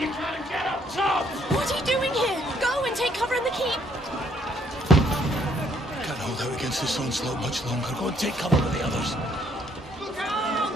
you can't get up top! What are you doing here? Go and take cover in the keep. Can't hold out against this onslaught much longer. Go and take cover with the others. Look out!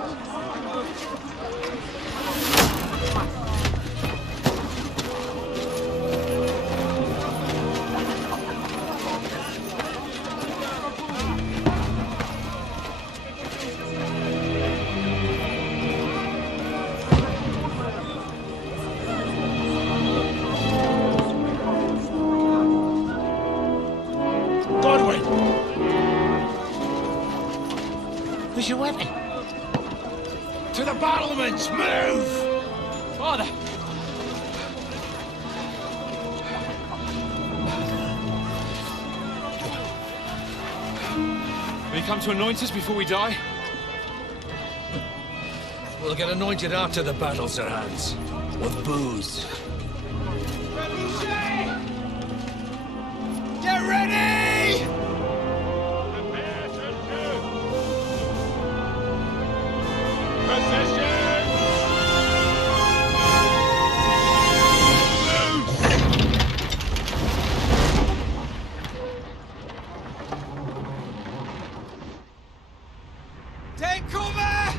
Where's your weapon? To the battlements! Move! Father! Will you come to anoint us before we die? We'll get anointed after the battles are hands. With booze. Get ready! Take cover!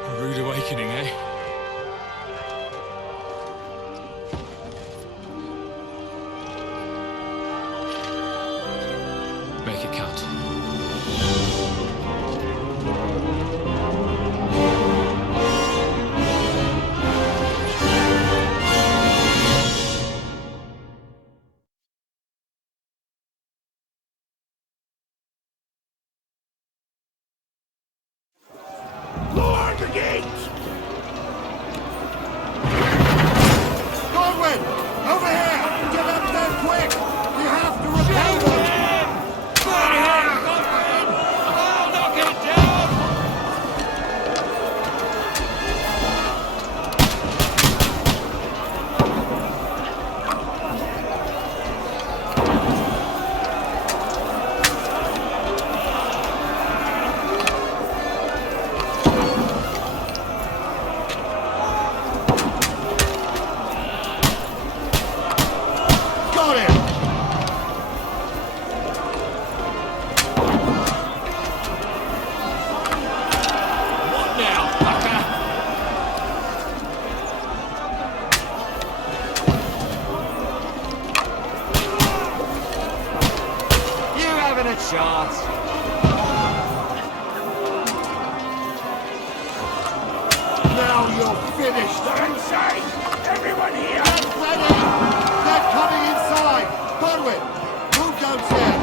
A rude awakening, eh? Make it count. Lower the gate! Godwin! Over here! Get up there quick! We have to repel them! I'll knock it down! Got him! What now, fucker? You having a chance? Now you're finished! They're inside! Everyone here! Get ready! They're coming inside! Godwin! Move downstairs!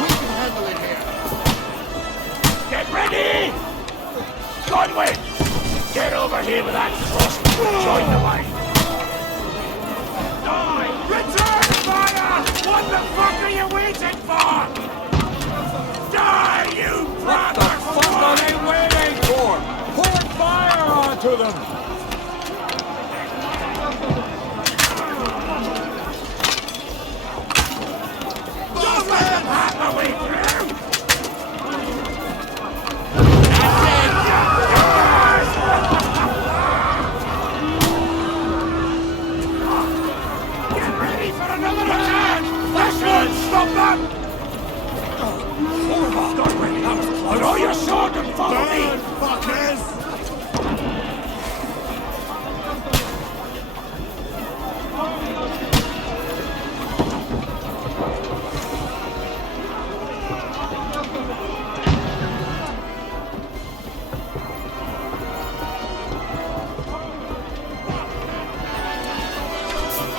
We can handle it here! Get ready! Godwin! Get over here with that thrust! Join the line! Die! Return fire! What the fuck are you waiting for? Die, you What the fuck are they waiting for? Pour fire onto them! Half the way through! Get ready for another attack! Flashman, stop that! Godwin, that was close! Draw your sword and follow me! Fuckers!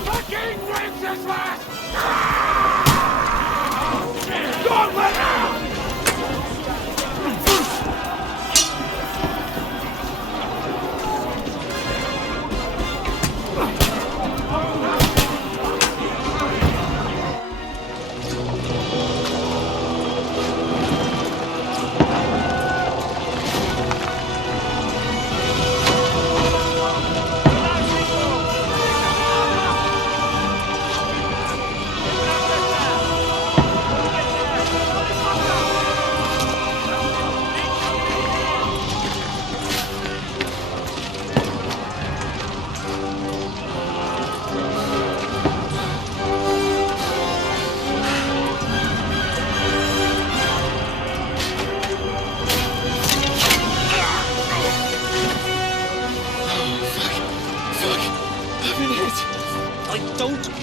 Fucking Wenceslas! Godwin out!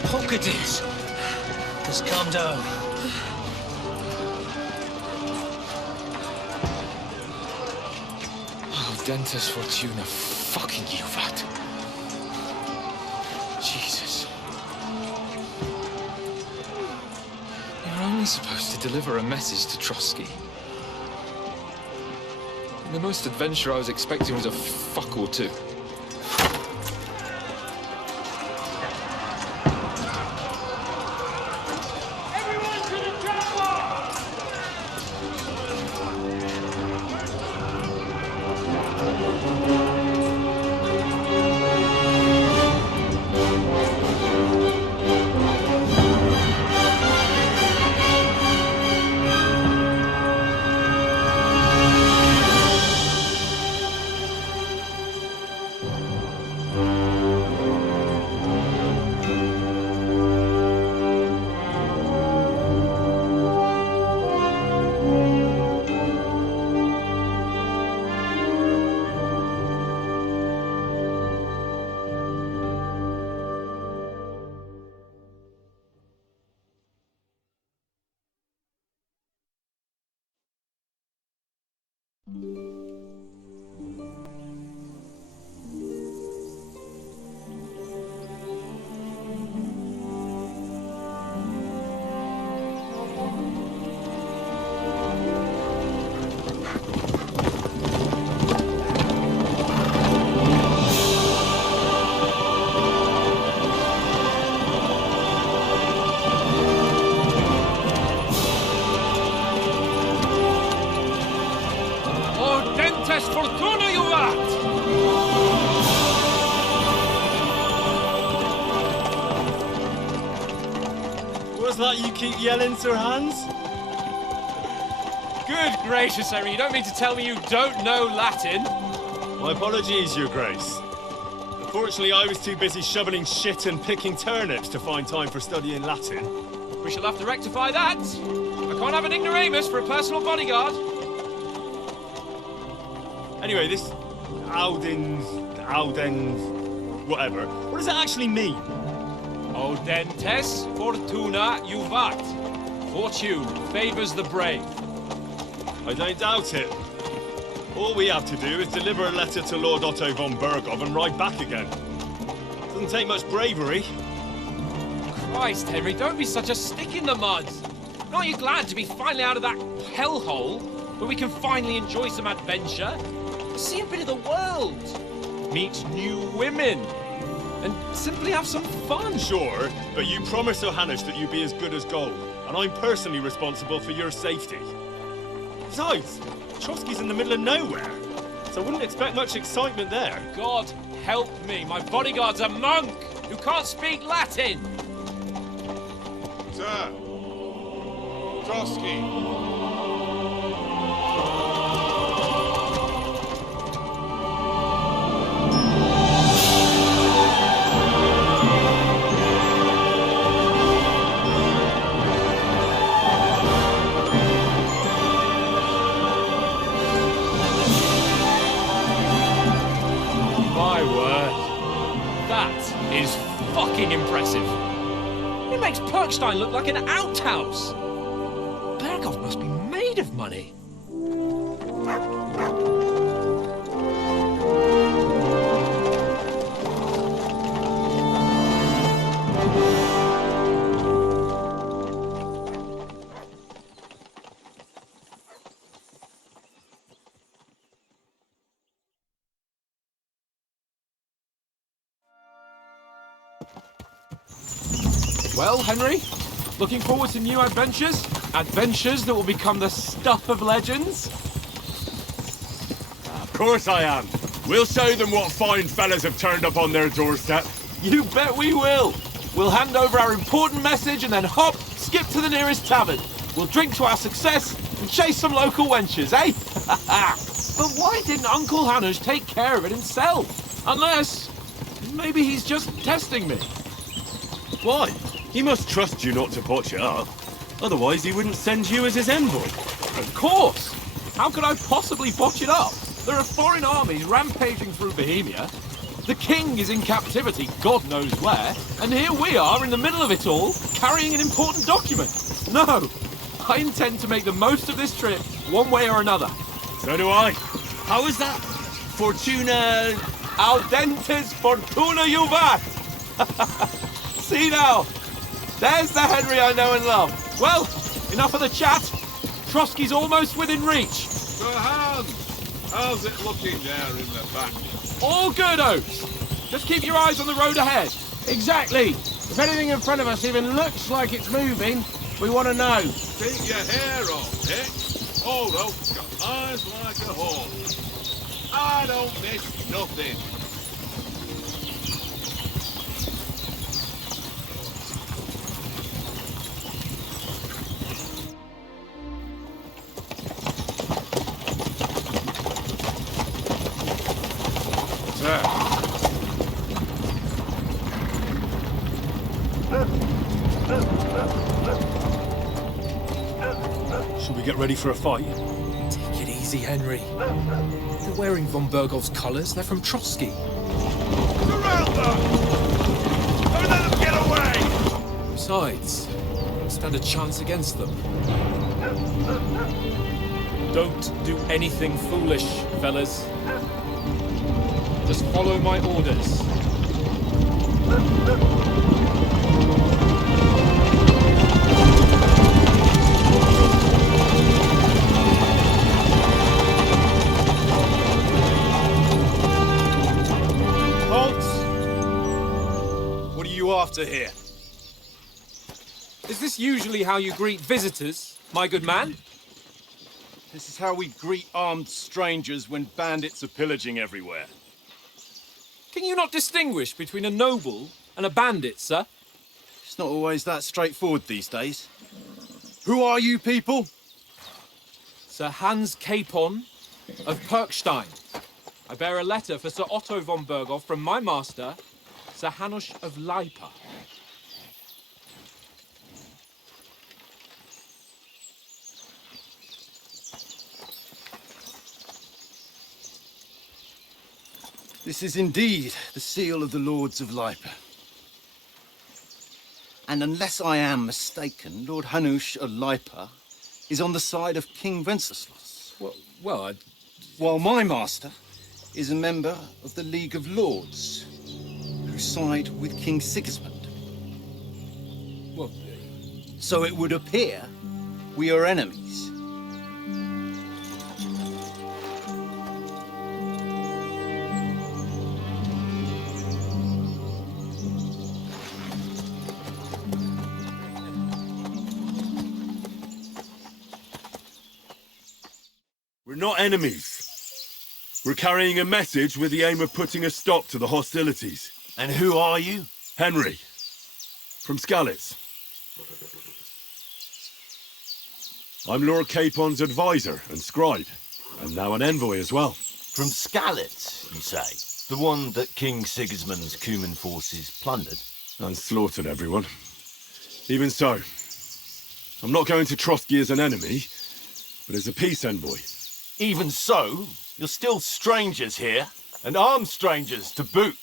Pocket it. Just calm down. Oh, Dentes Fortuna, fucking you, Vat. Jesus. You're only supposed to deliver a message to Trotsky. And the most adventure I was expecting was a fuck or two. Fortuna, you vat! What's that you keep yelling, Sir Hans? Good gracious, Harry, you don't mean to tell me you don't know Latin? My apologies, Your Grace. Unfortunately, I was too busy shoveling shit and picking turnips to find time for studying Latin. We shall have to rectify that. I can't have an ignoramus for a personal bodyguard. Anyway, this Aldens, whatever. What does it actually mean? Audentes fortuna juvat. Fortune favors the brave. I don't doubt it. All we have to do is deliver a letter to Lord Otto von Bergov and ride back again. Doesn't take much bravery. Christ, Henry, don't be such a stick in the mud. Aren't you glad to be finally out of that hellhole where we can finally enjoy some adventure? See a bit of the world, meet new women, and simply have some fun. Sure, but you promised Johannes that you'd be as good as gold, and I'm personally responsible for your safety. Besides, Trotsky's in the middle of nowhere, so I wouldn't expect much excitement there. God help me, my bodyguard's a monk who can't speak Latin. Sir, Trotsky. My word, that is fucking impressive. It makes Perkstein look like an outhouse. Bergov must be made of money. Well, Henry, looking forward to new adventures? Adventures that will become the stuff of legends? Of course I am. We'll show them what fine fellas have turned up on their doorstep. You bet we will. We'll hand over our important message and then hop, skip to the nearest tavern. We'll drink to our success and chase some local wenches, eh? But why didn't Uncle Hanush take care of it himself? Unless, maybe he's just testing me. Why? He must trust you not to botch it up. Otherwise, he wouldn't send you as his envoy. Of course! How could I possibly botch it up? There are foreign armies rampaging through Bohemia. The king is in captivity, God knows where, and here we are in the middle of it all, carrying an important document. No, I intend to make the most of this trip, one way or another. So do I. How is that? Fortuna... Audentes fortuna juvat! See now, there's the Henry I know and love. Well, enough of the chat. Trotsky's almost within reach. So Hans, how's it looking there in the back? All good, Oaks. Just keep your eyes on the road ahead. Exactly. If anything in front of us even looks like it's moving, we want to know. Keep your hair on, eh? Old Oak's got eyes like a hawk. I don't miss nothing. Should we get ready for a fight? Take it easy, Henry. They're wearing von Bergov's colours. They're from Trotsky. Surround them! Don't let them get away! Besides, don't stand a chance against them. Don't do anything foolish, fellas. Just follow my orders. What are you after here? Is this usually how you greet visitors, my good man? This is how we greet armed strangers when bandits are pillaging everywhere. Can you not distinguish between a noble and a bandit, sir? It's not always that straightforward these days. Who are you people? Sir Hans Capon of Perkstein. I bear a letter for Sir Otto von Berghoff from my master, Sir Hanush of Lipa. This is indeed the seal of the Lords of Lipa. And unless I am mistaken, Lord Hanush of Lipa is on the side of King Wenceslas. Well, While my master is a member of the League of Lords, who side with King Sigismund. well, So it would appear we are enemies. We're not enemies. We're carrying a message with the aim of putting a stop to the hostilities. And who are you? Henry, from Skalitz. I'm Lord Capon's advisor and scribe, and now an envoy as well. From Skalitz, you say? The one that King Sigismund's Cuman forces plundered? And slaughtered everyone. Even so, I'm not going to Trotsky as an enemy, but as a peace envoy. Even so, you're still strangers here, and armed strangers to boot.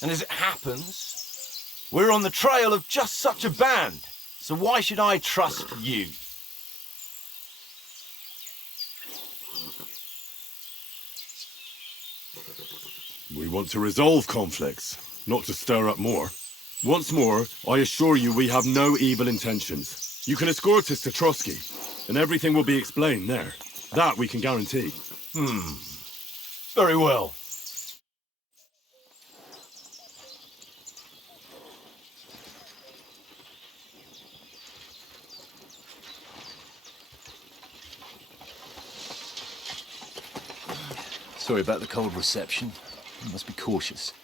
And as it happens, we're on the trail of just such a band, so why should I trust you? We want to resolve conflicts, not to stir up more. Once more, I assure you we have no evil intentions. You can escort us to Trotsky, and everything will be explained there. That we can guarantee. Very well. Sorry about the cold reception. You must be cautious.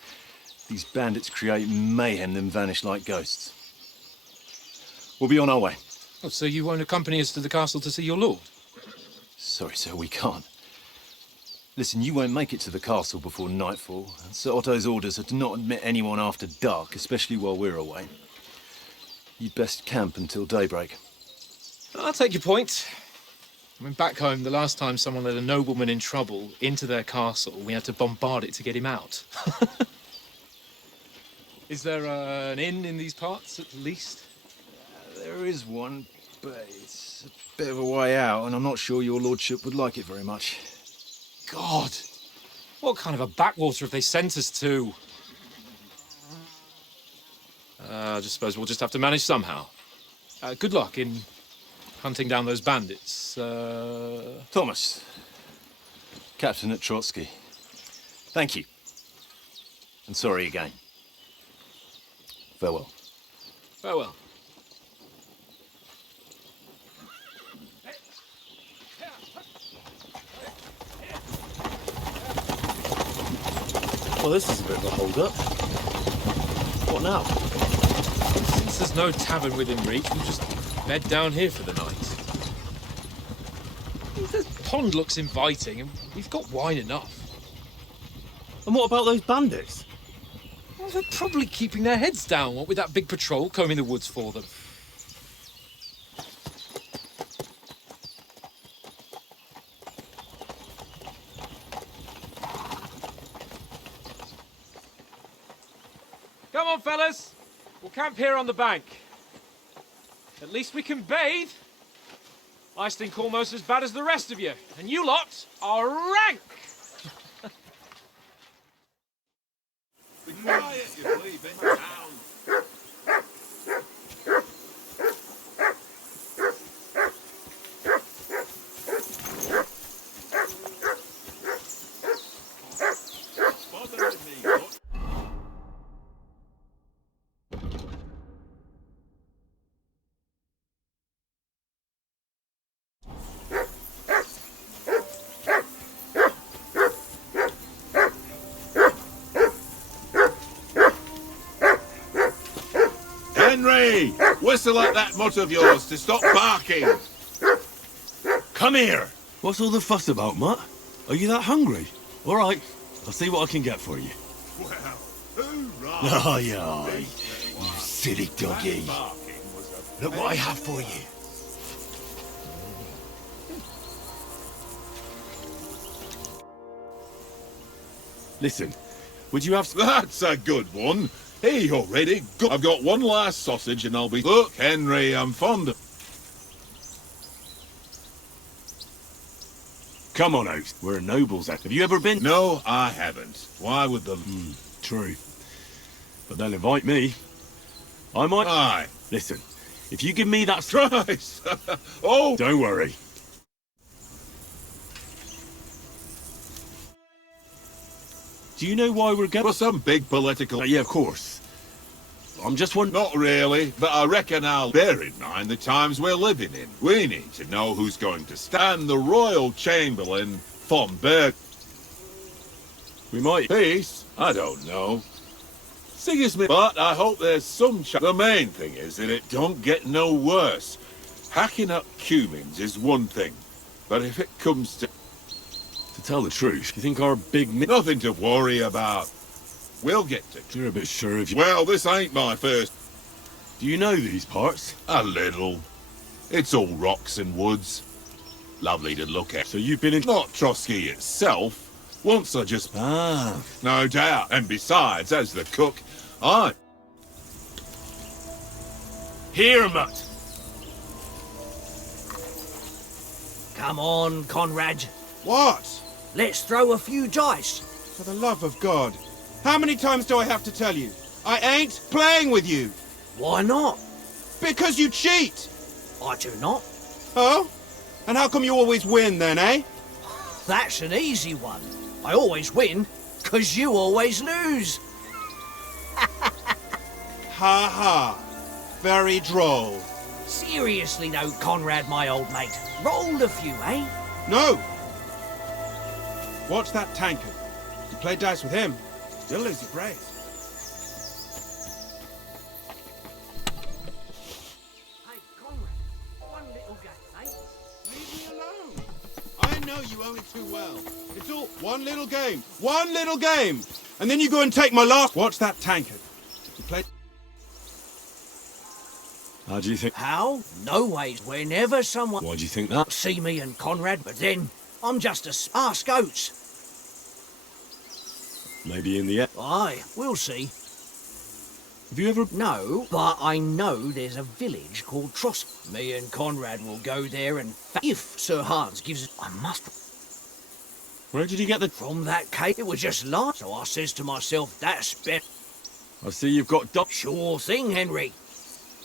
These bandits create mayhem, then vanish like ghosts. We'll be on our way. Oh, so you won't accompany us to the castle to see your lord? Sorry, sir, we can't. Listen, you won't make it to the castle before nightfall. Sir Otto's orders are to not admit anyone after dark, especially while we're away. You'd best camp until daybreak. I'll take your point. I mean, back home, the last time someone let a nobleman in trouble into their castle, we had to bombard it to get him out. Is there an inn in these parts, at least? There is one, but it's a bit of a way out, and I'm not sure your lordship would like it very much. God! What kind of a backwater have they sent us to? I just suppose we'll just have to manage somehow. Good luck in hunting down those bandits. Thomas, Captain at Trotsky. Thank you. And sorry again. Farewell. Farewell. Well, this is a bit of a hold-up. What now? Since there's no tavern within reach, we'll just bed down here for the night. The pond looks inviting, and we've got wine enough. And what about those bandits? Well, they're probably keeping their heads down, what with that big patrol combing the woods for them. Come on, fellas. We'll camp here on the bank. At least we can bathe. I stink almost as bad as the rest of you, and you lot are rank! Be quiet, you're leaving town. Bothering me, what? Henry! Whistle at that mutt of yours to stop barking! Come here! What's all the fuss about, Mutt? Are you that hungry? All right, I'll see what I can get for you. Well, hoorah! Aye, aye, you silly doggy. Look what I have for you. Listen, would you have... That's a good one. Hey, you're ready. Go. I've got one last sausage and I'll be... Look, Henry, I'm fond of... Come on, Oaks. We're nobles. Have you ever been? No, I haven't. Why would the... True. But they'll invite me. I might... Aye. Listen, if you give me that... Thrice! Oh! Don't worry. Do you know why we're going... For some big political... Yeah, of course. I'm just wondering... Not really, but I reckon I'll bear in mind the times we're living in. We need to know who's going to stand the Royal Chamberlain von Berg. We might... Peace? I don't know. Sigismund, but I hope there's some The main thing is that it don't get no worse. Hacking up cumins is one thing, but if it comes to... To tell the truth, you think our big... Nothing to worry about. We'll get to... You're a bit sure of you... Well, this ain't my first... Do you know these parts? A little. It's all rocks and woods. Lovely to look at. So you've been in... Not Trotsky itself. Once I just... Ah. No doubt. And besides, as the cook, I... Here, Mutt. Come on, Conrad. What? Let's throw a few dice. For the love of God. How many times do I have to tell you? I ain't playing with you. Why not? Because you cheat. I do not. Oh? And how come you always win then, eh? That's an easy one. I always win, 'cause you always lose. Ha ha. Very droll. Seriously though, Conrad, my old mate. Roll a few, eh? No. Watch that tankard. You play dice with him, still lose your praise. Hey, Conrad, one little game, eh? Leave me alone. I know you only too well. It's all one little game. One little game. And then you go and take my last... Watch that tankard. You play... How do you think? How? No ways. Whenever someone Why do you think that? see me and Conrad, but then I'm just ask Oates. Maybe in the end. Aye, we'll see. Have you ever... No, but I know there's a village called Tross. Me and Conrad will go there and if Sir Hans gives us... I must... Where did you get the... From that cave, it was just last. So I says to myself, that's better. I see you've got... Sure thing, Henry.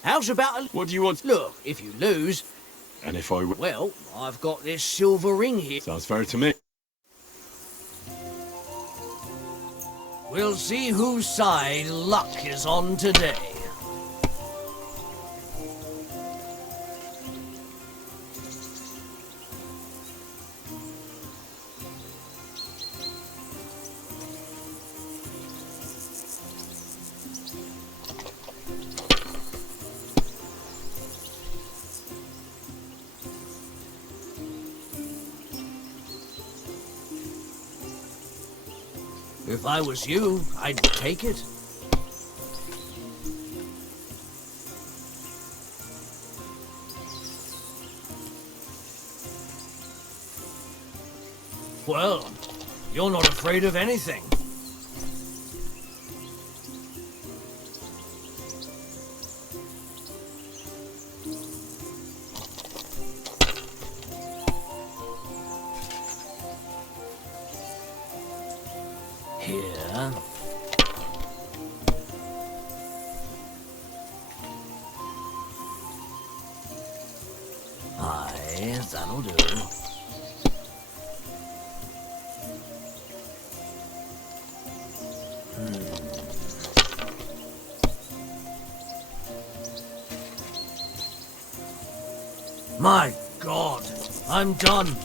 How's about a... What do you want? Look, if you lose... And if I... Well, I've got this silver ring here. Sounds fair to me. We'll see whose side luck is on today. If I was you, I'd take it. Well, you're not afraid of anything. Here. Aye, that'll do. My God, I'm done.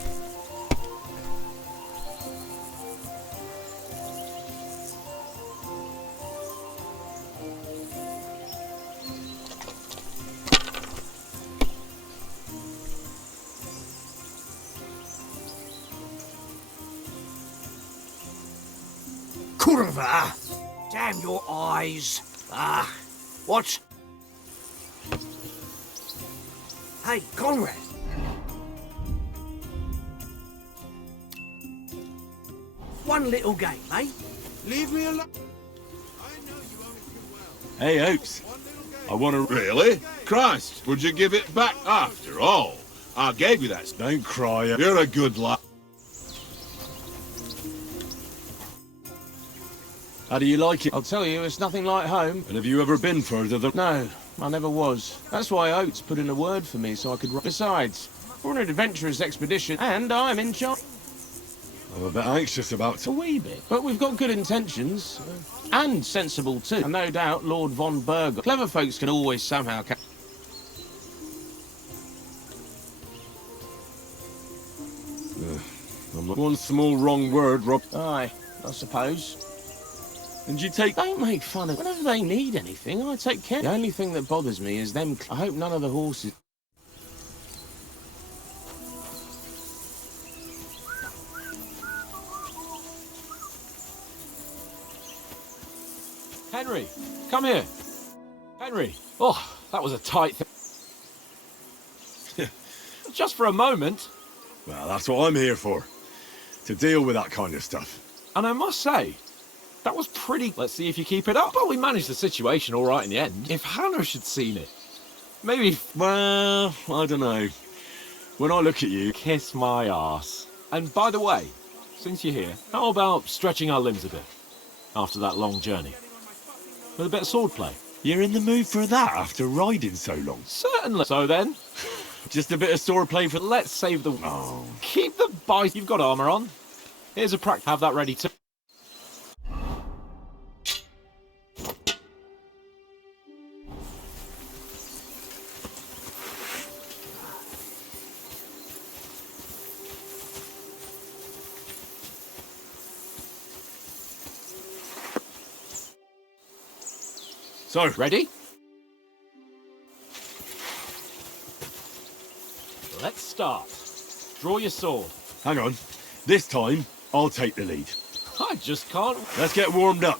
Curva! Damn your eyes! Ah, what's... Hey, Conrad! One little game, eh? Leave me alone. I know you only too well. Hey, Oates. I want to... Really? Christ, would you give it back after all? I gave you that. Don't cry. You're a good lad. How do you like it? I'll tell you, it's nothing like home. And have you ever been further than... No, I never was. That's why Oates put in a word for me so I could... Besides, we're on an adventurous expedition, and I'm in charge. I'm a bit anxious about... A wee bit. But we've got good intentions. And sensible, too. And no doubt Lord von Berger. Clever folks can always somehow... I'm not... One small wrong word, Rob. Aye, I suppose. And you take... Don't make fun of... Whenever they need anything, I take care. The only thing that bothers me is them... I hope none of the horses... Henry, come here. Henry. Oh, that was a tight thing. Just for a moment. Well, that's what I'm here for. To deal with that kind of stuff. And I must say, that was pretty... Let's see if you keep it up. But we managed the situation all right in the end. If Hannah had seen it, maybe... Well, I don't know. When I look at you... Kiss my arse. And by the way, since you're here, how about stretching our limbs a bit? After that long journey. With a bit of swordplay. You're in the mood for that after riding so long? Certainly. So then... Just a bit of swordplay for... Let's save the... Oh. Keep the bite. You've got armour on. Here's a practice. Have that ready too. So, ready? Let's start. Draw your sword. Hang on. This time, I'll take the lead. I just can't... Let's get warmed up.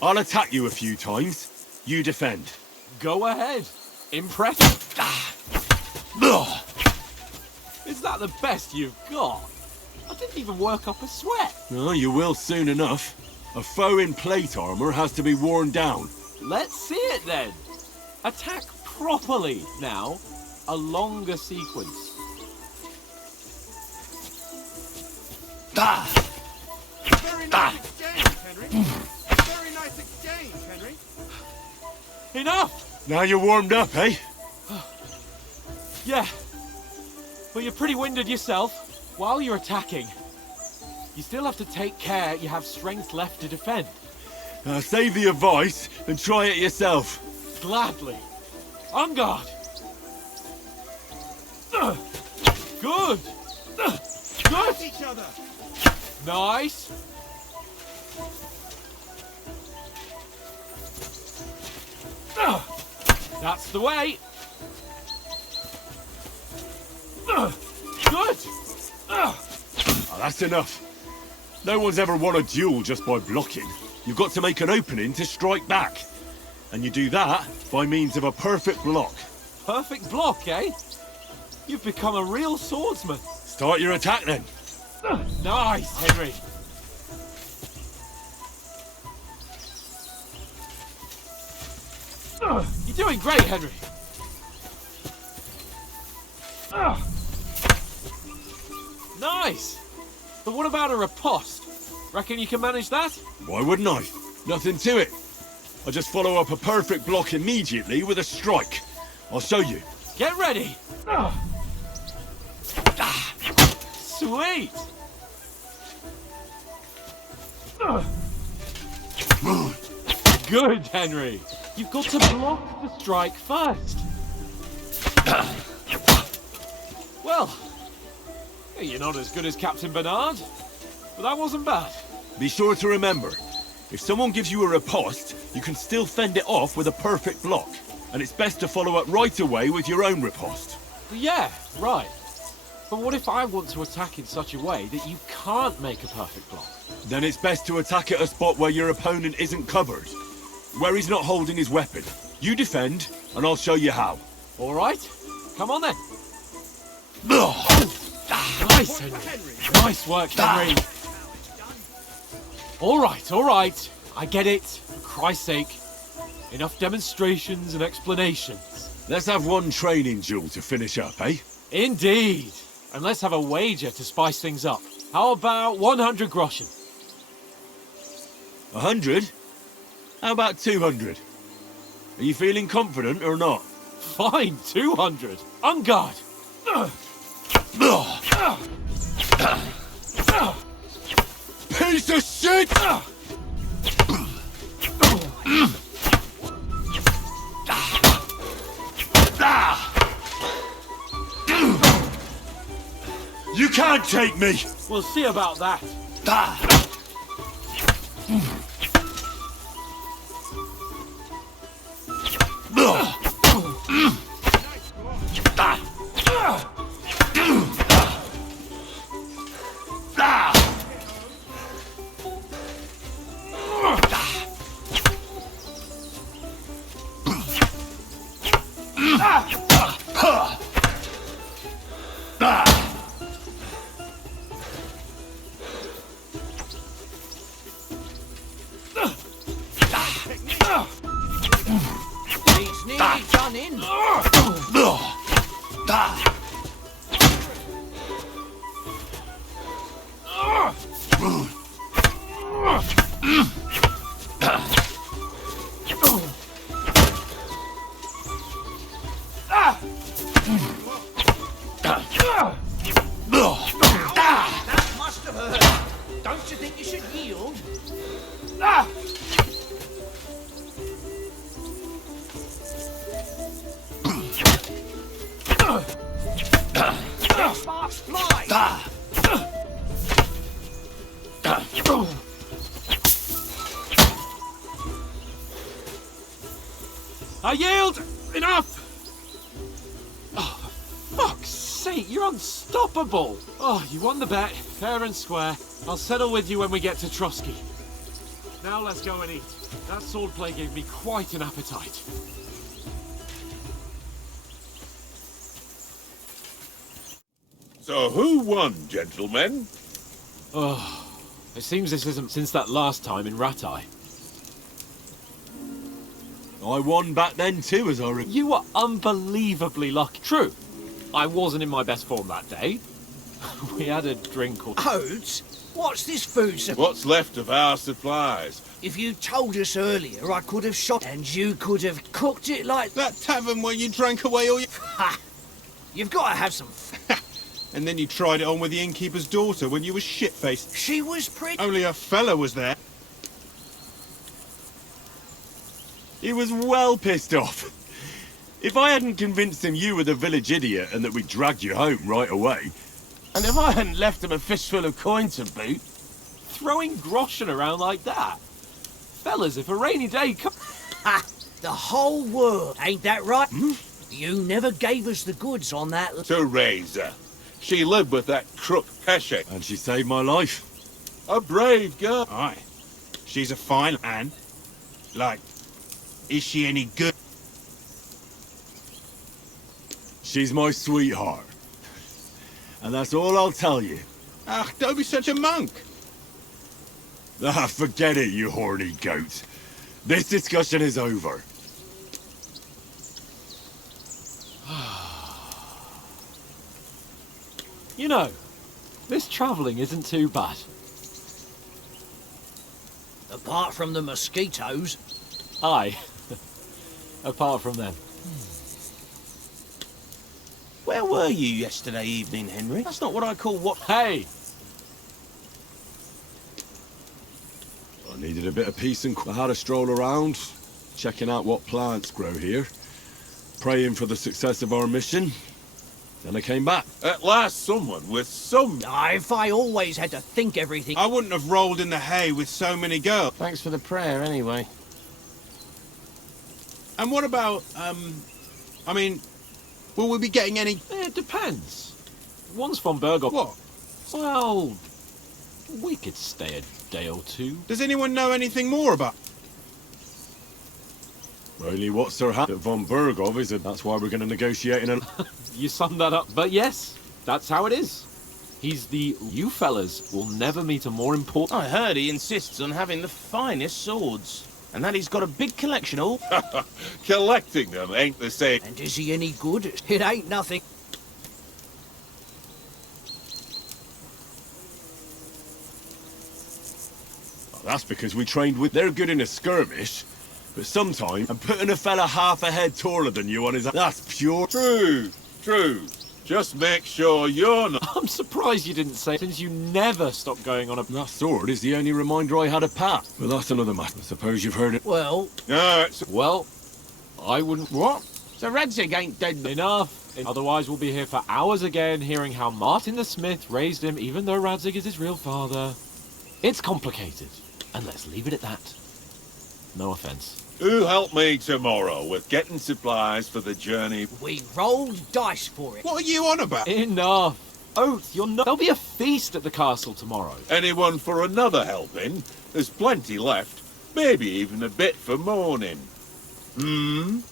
I'll attack you a few times. You defend. Go ahead. Impressive. Is that the best you've got? I didn't even work up a sweat. Oh, you will soon enough. A foe in plate armor has to be worn down. Let's see it then. Attack properly now. A longer sequence. Very nice exchange, Henry. Very nice exchange, Henry. Enough! Now you're warmed up, eh? Yeah. But you're pretty winded yourself. While you're attacking, you still have to take care you have strength left to defend. Save the advice and try it yourself. Gladly. On guard. Good. Good. Each other. Nice. That's the way. Good. Oh, that's enough. No one's ever won a duel just by blocking. You've got to make an opening to strike back. And you do that by means of a perfect block. Perfect block, eh? You've become a real swordsman. Start your attack then. Nice, Henry. You're doing great, Henry. Nice. But what about a riposte? Reckon you can manage that? Why wouldn't I? Nothing to it. I just follow up a perfect block immediately with a strike. I'll show you. Get ready. Sweet. Good, Henry. You've got to block the strike first. Well, you're not as good as Captain Bernard, but that wasn't bad. Be sure to remember, if someone gives you a riposte, you can still fend it off with a perfect block. And it's best to follow up right away with your own riposte. Yeah, right. But what if I want to attack in such a way that you can't make a perfect block? Then it's best to attack at a spot where your opponent isn't covered. Where he's not holding his weapon. You defend, and I'll show you how. All right. Come on then. Nice, Henry. Nice work, Henry. All right. I get it. For Christ's sake. Enough demonstrations and explanations. Let's have one training duel to finish up, eh? Indeed. And let's have a wager to spice things up. How about 100 groschen? 100? How about 200? Are you feeling confident or not? Fine, 200. On guard. Piece of shit! You can't take me! We'll see about that. It's nearly done in. That must have hurt. Don't you think you should yield? Sparks fly. I yield! Enough! Oh, for fuck's sake, you're unstoppable! Oh, you won the bet, fair and square. I'll settle with you when we get to Trotsky. Now let's go and eat. That swordplay gave me quite an appetite. So who won, gentlemen? Oh, it seems this isn't since that last time in Rattay. I won back then too, as I recall. You were unbelievably lucky. True, I wasn't in my best form that day. We had a drink or... Oates? What's this food What's left of our supplies? If you told us earlier, I could have shot and you could have cooked it like... That tavern where you drank away all your... Ha! You've got to have some... And then you tried it on with the innkeeper's daughter when you were shit-faced. She was pretty... Only a fella was there. He was well pissed off. If I hadn't convinced him you were the village idiot and that we dragged you home right away... And if I hadn't left him a fistful of coin to boot... Throwing groschen around like that? Fellas, if a rainy day comes... Ha! The whole world, ain't that right? You never gave us the goods on that... Teresa. She lived with that crook Pesce. And she saved my life. A brave girl. Aye. She's a fine Anne. Like, is she any good? She's my sweetheart. And that's all I'll tell you. Ah, don't be such a monk. Ah, forget it, you horny goat. This discussion is over. You know, this travelling isn't too bad. Apart from the mosquitoes. Aye. Apart from them. Where were you yesterday evening, Henry? That's not what I call what... Hey! I needed a bit of peace and I had a stroll around, checking out what plants grow here, praying for the success of our mission. Then I came back. At last someone with some... If I always had to think everything... I wouldn't have rolled in the hay with so many girls. Thanks for the prayer, anyway. And what about, I mean, will we be getting any... It depends. Once von Berghoff... What? Well, we could stay a day or two. Does anyone know anything more about... Only what Sir von Berghoff is, and that's why we're going to negotiate in a... You summed that up. But yes, that's how it is. He's the... You fellas will never meet a more important... I heard he insists on having the finest swords. And that he's got a big collection all... Collecting them ain't the same. And is he any good? It ain't nothing. Well, that's because we trained with... They're good in a skirmish, but sometimes... And putting a fella half a head taller than you on his... That's pure... True. Just make sure you're not... I'm surprised you didn't say, since you never stopped going on a... That sword is the only reminder I had of Pat. But that's another matter. I suppose you've heard it. Well... Well, I wouldn't... What? So Radzig ain't dead... Enough. Otherwise we'll be here for hours again, hearing how Martin the Smith raised him, even though Radzig is his real father. It's complicated. And let's leave it at that. No offence. Who help me tomorrow with getting supplies for the journey? We rolled dice for it. What are you on about? Enough. Oath, you're not... There'll be a feast at the castle tomorrow. Anyone for another helping? There's plenty left. Maybe even a bit for morning. No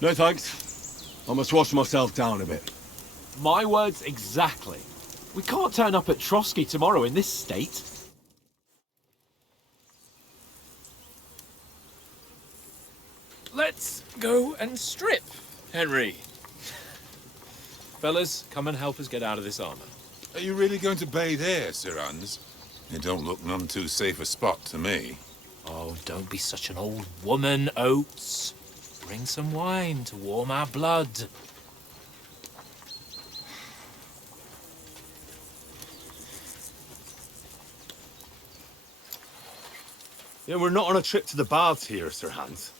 thanks. I must wash myself down a bit. My words exactly. We can't turn up at Trotsky tomorrow in this state. Let's go and strip, Henry. Fellas, come and help us get out of this armor. Are you really going to bathe here, Sir Hans? It don't look none too safe a spot to me. Oh, don't be such an old woman, Oates. Bring some wine to warm our blood. Yeah, we're not on a trip to the baths here, Sir Hans.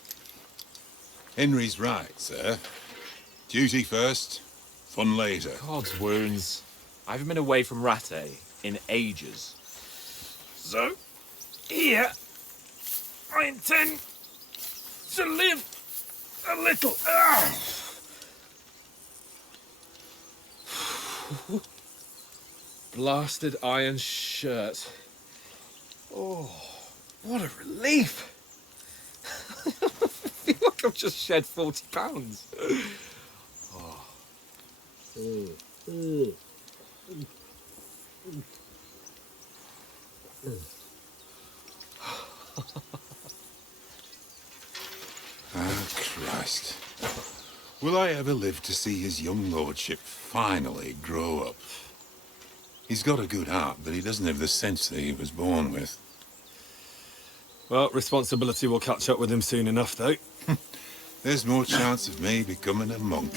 Henry's right, sir. Duty first, fun later. God's wounds. I haven't been away from Rattay in ages. So, here, I intend to live a little. Blasted iron shirt. Oh, what a relief. I feel like I've just shed 40 pounds. Oh. Oh, Christ. Will I ever live to see his young lordship finally grow up? He's got a good heart, but he doesn't have the sense that he was born with. Well, responsibility will catch up with him soon enough, though. There's more chance of me becoming a monk.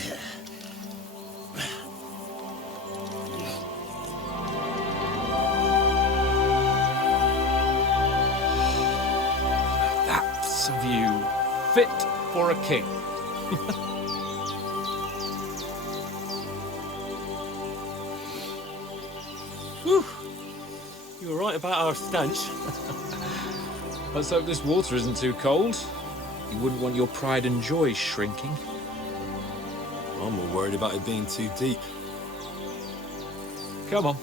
That's a view fit for a king. Whew. You were right about our stench. Let's hope this water isn't too cold. You wouldn't want your pride and joy shrinking. I'm more worried about it being too deep. Come on.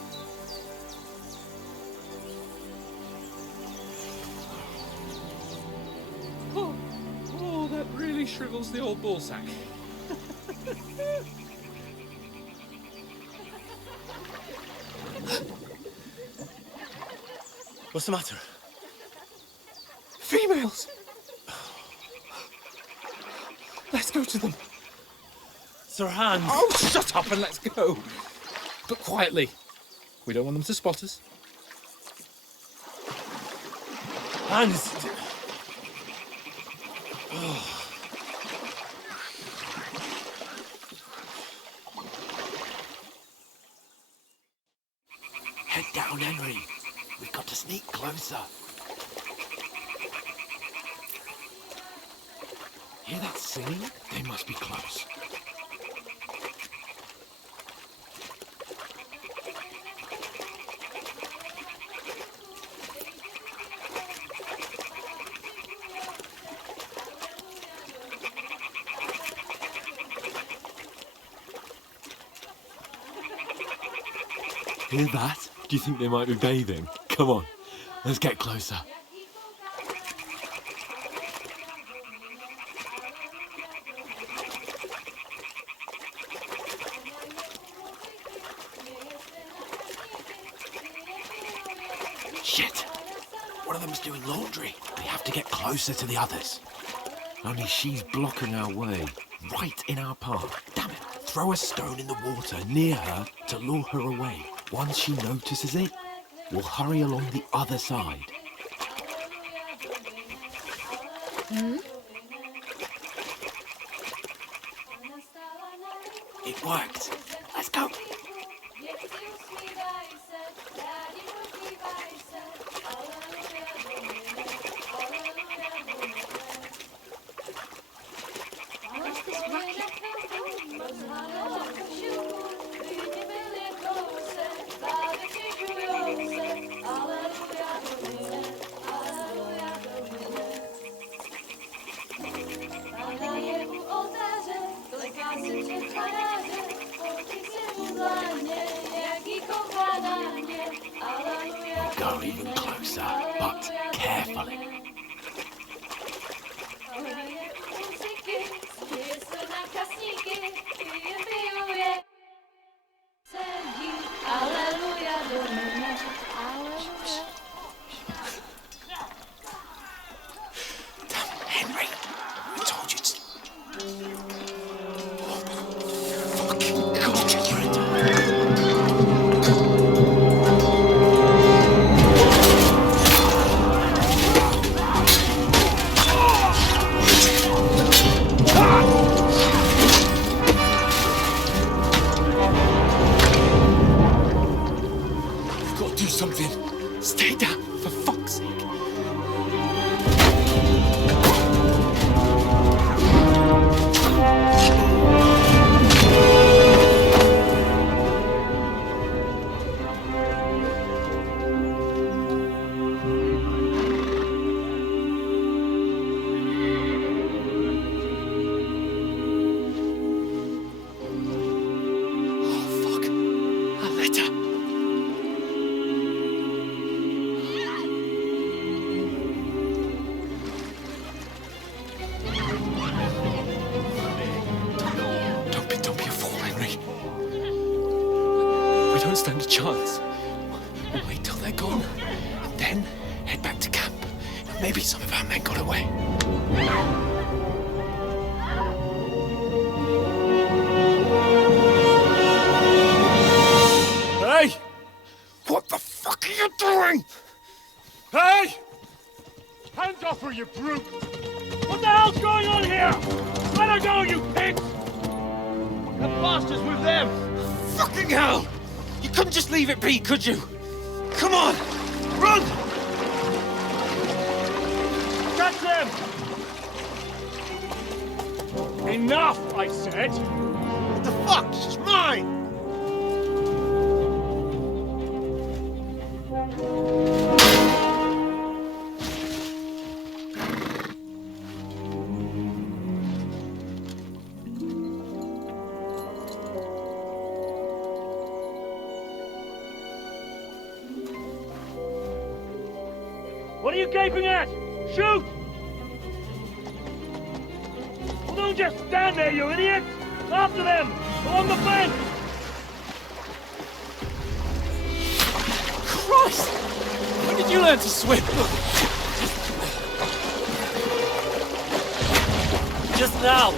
Oh, that really shrivels the old ballsack. What's the matter? Females! Let's go to them. Sir Hans! Oh, shut up and let's go. But quietly. We don't want them to spot us. Hans! Head down, Henry. We've got to sneak closer. Hear that singing? They must be close. Hear that? Do you think they might be bathing? Come on, let's get closer. Shit! One of them's doing laundry. We have to get closer to the others. Only she's blocking our way, right in our path. Damn it! Throw a stone in the water near her to lure her away. Once she notices it, we'll hurry along the other side. It worked. Let's go. We'll go even closer, but carefully. Henry, I told you to... Fucking We've got to do something. Stay down, for fuck's sake. don't stand a chance. We'll wait till they're gone, and then head back to camp. Maybe some of our men got away. Hey! What the fuck are you doing? Hey! Hands off her, you brute! What the hell's going on here? Let her go, you pigs! The bastards with them! Fucking hell! You couldn't just leave it be, could you? Come on! Run! Catch them! Enough, I said! What the fuck? It's mine! What are you gaping at? Shoot! Well, don't just stand there, you idiot! After them! Along the bank! Christ! When did you learn to swim? Just now!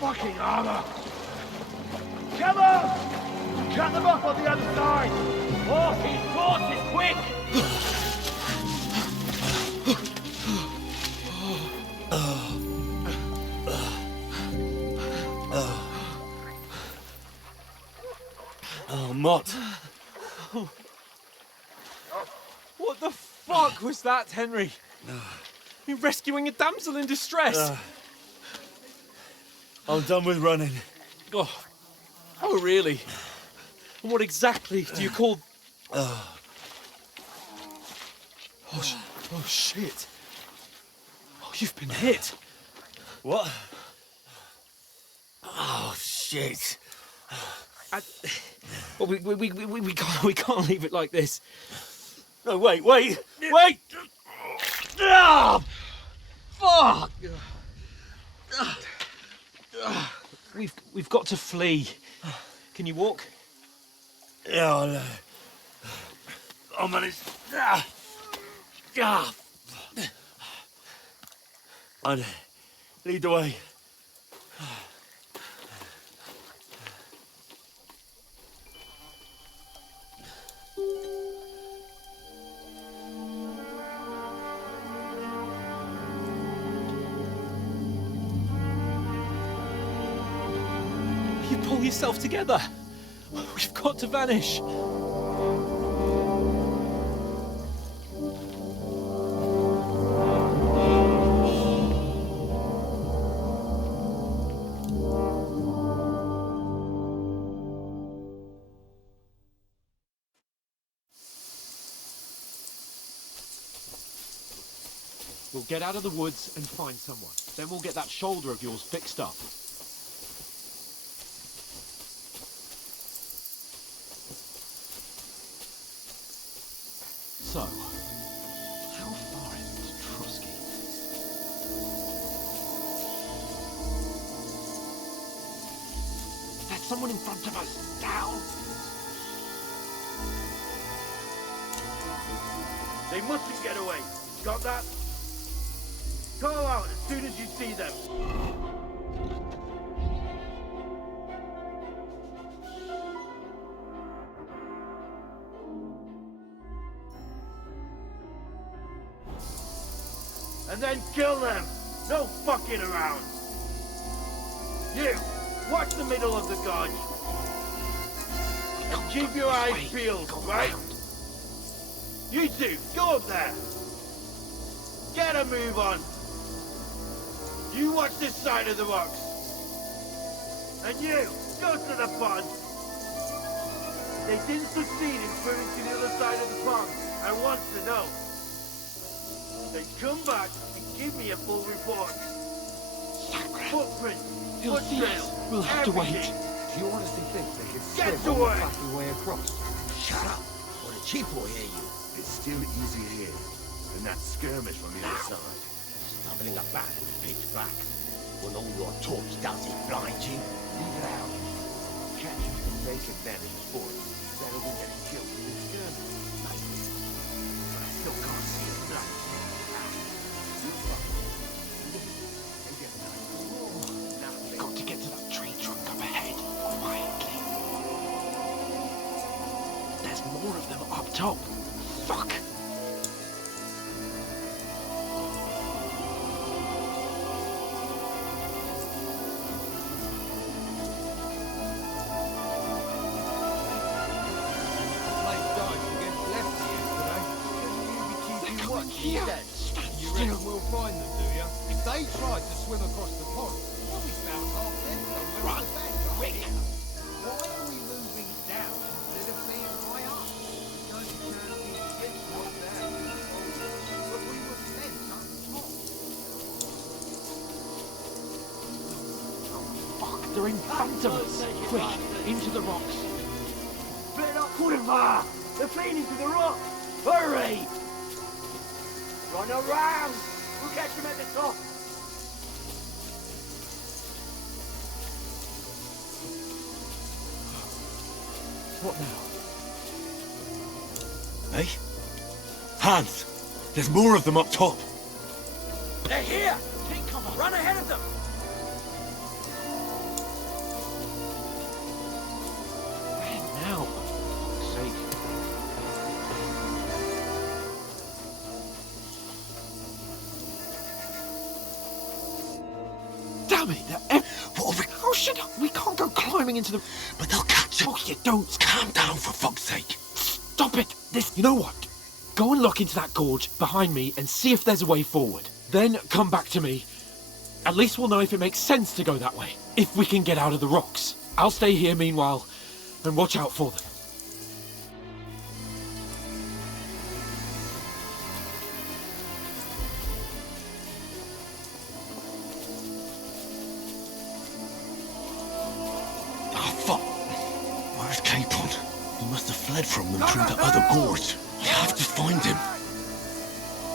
Fucking armor! Come on! Cut them off on the other side! Horses, quick! Oh, Mott. What the fuck was that, Henry? You're rescuing a damsel in distress. I'm done with running. Oh, really? And what exactly do you call... Oh, shit. Oh, you've been hit. What? Oh, shit. Well, we can't leave it like this. No, wait! Ah! Fuck! We've got to flee. Can you walk? Yeah, I'll manage. I'd lead the way. You pull yourself together. We've got to vanish. We'll get out of the woods and find someone. Then we'll get that shoulder of yours fixed up. So, how far is it to Trusky? There's someone in front of us! Down! They mustn't get away. Got that? Call out as soon as you see them. And then kill them! No fucking around! You! Watch the middle of the gorge! And keep your eyes peeled, right? You two, go up there! Get a move on! You watch this side of the rocks! And you, go to the pond! They didn't succeed in swimming to the other side of the pond. I want to know. Then come back and give me a full report. Footprints, foot trails, We'll have to wait. Do you honestly think they can Get swim to all work. the fucking way across? Shut up, or the chief will hear you. It's still easier here than that skirmish on the other side. Doubling about in the pitch black. When all your torch does is blind you. Leave it out. Catch you some vacant men in the forest. Better than getting killed in this journey. But I still can't see a blood. Got to get to that tree trunk up ahead, quietly. There's more of them up top. Fuck! Here. You reckon we'll find them, do you? If they tried to swim across the pond, they'll be found half dead somewhere on the back. Quick! Why are we moving down instead of being high up? Because you can't see the fish like that. But we were sent up top. Fuck, they're in front of us. Quick, into the rocks. Better quiver! They're fleeing into the rocks! Hurry! Run around! We'll catch them at the top! What now? Hey? Hans! There's more of them up top! They're here! Take cover! Run ahead of them! Where now? For fuck's sake. Damn it! How should we can't go climbing into the... But they'll catch us! Oh, you don't! Calm down, for fuck's sake! Stop it! You know what? Go and look into that gorge behind me and see if there's a way forward. Then come back to me. At least we'll know if it makes sense to go that way. If we can get out of the rocks. I'll stay here meanwhile and watch out for them. Where's Capon? He must have fled from them through the other gorge. I have to find him.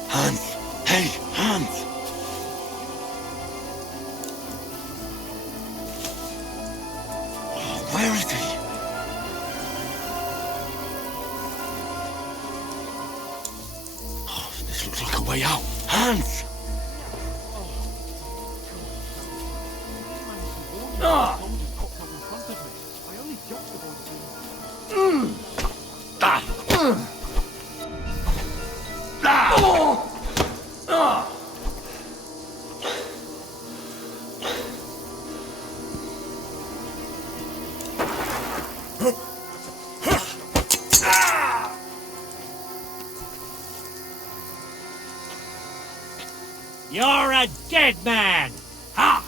Hans! Hey, Hans! Oh, where is he? Oh, this looks like a way out. Hans! Ah! You're a dead man! Ha!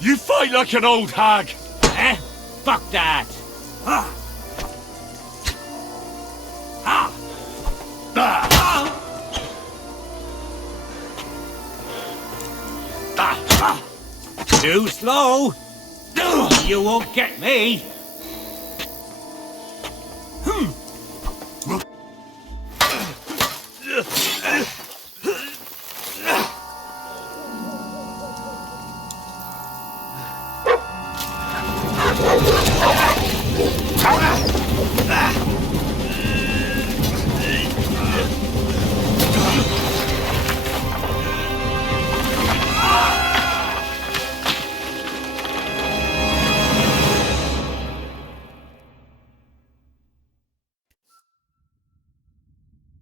You fight like an old hag! Eh? Fuck that! Ha! Ha! Too slow! You won't get me!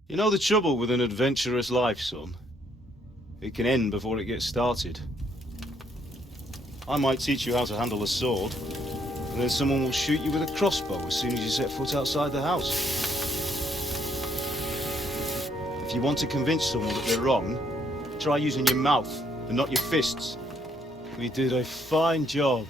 You know the trouble with an adventurous life, son? It can end before it gets started. I might teach you how to handle a sword, and then someone will shoot you with a crossbow as soon as you set foot outside the house. If you want to convince someone that they're wrong, try using your mouth and not your fists. We did a fine job.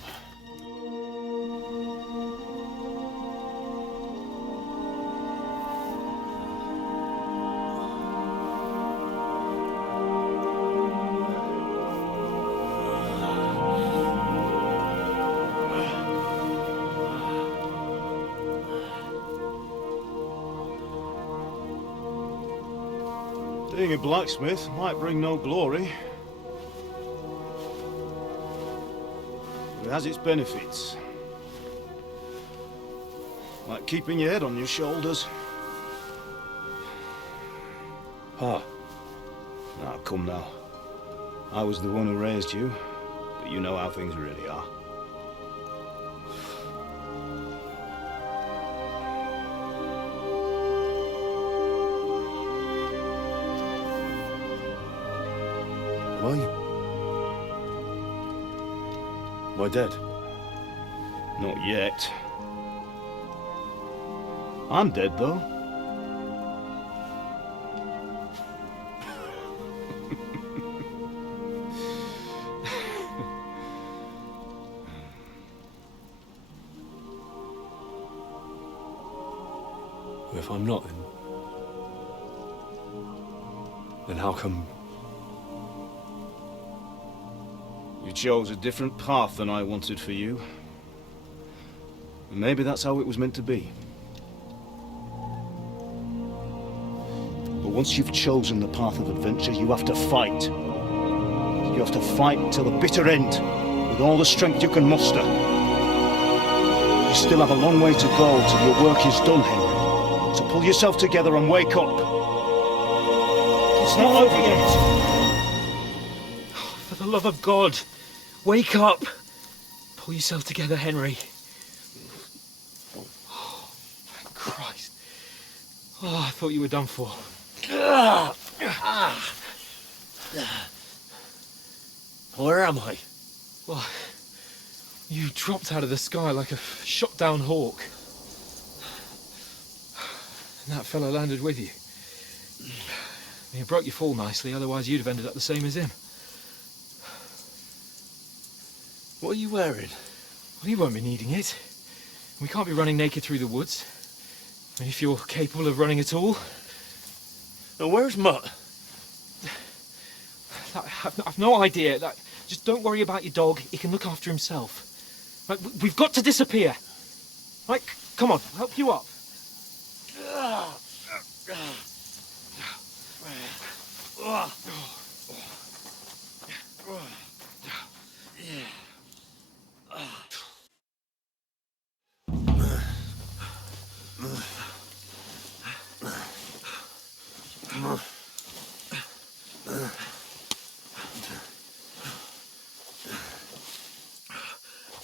Being a blacksmith might bring no glory. But it has its benefits. Like keeping your head on your shoulders. Pa. Now, come now. I was the one who raised you, but you know how things really are. Am I dead? Not yet. I'm dead, though. If I'm not, then how come... You chose a different path than I wanted for you. And maybe that's how it was meant to be. But once you've chosen the path of adventure, you have to fight. You have to fight till the bitter end, with all the strength you can muster. You still have a long way to go till your work is done, Henry. So pull yourself together and wake up. It's not over yet. For the love of God, wake up. Pull yourself together, Henry. Oh, thank Christ. Oh, I thought you were done for. Where am I? Well, you dropped out of the sky like a shot-down hawk. And that fella landed with you. You broke your fall nicely, otherwise you'd have ended up the same as him. What are you wearing? Well, you won't be needing it. We can't be running naked through the woods. I mean, if you're capable of running at all. Now, where's Mutt? I've no idea. Just don't worry about your dog. He can look after himself. Right, we've got to disappear. Right, come on, I'll help you up.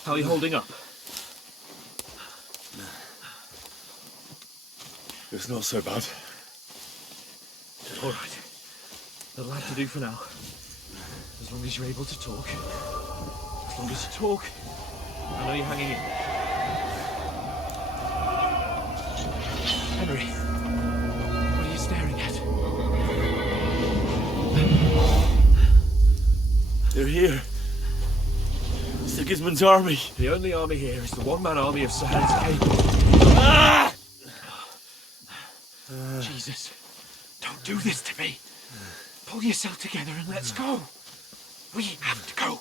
How are you holding up? It's not so bad. All right. That'll have to do for now. As long as you're able to talk. As long as you talk, I know you're hanging in. Henry, what are you staring at? They're here. Sigismund's army. The only army here is the one-man army of Sir Hans Cave. Ah! Jesus, don't do this to me. Pull yourself together and let's go. We have to go.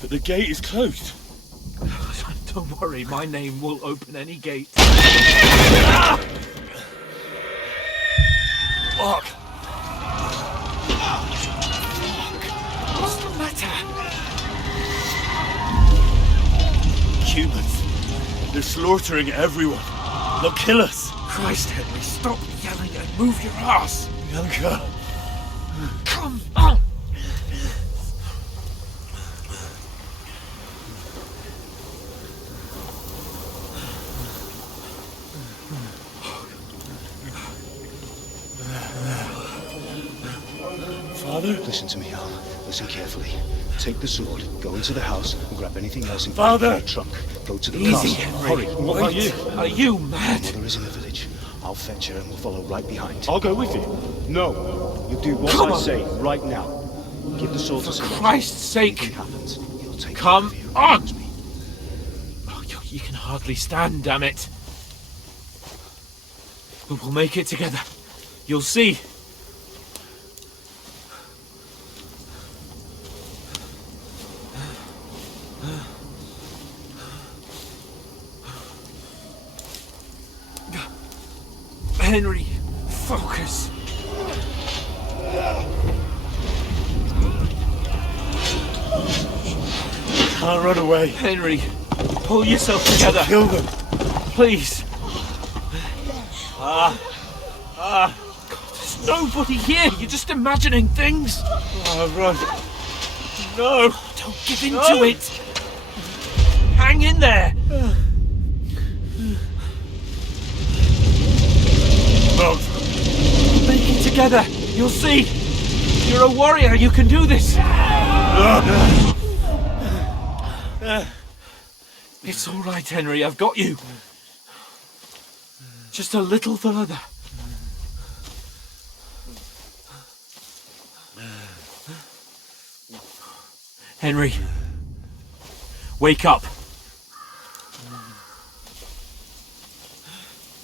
But the gate is closed. Don't worry, my name will open any gate. Ah! Fuck. What's the matter? Humans. They're slaughtering everyone. They'll kill us. Christ, Henry, stop yelling and move your ass. Bianca. Come on. Father? Listen to me, Al. Listen carefully. Take the sword, go into the house, and grab anything else in Father! your trunk. Go to the Easy, castle. Henry. Hurry. What about you? Are you mad? Mother is in the village. I'll fetch her and we'll follow right behind. I'll go with you. No. You do what Come I on. say right now. Give the sword to For someone. Christ's sake. Anything happens, he'll take Come care of you. on. Promise me. Oh, you can hardly stand, damn it. But we'll make it together. You'll see. Henry, focus. Can't run away. Henry, pull yourself together. Kill them. Please. There's nobody here. You're just imagining things. Run. No. Don't give in to it. Hang in there. Move. Make it together. You'll see. You're a warrior. You can do this. It's all right, Henry. I've got you. Just a little further. Henry, wake up.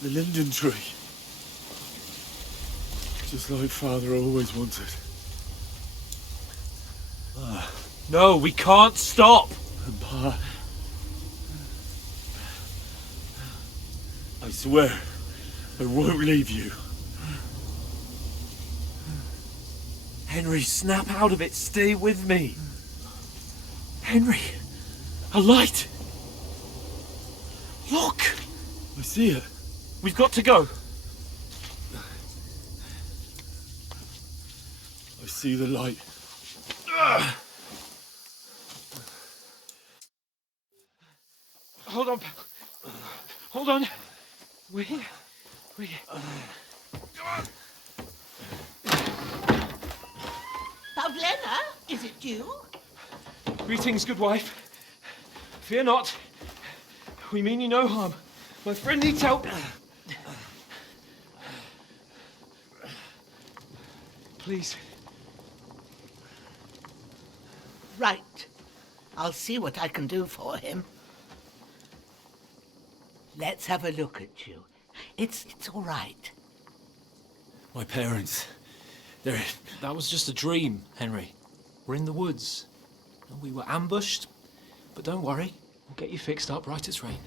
The linden tree. Just like Father always wanted. No, we can't stop. And Pa, I swear, I won't leave you. Henry, snap out of it. Stay with me. Henry, a light. Look. I see it. We've got to go. I see the light. Hold on. Hold on. We. Pavlena, is it you? Greetings, good wife. Fear not. We mean you no harm. My friend needs help. Please. Right. I'll see what I can do for him. Let's have a look at you. It's all right. My parents. That was just a dream, Henry. We're in the woods. We were ambushed, but don't worry. We'll get you fixed up right as rain.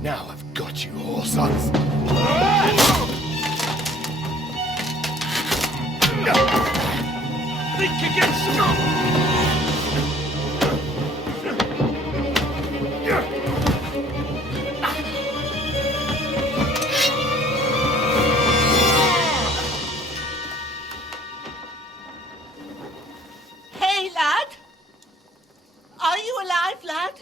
Now I've got you, whore sons. Think against Hey, lad. Are you alive, lad?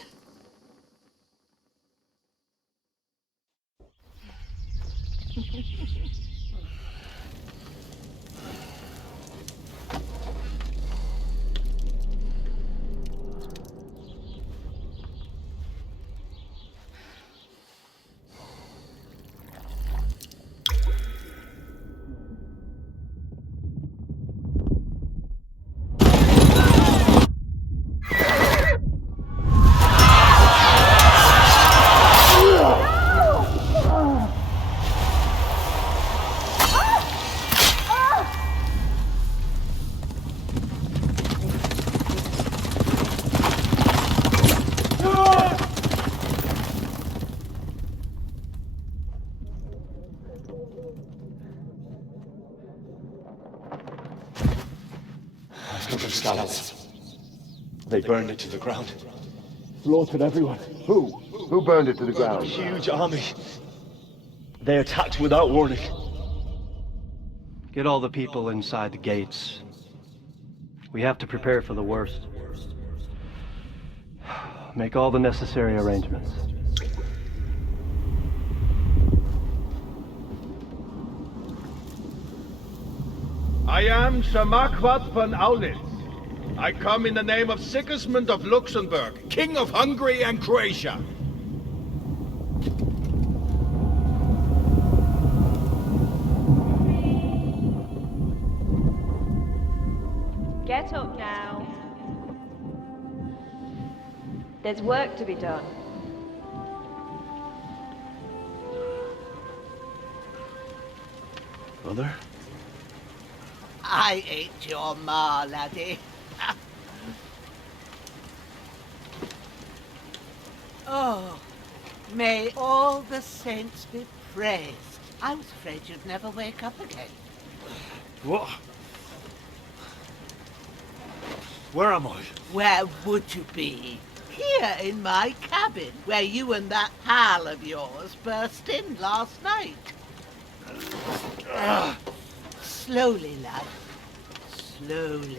Scallops. They burned it to the ground. Slaughtered everyone. Who? Who burned it to the ground? A huge army. They attacked without warning. Get all the people inside the gates. We have to prepare for the worst. Make all the necessary arrangements. I am Sir Marquardt von Aulitz. I come in the name of Sigismund of Luxembourg, King of Hungary and Croatia. Get up now. There's work to be done. Mother? I ain't your ma, laddie. Oh, may all the saints be praised. I was afraid you'd never wake up again. What? Where am I? Where would you be? Here in my cabin, where you and that pal of yours burst in last night. Slowly, lad. Slowly.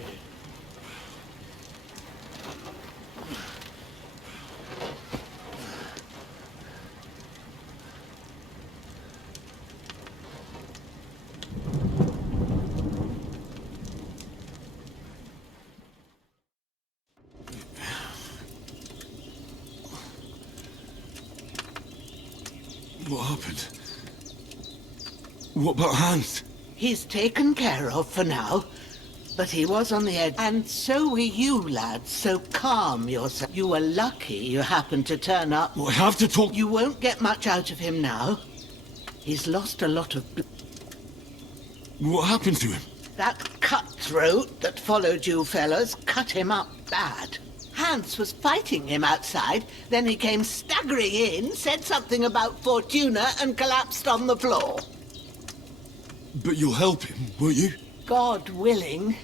What happened? What about Hans? He's taken care of for now, but he was on the edge. And so were you, lad, so calm yourself. You were lucky you happened to turn up. Well, I have to talk... You won't get much out of him now. He's lost a lot of... What happened to him? That cutthroat that followed you fellas cut him up bad. Hans was fighting him outside, then he came staggering in, said something about Fortuna, and collapsed on the floor. But you'll help him, won't you? God willing.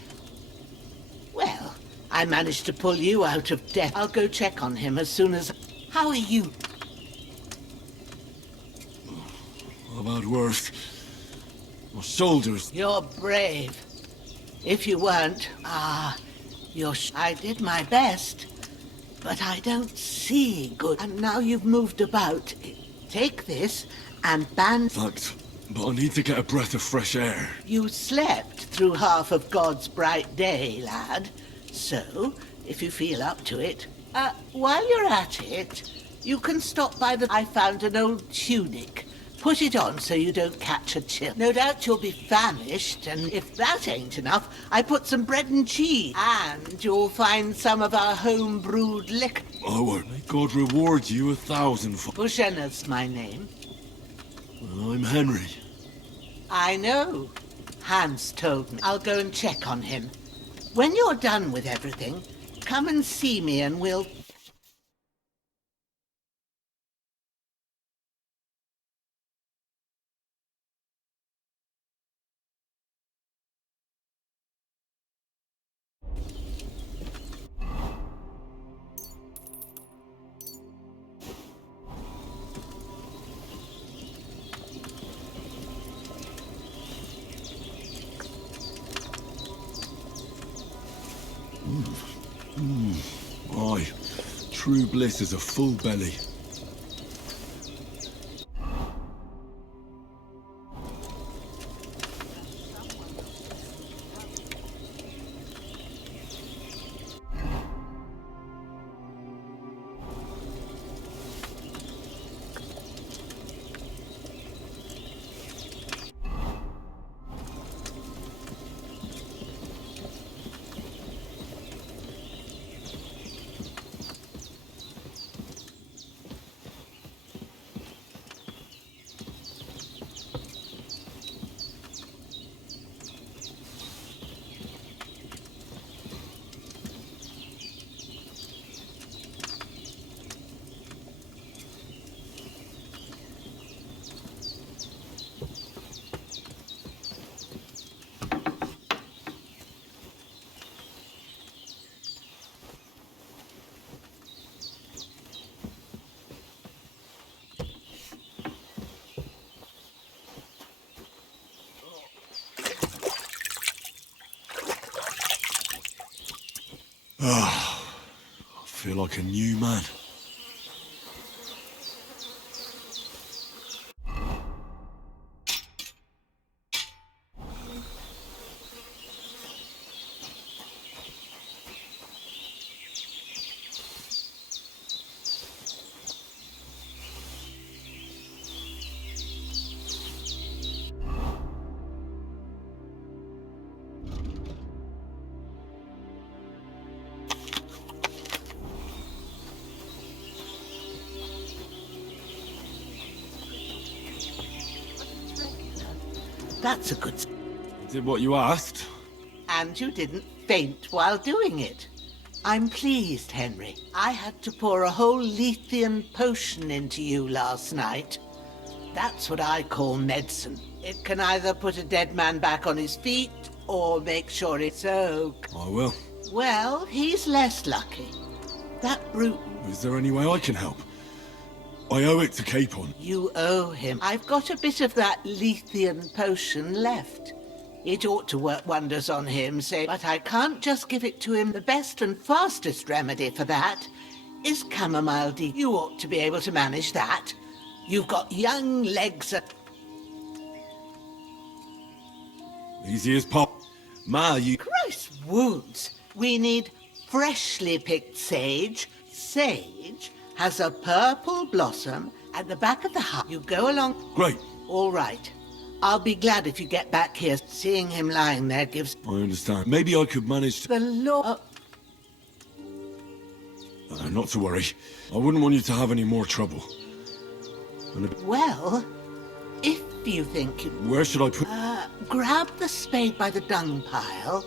Well, I managed to pull you out of death. I'll go check on him as soon as... How are you? I've had worse. My shoulders... You're brave. If you weren't, I did my best, but I don't see good. And now you've moved about. Take this and Thanks, but I need to get a breath of fresh air. You slept through half of God's bright day, lad. So, if you feel up to it, while you're at it, you can stop by I found an old tunic. Put it on so you don't catch a chill. No doubt you'll be famished, and if that ain't enough, I put some bread and cheese. And you'll find some of our home-brewed liquor. I won't. May God reward you 1,000-fold. Bushenna's my name. Well, I'm Henry. I know. Hans told me. I'll go and check on him. When you're done with everything, come and see me and we'll... Aye, true bliss is a full belly. I feel like a new man. That's a good... Did what you asked? And you didn't faint while doing it. I'm pleased, Henry. I had to pour a whole Lethean potion into you last night. That's what I call medicine. It can either put a dead man back on his feet or make sure it's okay. I will. Well, he's less lucky. That brute... Is there any way I can help? I owe it to Capon. You owe him. I've got a bit of that Lethean potion left. It ought to work wonders on him, say, but I can't just give it to him. The best and fastest remedy for that is chamomile tea. You ought to be able to manage that. You've got young legs. Easy as pop. Ma, you... Christ wounds. We need freshly picked sage. Sage has a purple blossom at the back of the hut. You go along... Great. All right. I'll be glad if you get back here. Seeing him lying there gives... I understand. Maybe I could manage to... The law... Not to worry. I wouldn't want you to have any more trouble. Well, if you think you... Where should I put... grab the spade by the dung pile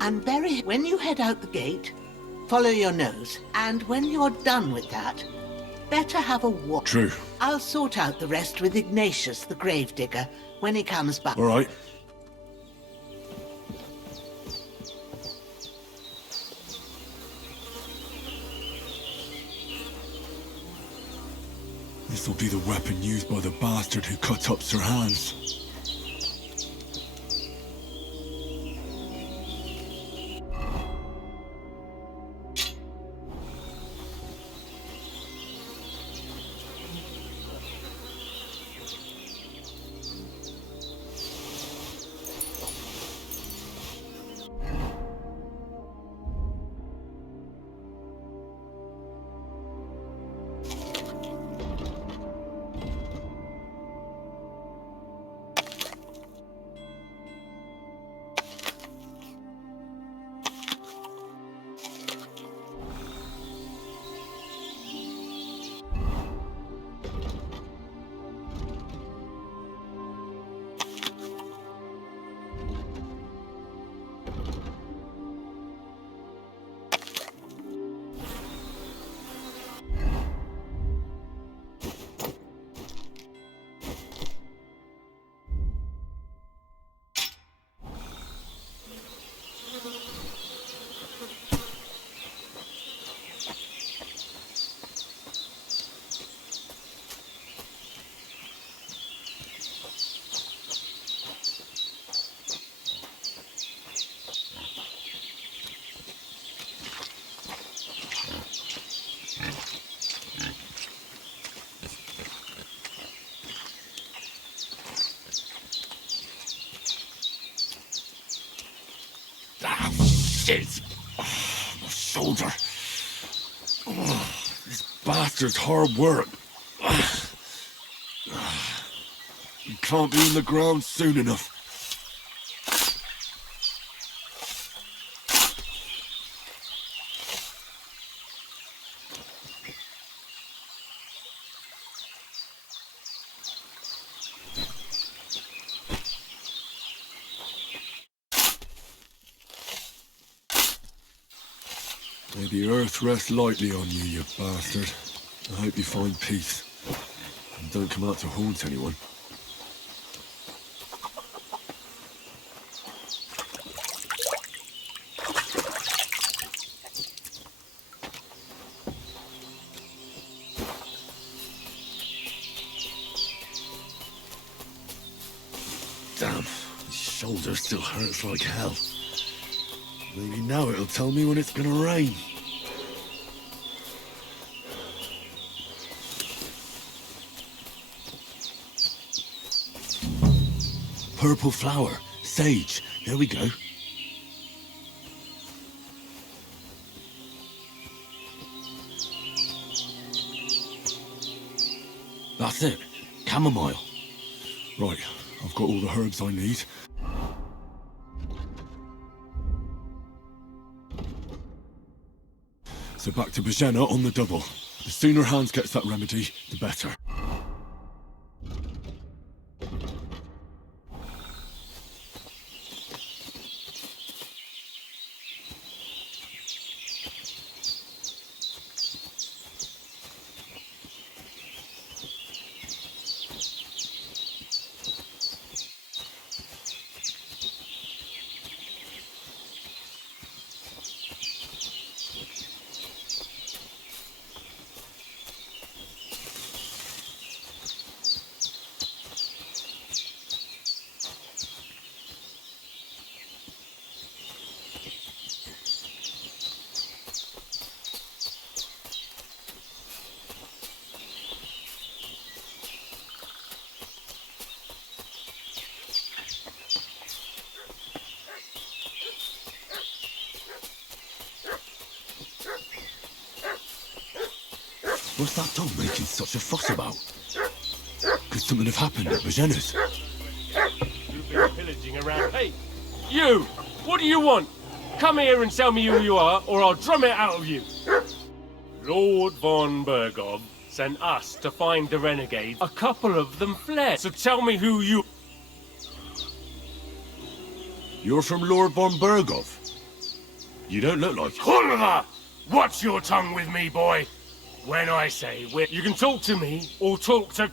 and bury it. When you head out the gate, follow your nose. And when you're done with that, better have a walk. True. I'll sort out the rest with Ignatius, the gravedigger, when he comes back. All right. This'll be the weapon used by the bastard who cut up Sir Hans. Shit! Oh, my shoulder. Oh, this bastard's hard work. You can't be in the ground soon enough. May the earth rest lightly on you, you bastard. I hope you find peace. And don't come out to haunt anyone. Damn, my shoulder still hurts like hell. Maybe now it'll tell me when it's gonna rain. Purple flower, sage, there we go. That's it, chamomile. Right, I've got all the herbs I need. So back to Bajena on the double. The sooner Hans gets that remedy, the better. What's that dog making such a fuss about? Could something have happened at Bajena's? You've been pillaging around. Hey, you! What do you want? Come here and tell me who you are, or I'll drum it out of you. Lord von Bergov sent us to find the renegades. A couple of them fled. So tell me who you... You're from Lord von Bergov. You don't look like... Hulva! Watch your tongue with me, boy. When I say you can talk to me, or talk to...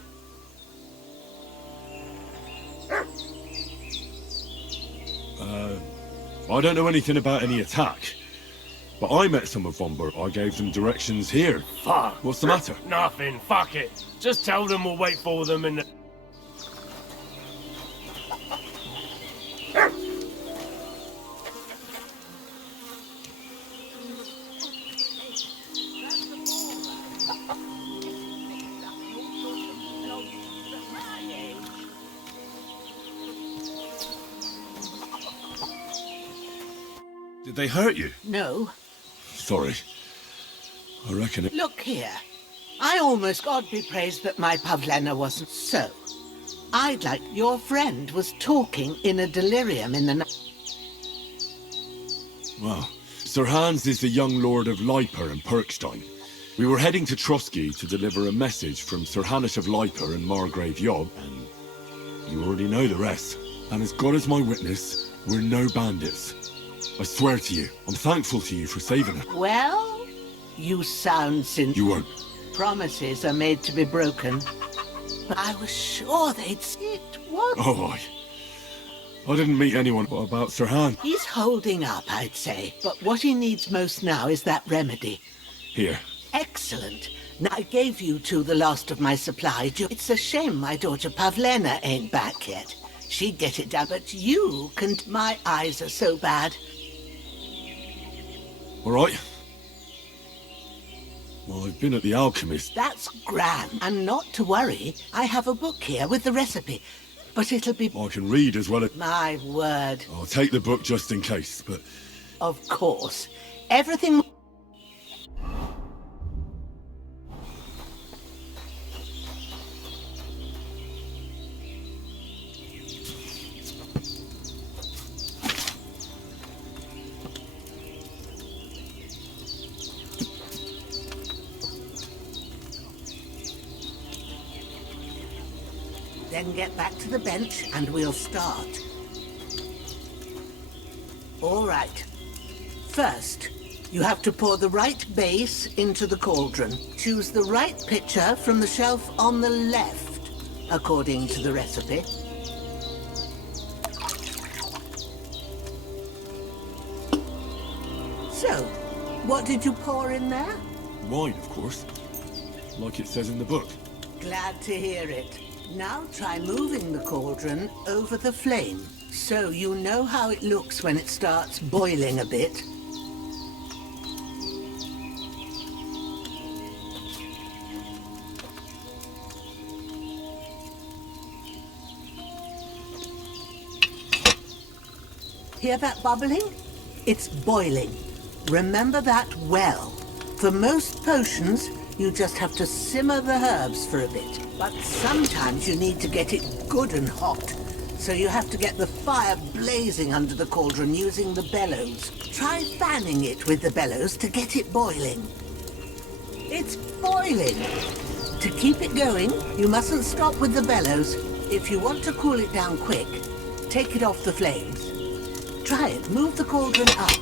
I don't know anything about any attack. But I met some of von Bergov. I gave them directions here. Fuck. What's the matter? Nothing, fuck it. Just tell them we'll wait for them in the... Did they hurt you? No. Sorry. I reckon it... Look here. I almost, God be praised, that my Pavlena wasn't so. I'd like... Your friend was talking in a delirium in the night. Well, Sir Hans is the young lord of Leiper and Perkstein. We were heading to Trotsky to deliver a message from Sir Hanish of Leiper and Margrave Yob, and you already know the rest. And as God is my witness, we're no bandits. I swear to you, I'm thankful to you for saving her. Well, you sound sin... You won't. Promises are made to be broken. But I was sure they'd see it. What? Oh, I didn't meet anyone. What about Sir Han? He's holding up, I'd say. But what he needs most now is that remedy. Here. Excellent. Now, I gave you two the last of my supply. It's a shame my daughter Pavlena ain't back yet. She'd get it done, but you can... My eyes are so bad. All right. Well, I've been at the alchemist. That's grand. And not to worry, I have a book here with the recipe. But it'll be... I can read as well as... My word. I'll take the book just in case, but... Of course. Everything... Then get back to the bench and we'll start. All right. First, you have to pour the right base into the cauldron. Choose the right pitcher from the shelf on the left, according to the recipe. So, what did you pour in there? Wine, of course. Like it says in the book. Glad to hear it. Now try moving the cauldron over the flame, so you know how it looks when it starts boiling a bit. Hear that bubbling? It's boiling. Remember that well. For most potions, you just have to simmer the herbs for a bit. But sometimes you need to get it good and hot. So you have to get the fire blazing under the cauldron using the bellows. Try fanning it with the bellows to get it boiling. It's boiling. To keep it going, you mustn't stop with the bellows. If you want to cool it down quick, take it off the flames. Try it. Move the cauldron up.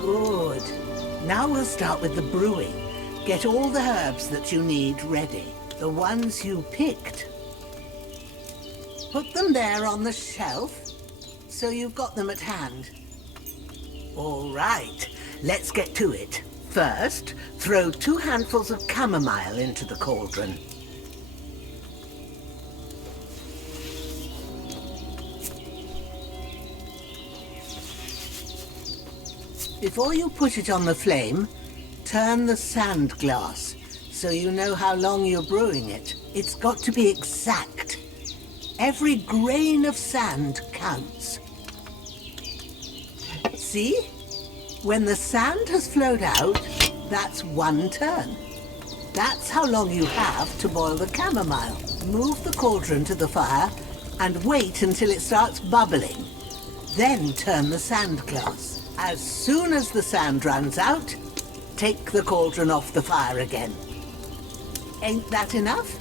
Good. Now we'll start with the brewing. Get all the herbs that you need ready. The ones you picked. Put them there on the shelf, so you've got them at hand. All right, let's get to it. First, throw 2 handfuls of chamomile into the cauldron. Before you put it on the flame, turn the sand glass, so you know how long you're brewing it. It's got to be exact. Every grain of sand counts. See? When the sand has flowed out, That's 1 turn. That's how long you have to boil the chamomile. Move the cauldron to the fire and wait until it starts bubbling. Then turn the sand glass. As soon as the sand runs out, take the cauldron off the fire again. Ain't that enough?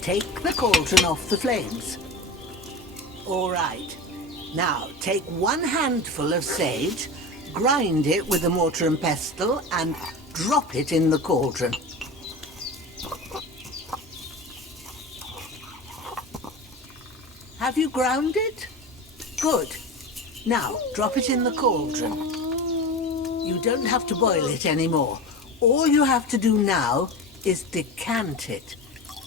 Take the cauldron off the flames. All right. Now, take 1 handful of sage, grind it with a mortar and pestle, and drop it in the cauldron. Have you ground it? Good. Now, drop it in the cauldron. You don't have to boil it anymore. All you have to do now is decant it.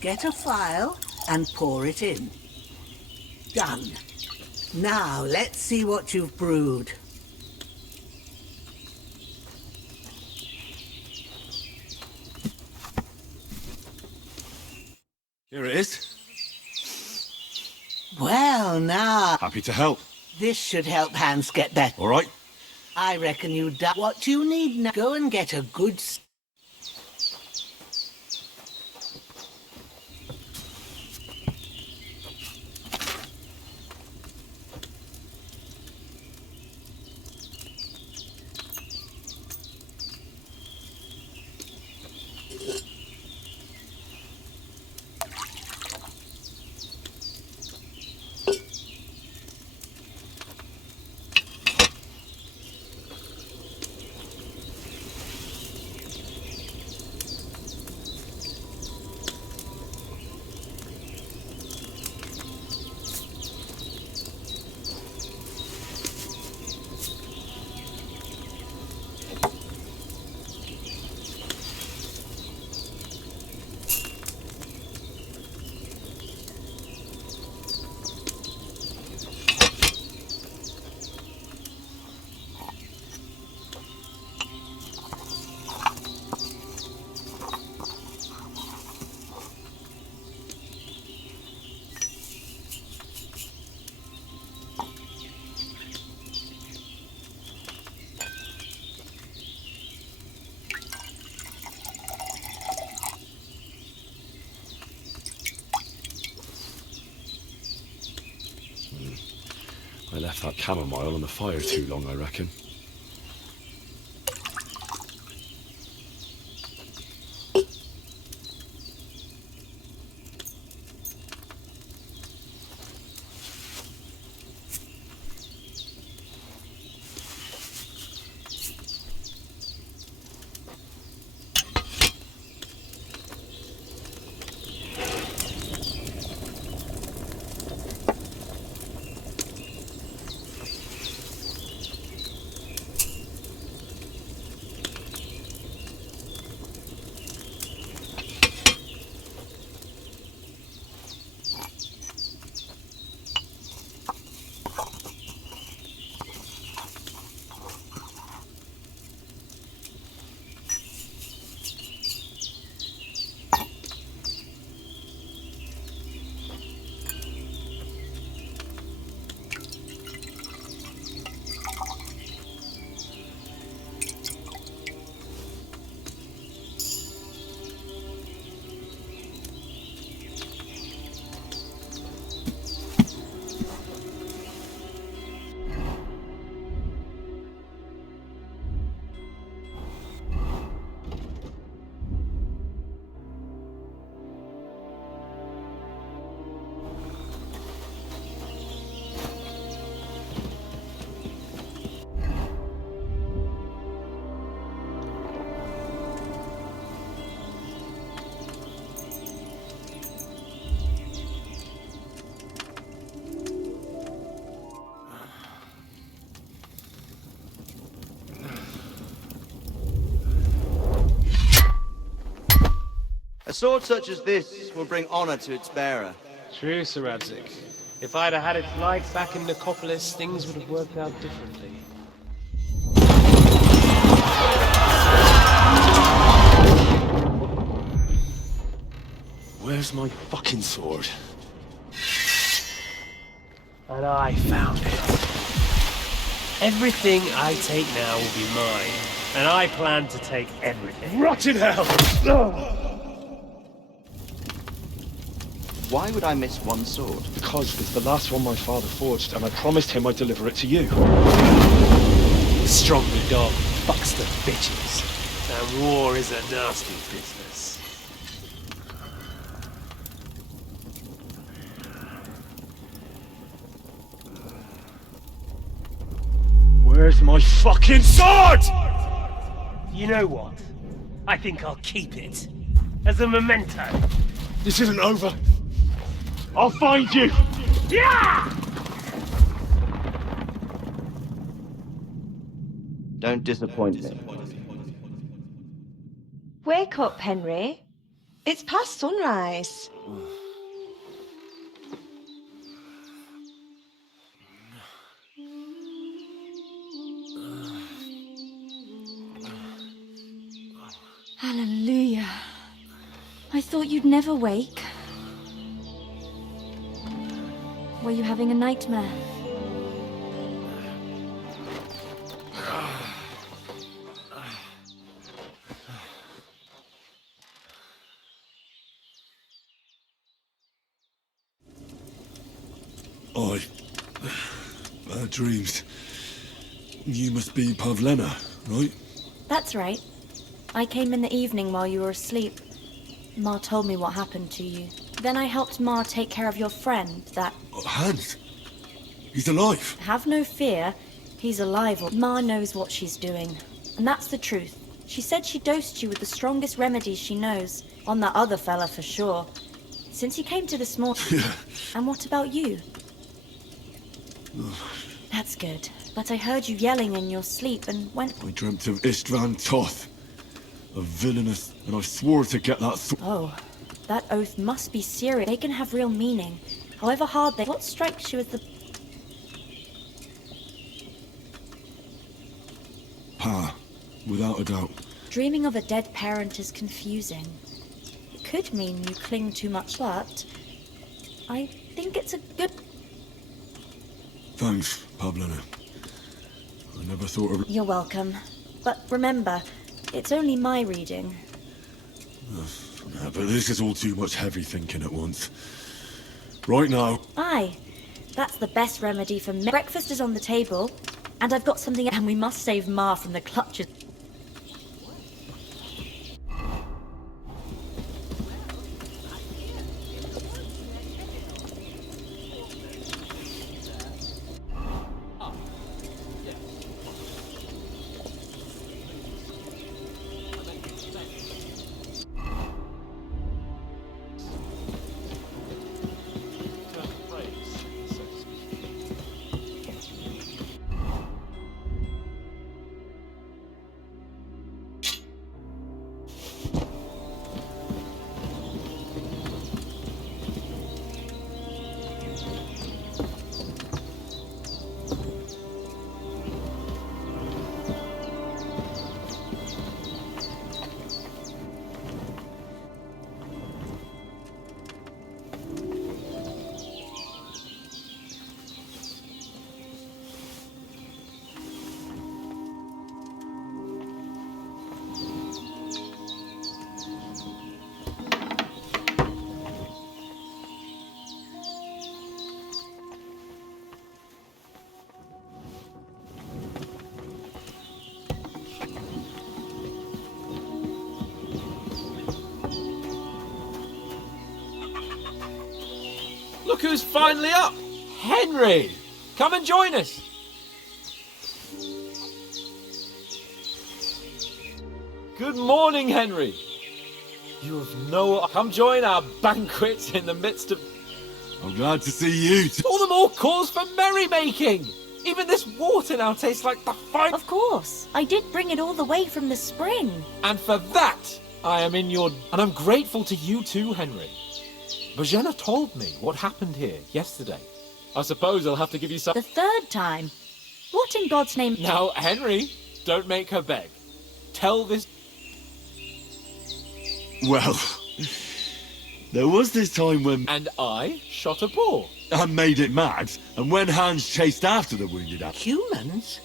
Get a phial and pour it in. Done. Now, let's see what you've brewed. Here it is. Well, now... Happy to help. This should help Hans get better. All right. I reckon you've done what you need now. Go and get a good... I left that chamomile on the fire too long, I reckon. A sword such as this will bring honor to its bearer. True, Sir Radzik. If I'd have had its like back in Nicopolis, things would have worked out differently. Where's my fucking sword? And I found it. Everything I take now will be mine, and I plan to take everything. Rot in hell! Why would I miss one sword? Because it's the last one my father forged, and I promised him I'd deliver it to you. The stronger dog fucks the bitches, and war is a nasty business. Where's my fucking sword? You know what? I think I'll keep it. As a memento. This isn't over. I'll find you! Yeah! Don't disappoint me. Wake up, Henry. It's past sunrise. Hallelujah. I thought you'd never wake. Were you having a nightmare? Bad dreams. You must be Pavlena, right? That's right. I came in the evening while you were asleep. Ma told me what happened to you. Then I helped Ma take care of your friend, that... Hans! He's alive! Have no fear. He's alive. Ma knows what she's doing. And that's the truth. She said she dosed you with the strongest remedies she knows. On that other fella for sure. Since he came to this morning. Yeah. And what about you? That's good. But I heard you yelling in your sleep and went... I dreamt of Istvan Toth. A villainous... And I swore to get that... Oh, that oath must be serious. They can have real meaning. However hard they... What strikes you as the... Pa, without a doubt. Dreaming of a dead parent is confusing. It could mean you cling too much, but... I think it's a good... Thanks, Pavlena. I never thought of... You're welcome. But remember, it's only my reading. Yeah, but this is all too much heavy thinking at once. Right now... Aye. That's the best remedy for me. Breakfast is on the table, and I've got something... And we must save Ma from the clutches... Look who's finally up! Henry! Come and join us! Good morning, Henry! You have no... Come join our banquet in the midst of... I'm glad to see you. All the more cause for merrymaking! Even this water now tastes like the fine... Of course. I did bring it all the way from the spring. And for that, I am in your... And I'm grateful to you too, Henry. Bojena told me what happened here yesterday. I suppose I'll have to give you some... The third time? What in God's name... Now, Henry, don't make her beg. Tell this... Well, There was this time when... And I shot a boar. And made it mad, and when Hans chased after the wounded animal... Humans?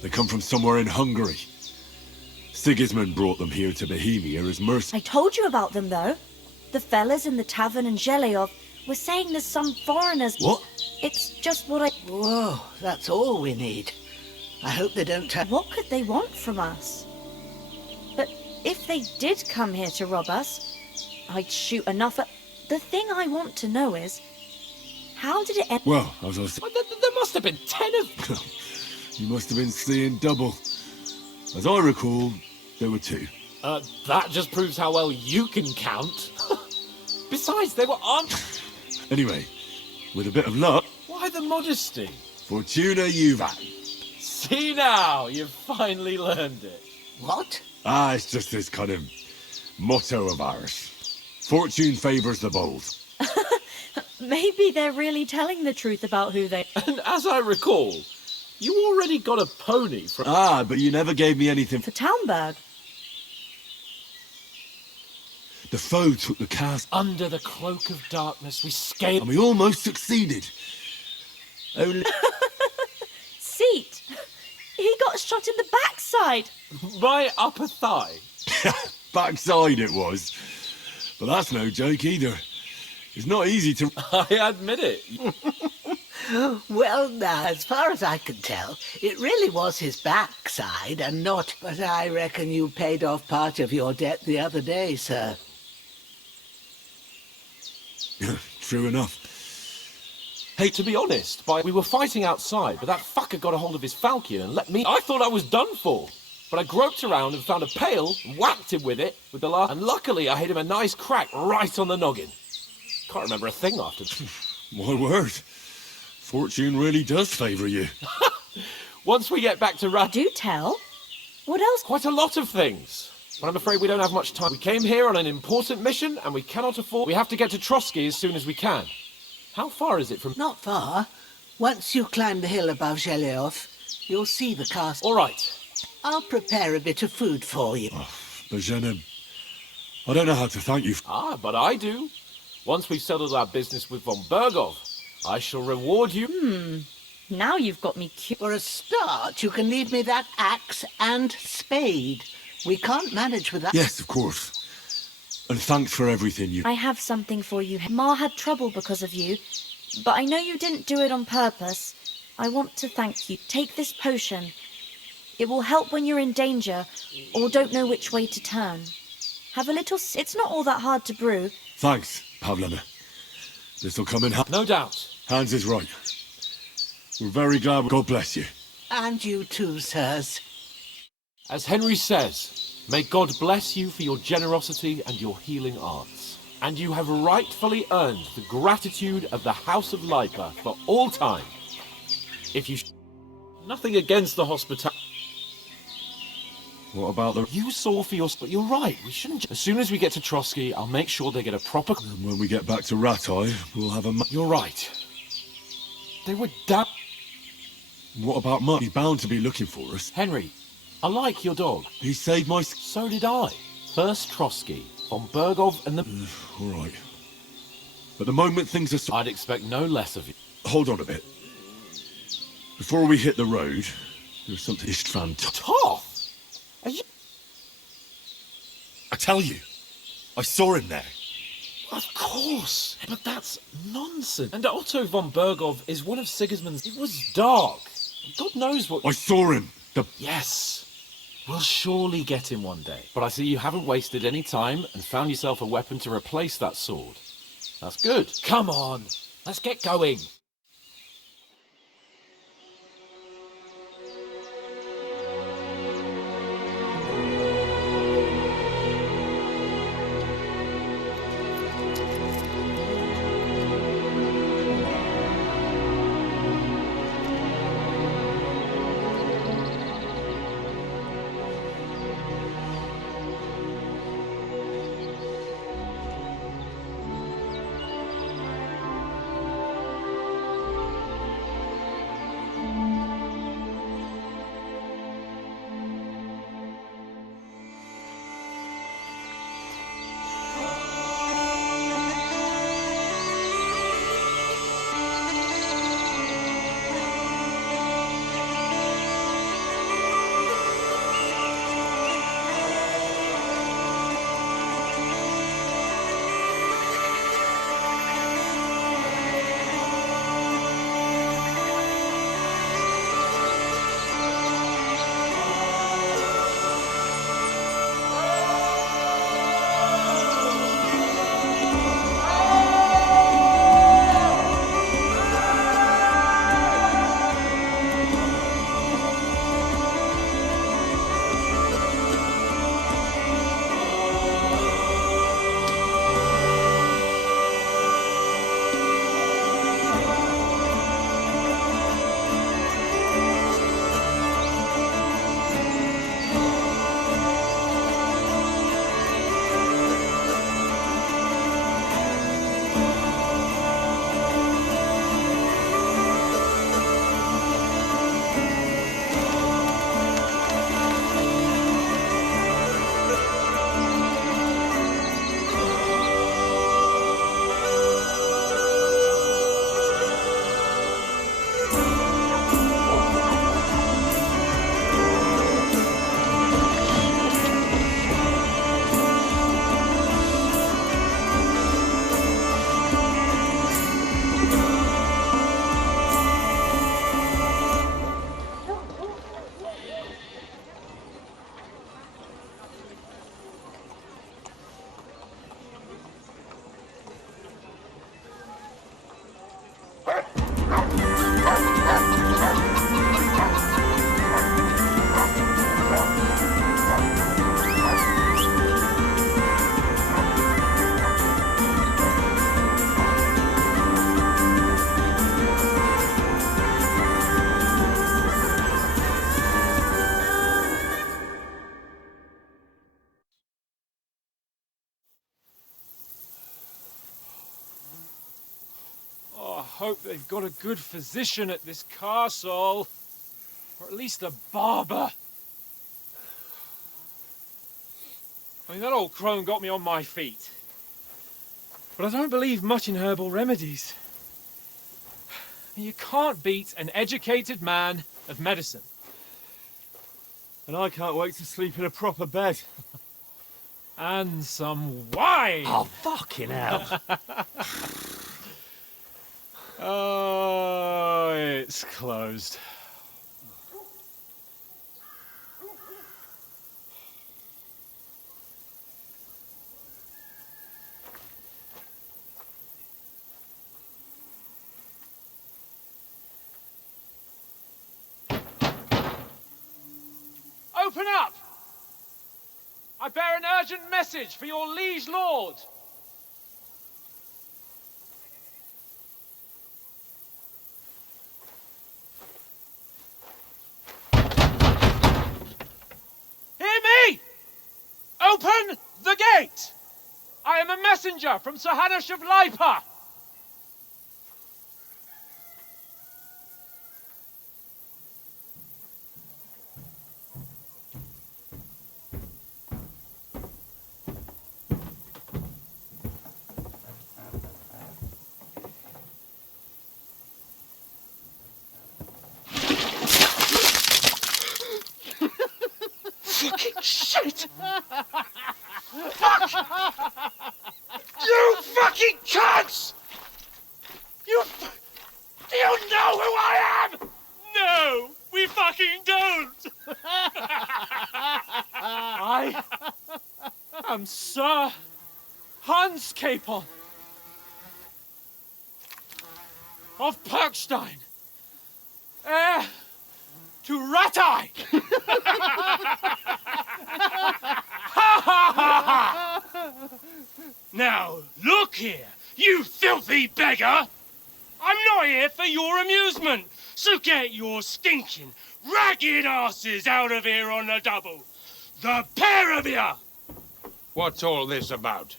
They come from somewhere in Hungary. Sigismund brought them here to Bohemia as mercy. I told you about them, though. The fellas in the tavern in Zheleov were saying there's some foreigners... What? It's just what I... Whoa, that's all we need. I hope they don't turn... What could they want from us? But if they did come here to rob us, I'd shoot enough at... The thing I want to know is, how did it end? Well, as I was... There must have been 10 of... You must have been seeing double. As I recall, there were 2. That just proves how well you can count. Besides, they were armed... Anyway, with a bit of luck... Why the modesty? Fortuna Juvat. See now, you've finally learned it. What? It's just this kind of motto of ours. Fortune favours the bold. Maybe they're really telling the truth about who they... And as I recall, you already got a pony from... But you never gave me anything... For Townberg. The foe took the castle. Under the cloak of darkness, we scaled... And we almost succeeded. Only... Seat! He got shot in the backside! My upper thigh. Backside it was. But that's no joke either. It's not easy to... I admit it. Well, now, as far as I can tell, it really was his backside and not... But I reckon you paid off part of your debt the other day, sir. True enough. Hey, to be honest, we were fighting outside, but that fucker got a hold of his falchion and let me... I thought I was done for. But I groped around and found a pail, and whacked him with it, with the last... And luckily I hit him a nice crack right on the noggin. Can't remember a thing after... My word. Fortune really does favour you. Once we get back to Do tell. What else? Quite a lot of things. But I'm afraid we don't have much time. We came here on an important mission, and we cannot afford... We have to get to Trotsky as soon as we can. How far is it from... Not far. Once you climb the hill above Zheleov, you'll see the castle. All right. I'll prepare a bit of food for you. Bozhena, I don't know how to thank you. But I do. Once we've settled our business with von Bergov, I shall reward you. Now you've got me curious. For a start, you can leave me that axe and spade. We can't manage without... Yes, of course. And thanks for everything you... I have something for you. Ma had trouble because of you, but I know you didn't do it on purpose. I want to thank you. Take this potion. It will help when you're in danger or don't know which way to turn. Have a little... It's not all that hard to brew. Thanks, Pavlena. This'll come in handy. No doubt. Hans is right. We're very glad. God bless you. And you too, sirs. As Henry says, may God bless you for your generosity and your healing arts. And you have rightfully earned the gratitude of the House of Lipa for all time. If you... Nothing against the hospitality. What about the... You saw for your... But you're right, we shouldn't... As soon as we get to Trotsky, I'll make sure they get a proper... And when we get back to Ratai, we'll have a... You're right. They were damn... What about Mutt? He's bound to be looking for us. Henry, I like your dog. He saved my... So did I. First Trotsky, von Bergov and the... All right. But the moment things are... I'd expect no less of you. Hold on a bit. Before we hit the road, there's something... Istvan... Toth? Are you... I tell you, I saw him there. Of course, but that's nonsense. And Otto von Bergov is one of Sigismund's... It was dark. God knows what... I saw him. Yes. We'll surely get him one day. But I see you haven't wasted any time and found yourself a weapon to replace that sword. That's good. Come on, let's get going. hope they've got a good physician at this castle. Or at least a barber. I mean, that old crone got me on my feet. But I don't believe much in herbal remedies. You can't beat an educated man of medicine. And I can't wait to sleep in a proper bed. And some wine! Oh, fucking hell. Oh, it's closed. Open up! I bear an urgent message for your liege lord. Hear me! Open the gate! I am a messenger from Sir Hanush of Lipa. Fucking shit! Fuck! You fucking cunts! Do you know who I am? No, we fucking don't! I am Sir Hans Capon of Perkstein, heir to Ratai! Now, look here, you filthy beggar! I'm not here for your amusement, so get your stinking, ragged asses out of here on the double. The pair of you! What's all this about?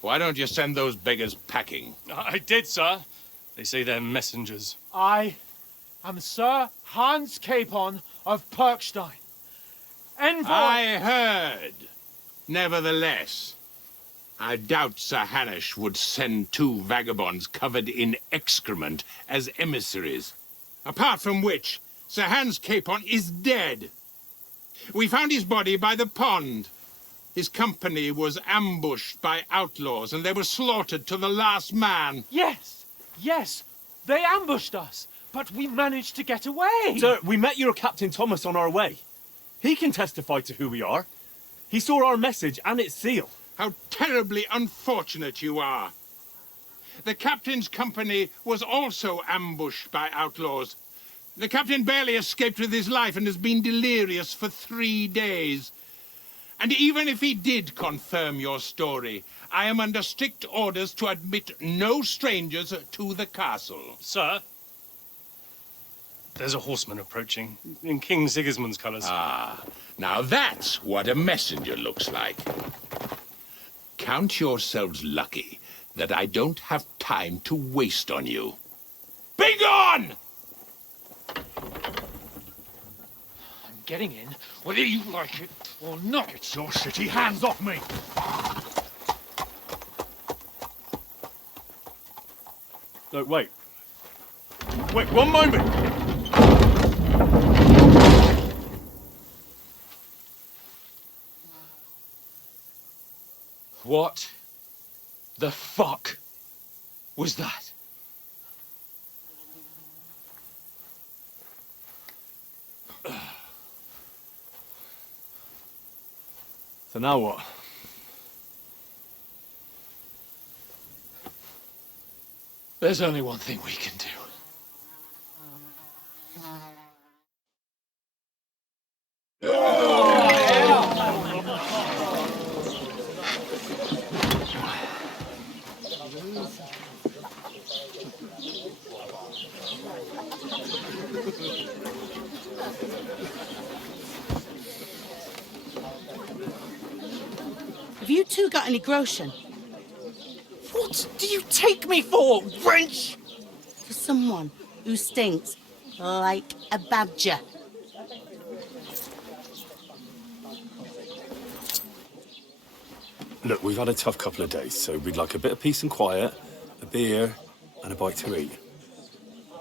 Why don't you send those beggars packing? I did, sir. They say they're messengers. I am Sir Hans Capon of Perkstein. Envoy... I heard. Nevertheless, I doubt Sir Hanush would send two vagabonds covered in excrement as emissaries. Apart from which, Sir Hans Capon is dead. We found his body by the pond. His company was ambushed by outlaws, and they were slaughtered to the last man. Yes, yes, they ambushed us, but we managed to get away. Sir, we met your Captain Thomas on our way. He can testify to who we are. He saw our message and its seal. How terribly unfortunate you are. The captain's company was also ambushed by outlaws. The captain barely escaped with his life and has been delirious for 3 days. And even if he did confirm your story, I am under strict orders to admit no strangers to the castle. Sir, there's a horseman approaching in King Sigismund's colours. Ah, now that's what a messenger looks like. Count yourselves lucky that I don't have time to waste on you. Be gone! I'm getting in, whether you like it or not. Get your shitty hands off me! No, wait. Wait, one moment! What the fuck was that? So now what? There's only one thing we can do. Have you two got any groschen? What do you take me for, wench? For someone who stinks like a badger. Look, we've had a tough couple of days, so we'd like a bit of peace and quiet, a beer, and a bite to eat.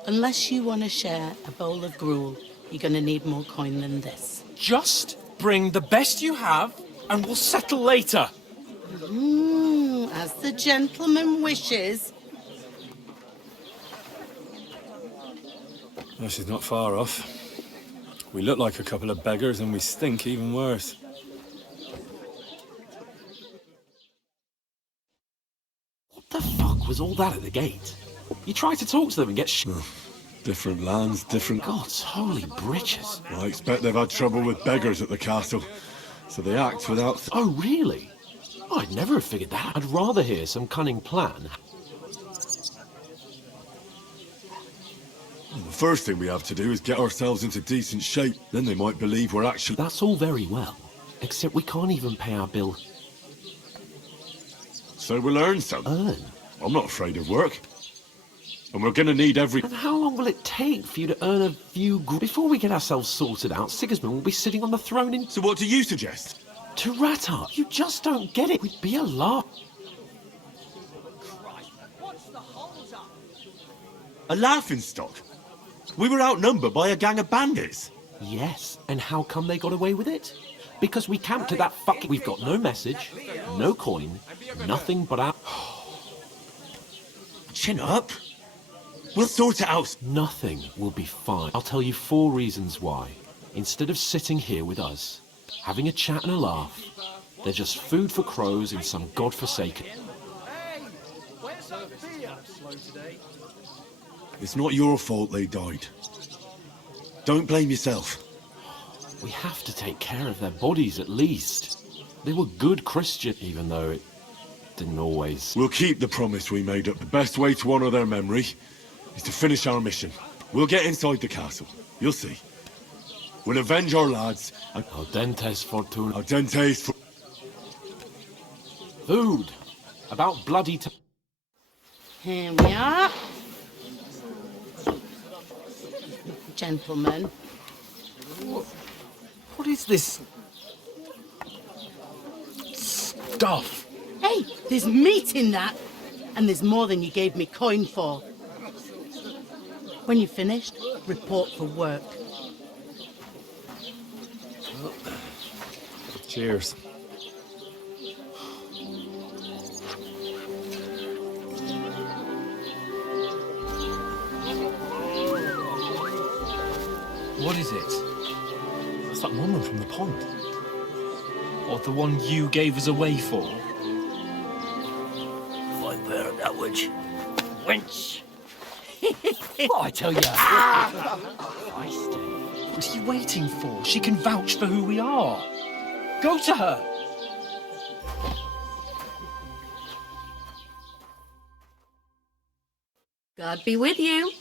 Unless you want to share a bowl of gruel, you're going to need more coin than this. Just bring the best you have, and we'll settle later. As the gentleman wishes. Well, she's not far off. We look like a couple of beggars, and we stink even worse. What the fuck was all that at the gate? You tried to talk to them and get Different lands, different... God's holy britches. I expect they've had trouble with beggars at the castle, so they act without... Oh, really? I'd never have figured that. I'd rather hear some cunning plan. The first thing we have to do is get ourselves into decent shape. Then they might believe we're actually... That's all very well, except we can't even pay our bill. So we'll earn some. Earn? I'm not afraid of work. And we're gonna need every... And how long will it take for you to earn a few... Before we get ourselves sorted out, Sigismund will be sitting on the throne in... So what do you suggest? To rat up. You just don't get it. We'd be a lark. A laughingstock? We were outnumbered by a gang of bandits. Yes, and how come they got away with it? Because we camped at that fucking... We've got no message, no coin, nothing but our... Chin up. We'll sort it out. Nothing will be fine. I'll tell you 4 reasons why. Instead of sitting here with us, having a chat and a laugh, they're just food for crows in some godforsaken... It's not your fault they died. Don't blame yourself. We have to take care of their bodies at least. They were good Christians, even though it didn't always... We'll keep the promise we made up. The best way to honour their memory is to finish our mission. We'll get inside the castle. You'll see. We'll avenge our lads and... Audentes fortuna. Audentes for... Food. About bloody... Here we are. Gentlemen. What is this... stuff? Hey, there's meat in that. And there's more than you gave me coin for. When you're finished, report for work. Cheers. What is it? It's that woman from the pond. Or the one you gave us away for? Fight better that witch. Wench. What I tell you? What are you waiting for? She can vouch for who we are. Go to her. God be with you.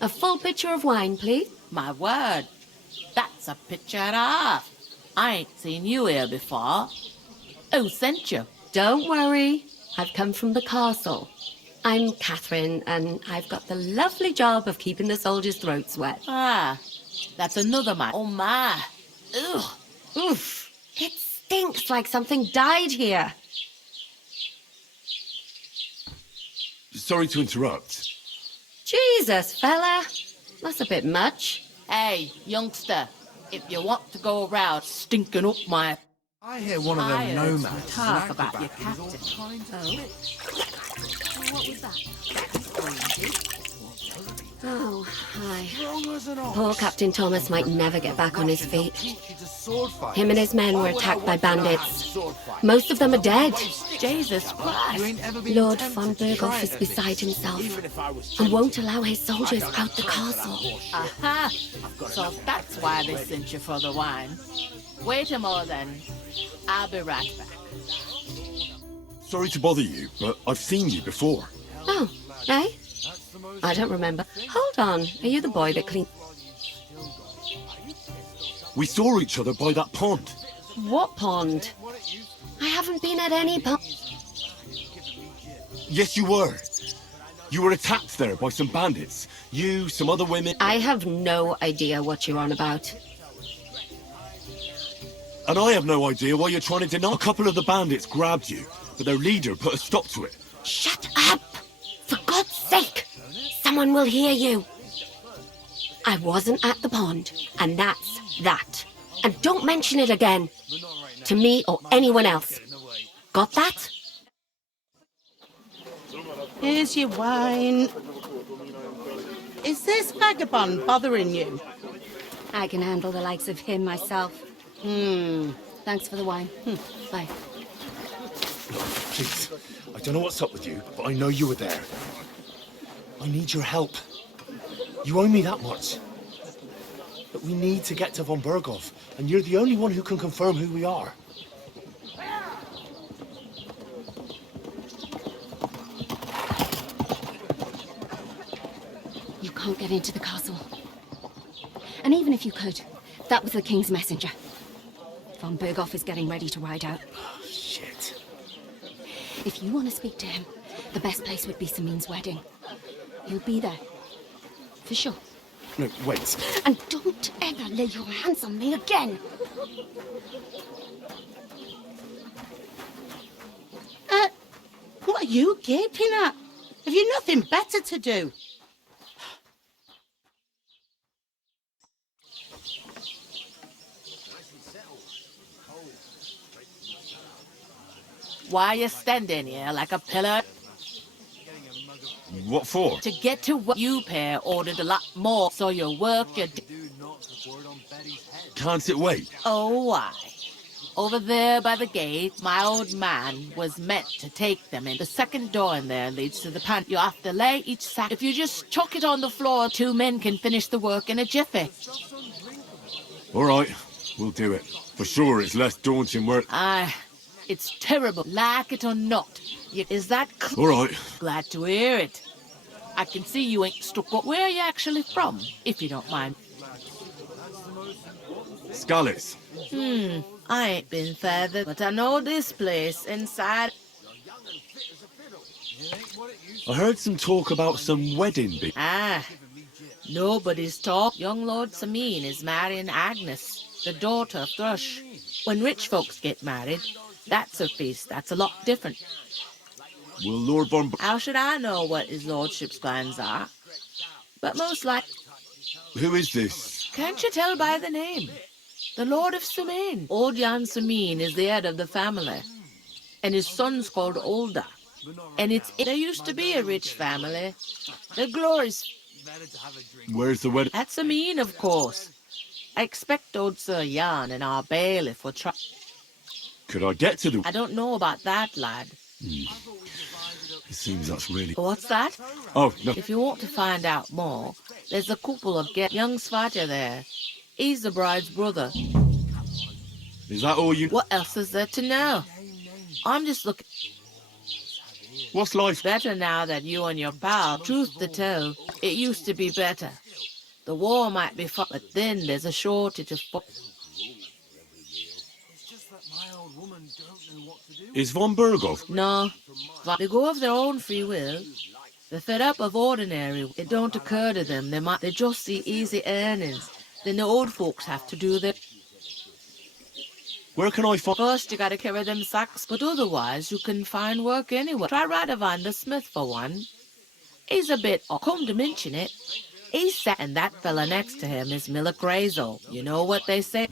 A full pitcher of wine, please. My word, that's a picture and a half. I ain't seen you here before. Who sent you? Don't worry. I've come from the castle. I'm Catherine, and I've got the lovely job of keeping the soldiers' throats wet. Ah, that's another man. Oh, my. Ugh. Oof. It stinks like something died here. Sorry to interrupt. Jesus, fella. That's a bit much. Hey, youngster, if you want to go around stinking up my... I hear one of them nomads. Talk about your captain. What was that? Oh, hi. Poor Captain Thomas might never get back on his feet. Him and his men were attacked by bandits. Most of them are dead. Jesus Christ. Lord von Berghoff is beside himself and won't allow his soldiers out the castle. Aha! So that's why they sent you for the wine. Wait a moment then. I'll be right back. Sorry to bother you, but I've seen you before. Oh, eh? I don't remember. Hold on. Are you the boy that cleaned... We saw each other by that pond. What pond? I haven't been at any point. Yes, you were. You were attacked there by some bandits. You, some other women... I have no idea what you're on about. And I have no idea why you're trying to deny. A couple of the bandits grabbed you, but their leader put a stop to it. Shut up! For God's sake! Someone will hear you. I wasn't at the pond, and that's that. And don't mention it again. To me or anyone else. Got that? Here's your wine. Is this vagabond bothering you? I can handle the likes of him myself. Thanks for the wine. Bye. Please, I don't know what's up with you, but I know you were there. I need your help. You owe me that much. But we need to get to von Berghoff, and you're the only one who can confirm who we are. You can't get into the castle. And even if you could, that was the King's messenger. Von Berghoff is getting ready to ride out. Shit. If you want to speak to him, the best place would be Samin's wedding. He'll be there. For sure. No, wait. And don't ever lay your hands on me again! What are you gaping at? Have you nothing better to do? Why are you standing here like a pillar? What for? To get to what you pair ordered a lot more, so your work, your... Can't it wait? Oh, why? Over there by the gate, my old man was meant to take them in. The second door in there leads to the pantry. You have to lay each sack. If you just chuck it on the floor, 2 men can finish the work in a jiffy. All right, we'll do it. For sure, it's less daunting work. Aye, it's terrible, like it or not. Is that All right. Glad to hear it. I can see you ain't stuck up. Where are you actually from, if you don't mind? Scallis. I ain't been further, but I know this place inside. I heard some talk about some wedding Nobody's talk. Young Lord Samin is marrying Agnes, the daughter of Thrush. When rich folks get married, that's a feast. That's a lot different. Will Lord von... How should I know what his lordship's plans are? But most likely... Who is this? Can't you tell by the name? The Lord of Samin. Old Jan Samin is the head of the family. And his son's called Olda. And there used to be a rich family. The glories... Where's the wedding? At Samin, of course. I expect old Sir Jan and our bailiff will try... Could I get to the... I don't know about that, lad. It seems that's really... What's that? Oh, no. If you want to find out more, there's a couple of young Svaja there. He's the bride's brother. Is that all you... What else is there to know? I'm just looking... What's life? Better now that you and your pal... Truth to tell, it used to be better. The war might be fought, but then there's a shortage of... Is von Berghoff? No. They go of their own free will. They're fed up of ordinary. It don't occur to them. They just see easy earnings. Then the old folks have to do their... Where can I find... First, you gotta carry them sacks, but otherwise you can find work anywhere. Try Radovan the Smith for one. He's a bit... Come to mention it, he's sat... And that fella next to him is Miller Crazel. You know what they say?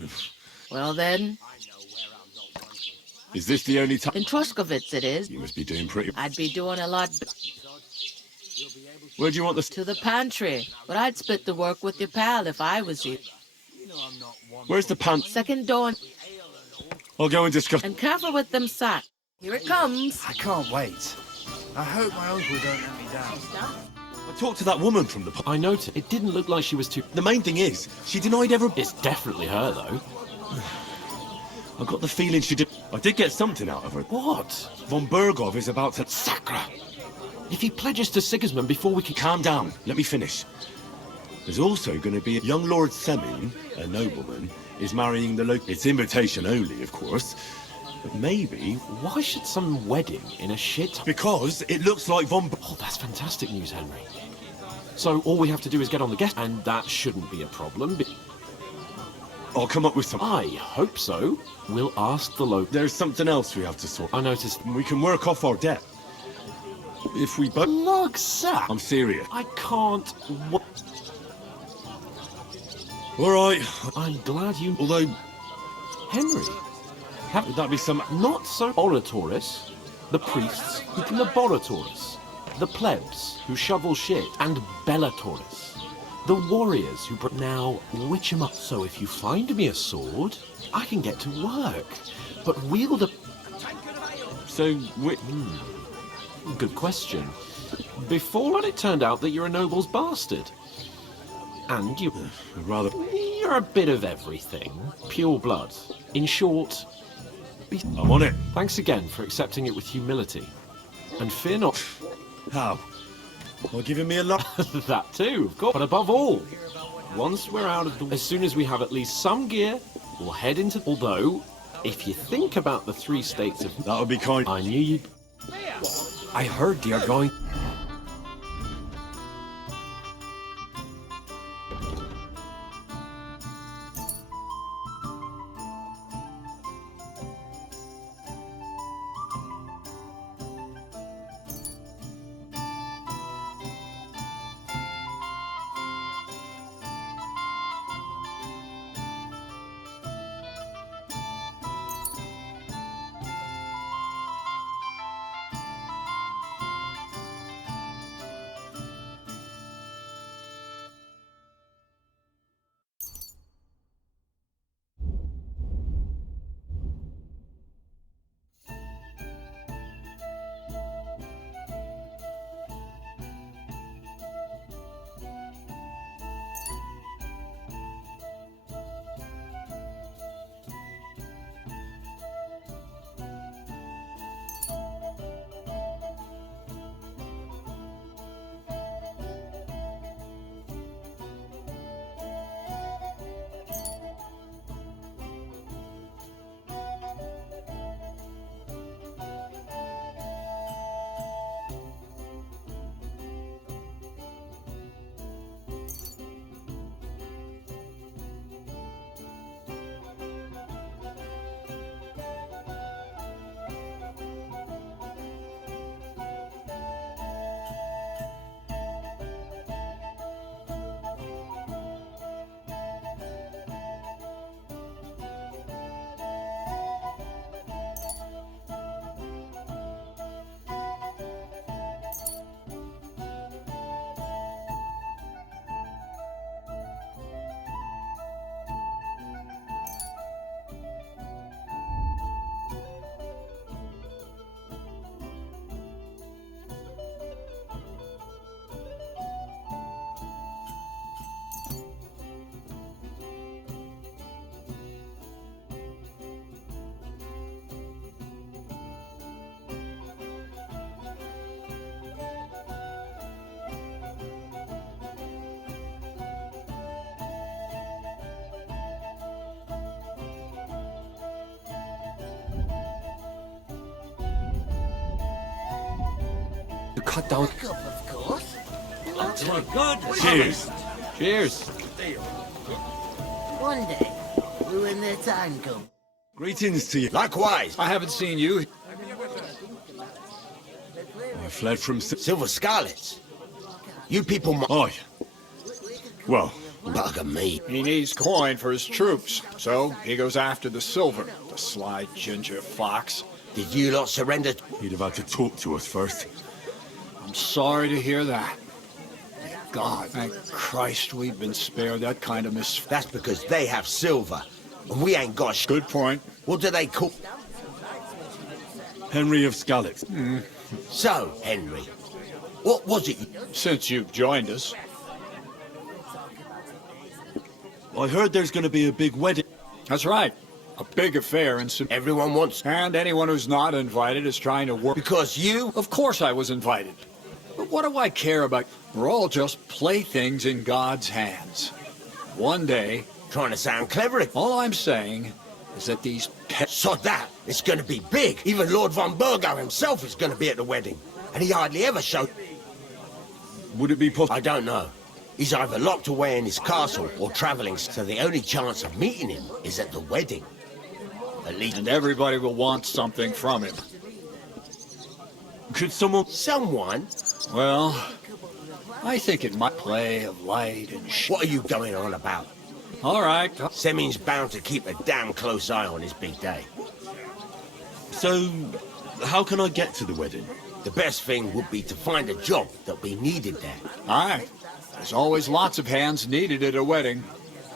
Well then... Is this the only time... In Truskovitz it is. You must be doing pretty... I'd be doing a lot... Where do you want this... To the pantry. But I'd split the work with your pal if I was you. Where's the pant... Second door... I'll go and discuss... And careful with them sacks. Here it comes. I can't wait. I hope my uncle don't let me down. I talked to that woman from the... I noticed. It didn't look like she was too... The main thing is, she denied ever... It's definitely her, though. I got the feeling she did... I did get something out of her. What? Von Berghoff is about to... Sacra! If he pledges to Sigismund before we can... Calm down. Let me finish. There's also going to be a young Lord Semin, a nobleman, is marrying the local... It's invitation only, of course. Maybe. Why should some wedding in a shit... Because it looks like Von... Oh, that's fantastic news, Henry. So all we have to do is get on the guest, and that shouldn't be a problem. I'll come up with some... I hope so. We'll ask the local... There's something else we have to sort. I noticed... We can work off our debt. If we both... Look, sir! I'm serious. I can't... All right. I'm glad you... Although... Henry... Would that be some... Not so... Oratores. The priests who can laboratories. The plebs who shovel shit. And bellatores. The warriors who... Now, witch 'em up. So if you find me a sword, I can get to work. But wield a... So, Good question. Before it turned out that you're a noble's bastard. And you... Rather... You're a bit of everything. Pure blood. In short... I'm on it. Thanks again for accepting it with humility. And fear not... How? Well, giving me a lot... That too, of course. But above all, once we're out of the... As soon as we have at least some gear, we'll head into... Although, if you think about the 3 states of... That would be kind... I knew you'd... I heard you're going... Cut down. Of course. Oh my God! Cheers. Cheers. One day, when their time comes. Greetings to you. Likewise. I haven't seen you. I fled from... Silver Scarlets. You people... Aye. Well... Bugger me. He needs coin for his troops, so he goes after the silver. The sly ginger fox. Did you lot surrender? He'd have had to talk to us first. I'm sorry to hear that. God, thank Christ we've been spared that kind of That's because they have silver, and we ain't got Good point. What do they call... Henry of Skalitz. So, Henry, what was it? Since you've joined us. I heard there's going to be a big wedding. That's right. A big affair and some... Everyone wants... And anyone who's not invited is trying to work... Because you... Of course I was invited. But what do I care about? We're all just playthings in God's hands. One day... Trying to sound clever. All I'm saying is that these Sod that. It's going to be big. Even Lord von Burgo himself is going to be at the wedding. And he hardly ever showed... Would it be possible? I don't know. He's either locked away in his castle or travelling, so the only chance of meeting him is at the wedding. At least... And everybody will want something from him. Could someone... Someone? Well, I think it might play of light and What are you going on about? All right. Semin's bound to keep a damn close eye on his big day. So, how can I get to the wedding? The best thing would be to find a job that'll be needed there. Aye. There's always lots of hands needed at a wedding,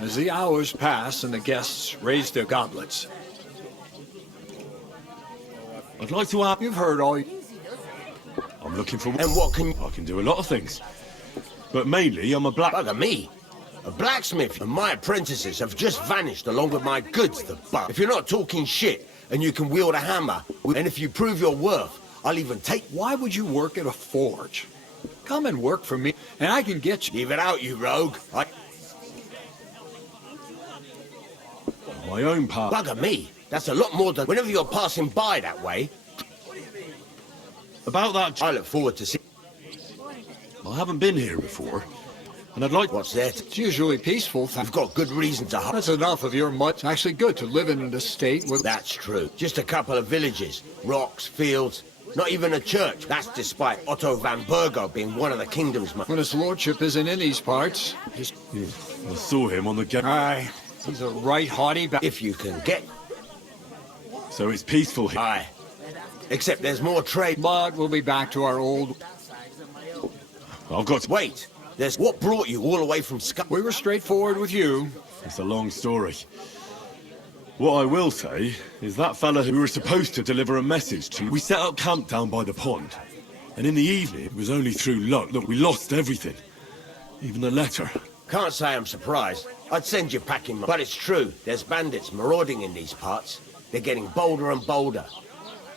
as the hours pass and the guests raise their goblets. I'd like to ask... You've heard all... I'm looking for... And what can... I can do a lot of things. But mainly, I'm a black... Bugger me. A blacksmith and my apprentices have just vanished along with my goods, the buck. If you're not talking shit and you can wield a hammer, and if you prove your worth, I'll even take... Why would you work at a forge? Come and work for me, and I can get you... Leave it out, you rogue. My own part. Bugger me. That's a lot more than... Whenever you're passing by that way... About that... I look forward to seeing... I haven't been here before, and I'd like... What's that? It's usually peaceful. You've got good reason to... That's enough of your mutt. It's actually good to live in an estate with... That's true. Just a couple of villages. Rocks, fields... Not even a church. That's despite Otto van Burgo being one of the kingdom's... When his lordship isn't in these parts... I saw him on the gate. Aye. He's a right haughty... If you can get... So it's peaceful here. Aye. Except there's more trade. But we'll be back to our old... I've got to... Wait. There's... What brought you all the way from Scotland? We were straightforward with you. It's a long story. What I will say is that fella who we were supposed to deliver a message to, we set up camp down by the pond. And in the evening, it was only through luck that we lost everything. Even the letter. Can't say I'm surprised. I'd send you packing, but it's true. There's bandits marauding in these parts. They're getting bolder and bolder.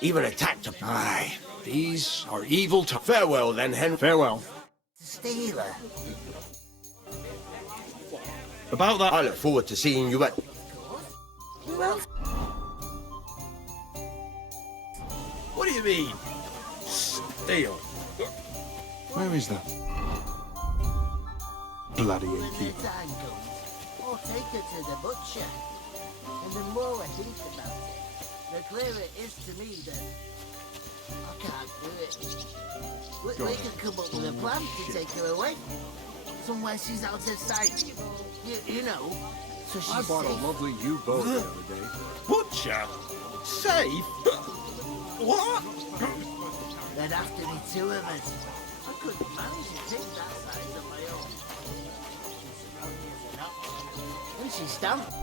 Even attacked a... Aye. These are evil times. Farewell then, Henry. Farewell. Stealer. About that... I look forward to seeing you at... Who else? What do you mean? Steal. Where is that? Bloody innkeeper. Or take her to the butcher. And the more I think about it, the clearer it is to me that I can't do it. We can come up with a plan to take her away. Somewhere she's out of sight. You know, so she's I bought safe. a lovely U-boat the other day. Butcher? Safe? What? There'd have to be two of us. I couldn't manage to take that size on my own. And she's stamped.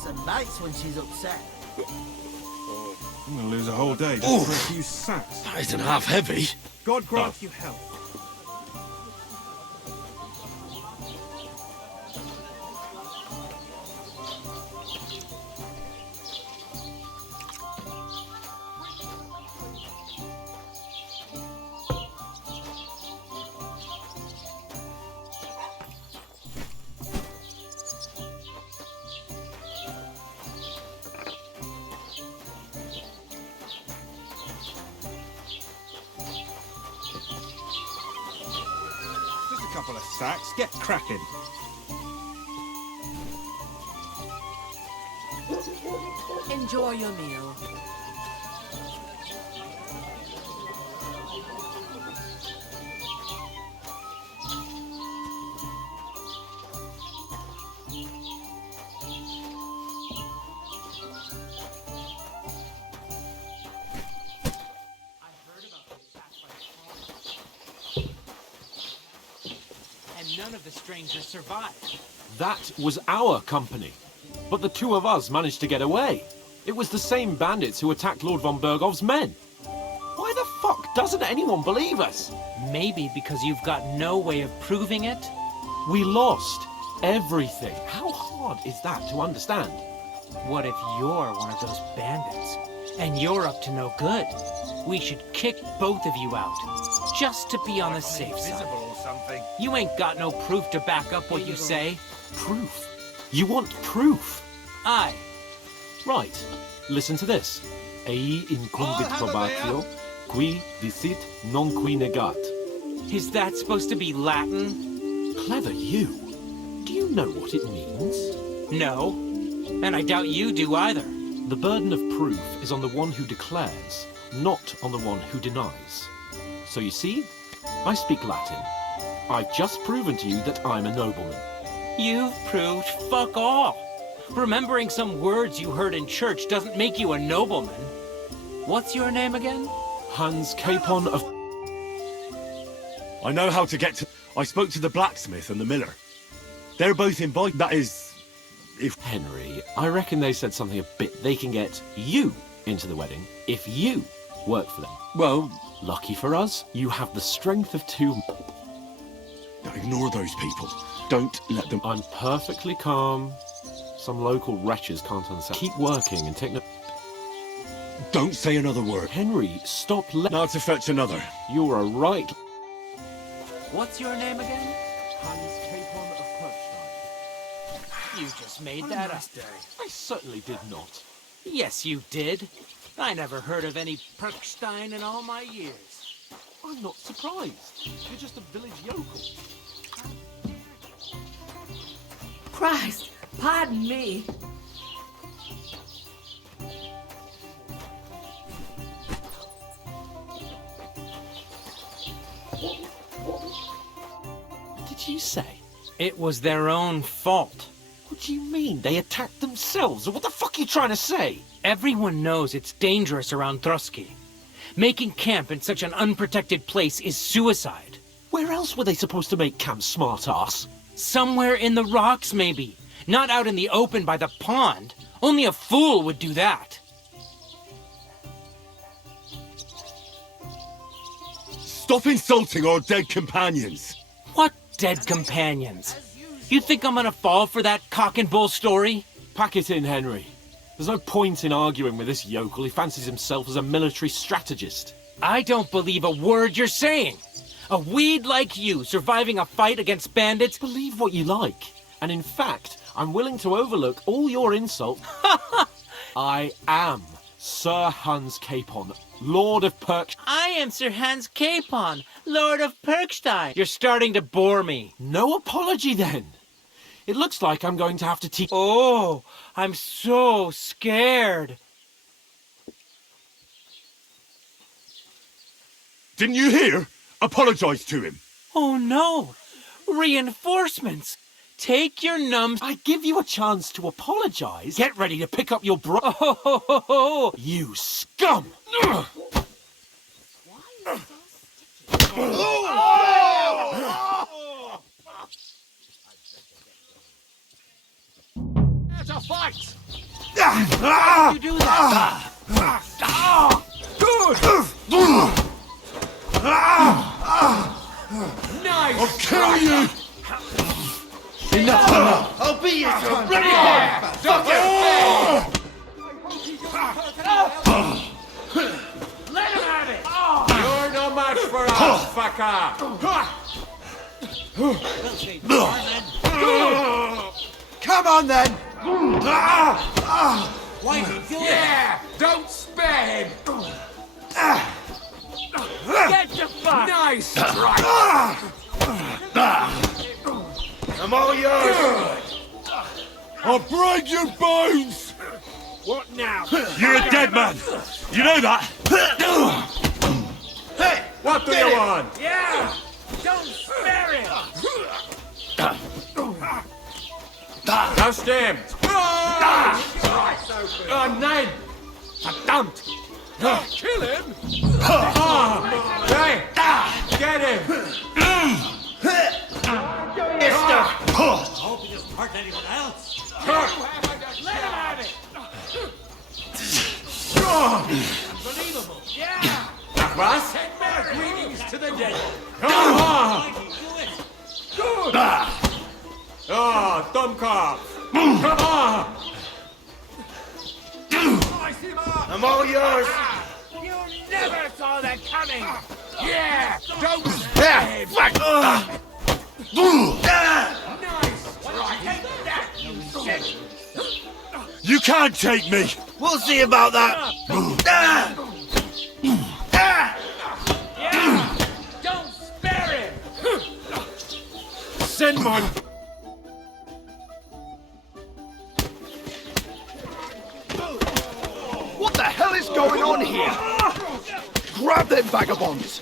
Some bites when she's upset. I'm gonna lose a whole day just Oof. for a few sacks. That isn't half heavy. God grant you health. Just a couple of sacks. Get cracking. Enjoy your meal. And none of the strangers survived. That was our company. But the two of us managed to get away. It was the same bandits who attacked Lord von Burgov's men. Why the fuck doesn't anyone believe us? Maybe because you've got no way of proving it? We lost everything. How hard is that to understand? What if you're one of those bandits? And you're up to no good? We should kick both of you out. Just to be on the safe side. Invisible or something. You ain't got no proof to back up what you say. Proof? You want proof? Aye. Right. Listen to this. Ei incumbit probatio, qui dicit non qui negat. Is that supposed to be Latin? Clever you. Do you know what it means? No. And I doubt you do either. The burden of proof is on the one who declares, not on the one who denies. So you see, I speak Latin. I've just proven to you that I'm a nobleman. You've proved fuck all. Remembering some words you heard in church doesn't make you a nobleman. What's your name again? Hans Capon of... I know how to get to... I spoke to the blacksmith and the miller. They're both invited. That is... if... Henry, I reckon they said something a bit... They can get you into the wedding if you work for them. Well... Lucky for us, you have the strength of two... Ignore those people. Don't let them... I'm perfectly calm. Some local wretches can't understand. Keep working and take no... Don't say another word. Henry, stop Now to fetch another. You're a right... What's your name again? Hans Capon of Perkstein. You just made that up. I certainly did not. Yes, you did. I never heard of any Perkstein in all my years. I'm not surprised. You're just a village yokel. Christ, pardon me. What did you say? It was their own fault. What do you mean? They attacked themselves? What the fuck are you trying to say? Everyone knows it's dangerous around Trotsky. Making camp in such an unprotected place is suicide. Where else were they supposed to make camp, smart-ass? Somewhere in the rocks, maybe. Not out in the open by the pond. Only a fool would do that. Stop insulting our dead companions. What dead companions? You think I'm gonna fall for that cock and bull story? Pack it in, Henry. There's no point in arguing with this yokel. He fancies himself as a military strategist. I don't believe a word you're saying. A weed like you surviving a fight against bandits? Believe what you like. And in fact, I'm willing to overlook all your insults. I am Sir Hans Capon, Lord of Perk... I am Sir Hans Capon, Lord of Perkstein. You're starting to bore me. No apology, then. It looks like I'm going to have to teach... Oh, I'm so scared. Didn't you hear? Apologize to him. Oh, no. Reinforcements. Take your numbs. I give you a chance to apologize. Get ready to pick up your You scum! It's a fight! How did you do that? Nice! I'll kill you! Enough! I'll be your son! Ready! Don't Let him have it! You're no match for us, fucker! Come on then! Why did you do it? Yeah! Don't spare him! Get the fuck! Nice strike! I'm all yours! I'll break your bones! What now? You're a dead man! You know that? Hey! What do you want? Yeah! Don't spare him! Just him! Nine! Verdammt! Kill him! Hey! Get him! Mister! I hope he doesn't hurt anyone else. Let him have it! Unbelievable! Yeah! Was? Send my greetings to the dead! Come on! Good! Oh, Tomkov! Come on! I'm all yours! You never saw that coming! Yeah! Don't spare him! Nice! Right. You can't take me! We'll see about that! Don't spare him! Send my... What the hell is going on here? Grab them vagabonds!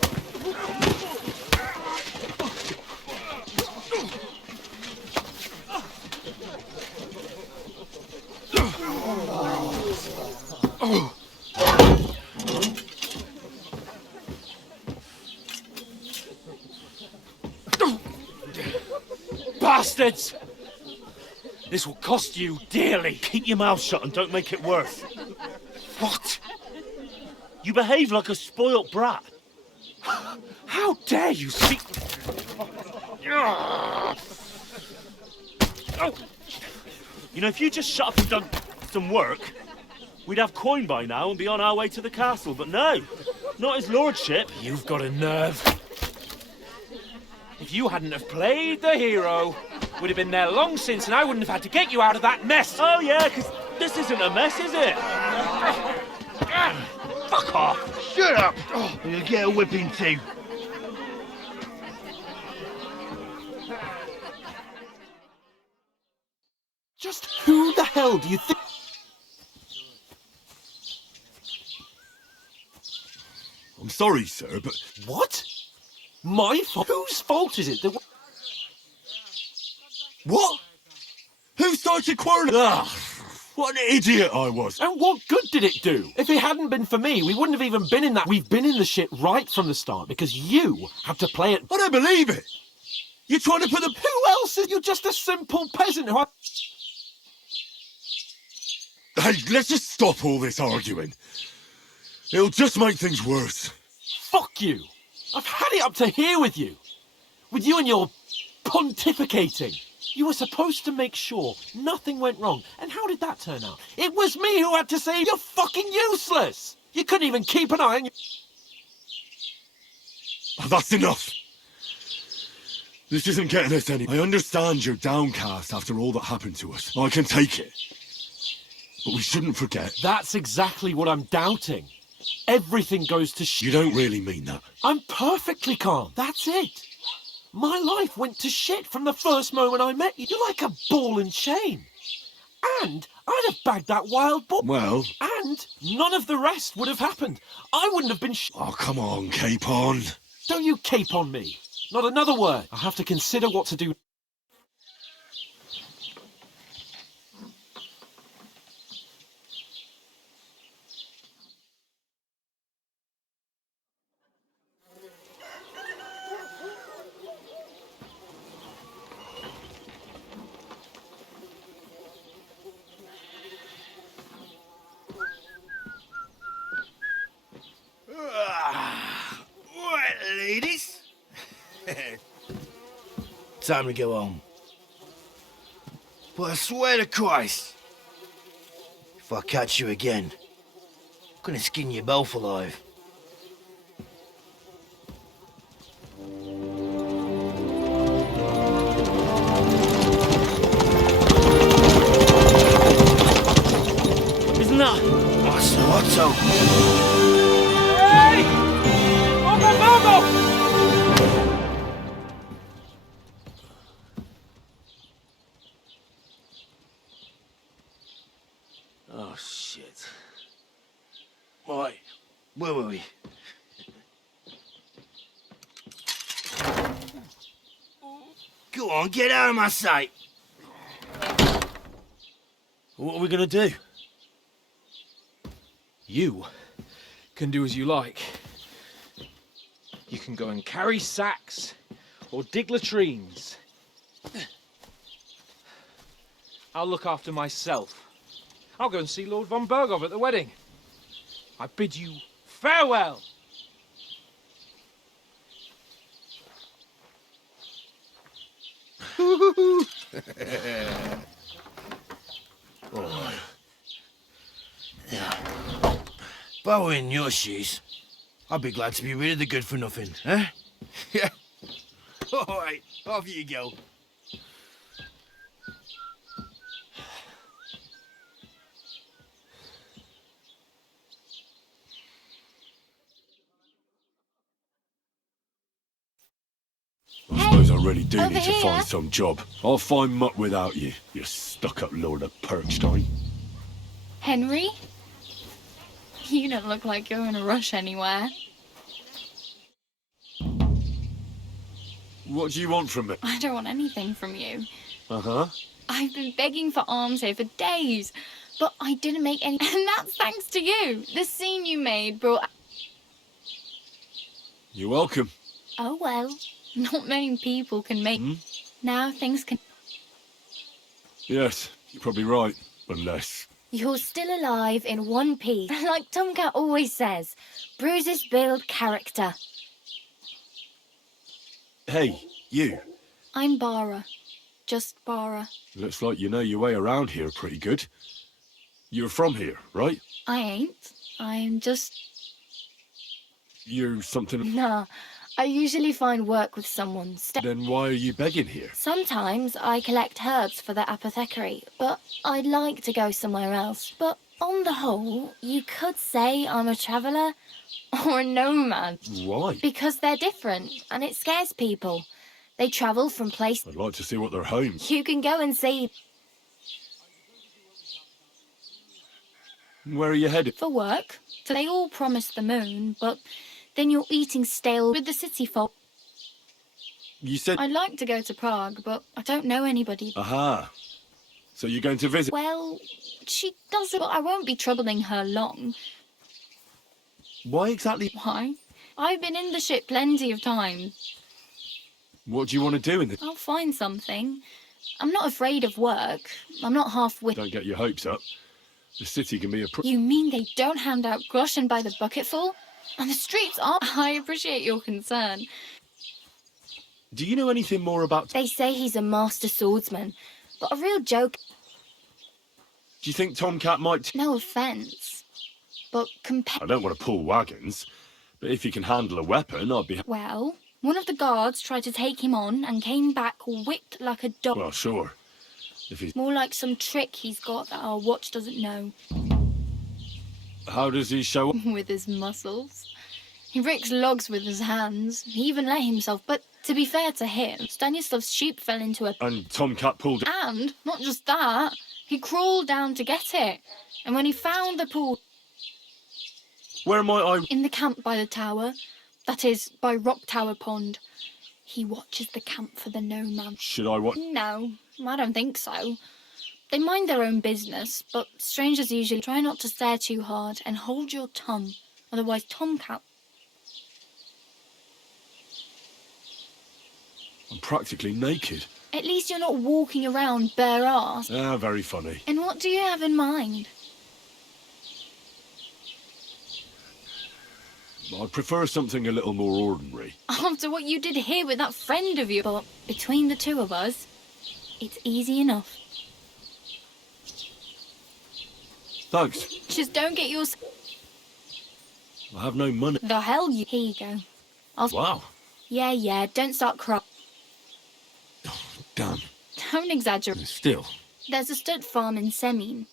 Bastards! This will cost you dearly. Keep your mouth shut and don't make it worse. What? You behave like a spoilt brat. How dare you speak... Oh. You know, if you just shut up and done some work, we'd have coin by now and be on our way to the castle. But no, not his lordship. You've got a nerve. If you hadn't have played the hero, we'd have been there long since and I wouldn't have had to get you out of that mess. Oh yeah, because this isn't a mess, is it? Fuck off. Shut up! You'll get a whipping too. Just who the hell do you think? I'm sorry, sir, but... What? My fault? Whose fault is it that... What? Who started quarreling? Ugh, what an idiot I was. And what good did it do? If it hadn't been for me, we wouldn't have even been in that. We've been in the shit right from the start because you had to play it. I don't believe it. You're trying to put the... Who else is... You're just a simple peasant who... Hey, let's just stop all this arguing. It'll just make things worse. Fuck you. I've had it up to here with you. With you and your pontificating. You were supposed to make sure nothing went wrong. And how did that turn out? It was me who had to say you're fucking useless. You couldn't even keep an eye on you. Oh, that's enough. This isn't getting us any... I understand you're downcast after all that happened to us. I can take it. But we shouldn't forget... That's exactly what I'm doubting. Everything goes to shit. You don't really mean that. I'm perfectly calm. That's it. My life went to shit from the first moment I met you. You're like a ball and chain. And I'd have bagged that wild boar. Well... And none of the rest would have happened. I wouldn't have been Oh, come on, Capon. Don't you cape on me. Not another word. I have to consider what to do. Right, ladies. Time to go home. But I swear to Christ, if I catch you again, I'm gonna skin you both alive. Isn't that? Master Otto. Hey! Ogo! Oh, shit. Right, where were we? Go on, get out of my sight. What are we gonna do? You can do as you like. You can go and carry sacks or dig latrines. I'll look after myself. I'll go and see Lord von Bergov at the wedding. I bid you farewell. Alright. Yeah. If I were in your shoes, I'd be glad to be rid of the good for nothing, eh? Yeah. Alright, off you go. I suppose I really do over need to here. find some job. I'll find muck without you, you stuck-up lord of Perkstein. Henry? You don't look like you're in a rush anywhere. What do you want from me? I don't want anything from you. Uh-huh. I've been begging for alms here for days, but I didn't make any. And that's thanks to you. The scene you made brought. You're welcome. Oh well, not many people can make. Now things can. Yes, you're probably right. Unless... You're still alive in one piece. Like Tomcat always says, bruises build character. Hey, you. I'm Bara. Just Bara. Looks like you know your way around here pretty good. You're from here, right? I ain't. I'm just. You're something... Nah, I usually find work with someone. Then why are you begging here? Sometimes I collect herbs for the apothecary, but I'd like to go somewhere else. But on the whole, you could say I'm a traveller or a nomad. Why? Because they're different, and it scares people. They travel from place... I'd like to see what their homes... You can go and see... Where are you headed? For work. So they all promise the moon, but then you're eating stale with the city folk. You said... I'd like to go to Prague, but I don't know anybody. Aha. So you're going to visit... Well, she does it, but I won't be troubling her long. Why exactly? Why? I've been in the ship plenty of times. What do you want to do in the... I'll find something. I'm not afraid of work. I'm not half-witted. Don't get your hopes up. The city can be a... You mean they don't hand out groschen by the bucketful? And the streets aren't... I appreciate your concern. Do you know anything more about... They say he's a master swordsman, but a real joke... Do you think Tomcat might... No offence, but I don't want to pull wagons, but if he can handle a weapon, I'd be... Well, one of the guards tried to take him on and came back whipped like a dog. Well, sure. If he's... More like some trick he's got that our watch doesn't know. How does he show up? With his muscles. He ricks logs with his hands. He even let himself, but to be fair to him, Stanislav's sheep fell into a... And Tomcat pulled it. And, not just that, he crawled down to get it. And when he found the pool... Where might I... In the camp by the tower. That is, by Rock Tower Pond. He watches the camp for the nomad. Should I what? No, I don't think so. They mind their own business, but strangers usually try not to stare too hard and hold your tongue. Otherwise, Tomcat... I'm practically naked. At least you're not walking around bare arse. Ah, very funny. And what do you have in mind? I'd prefer something a little more ordinary. After what you did here with that friend of yours. But between the two of us, it's easy enough. Thanks. Just don't get your... I have no money. The hell you... Here you go. Wow. Yeah, don't start crying. Damn. Don't exaggerate. Still. There's a stud farm in Semin.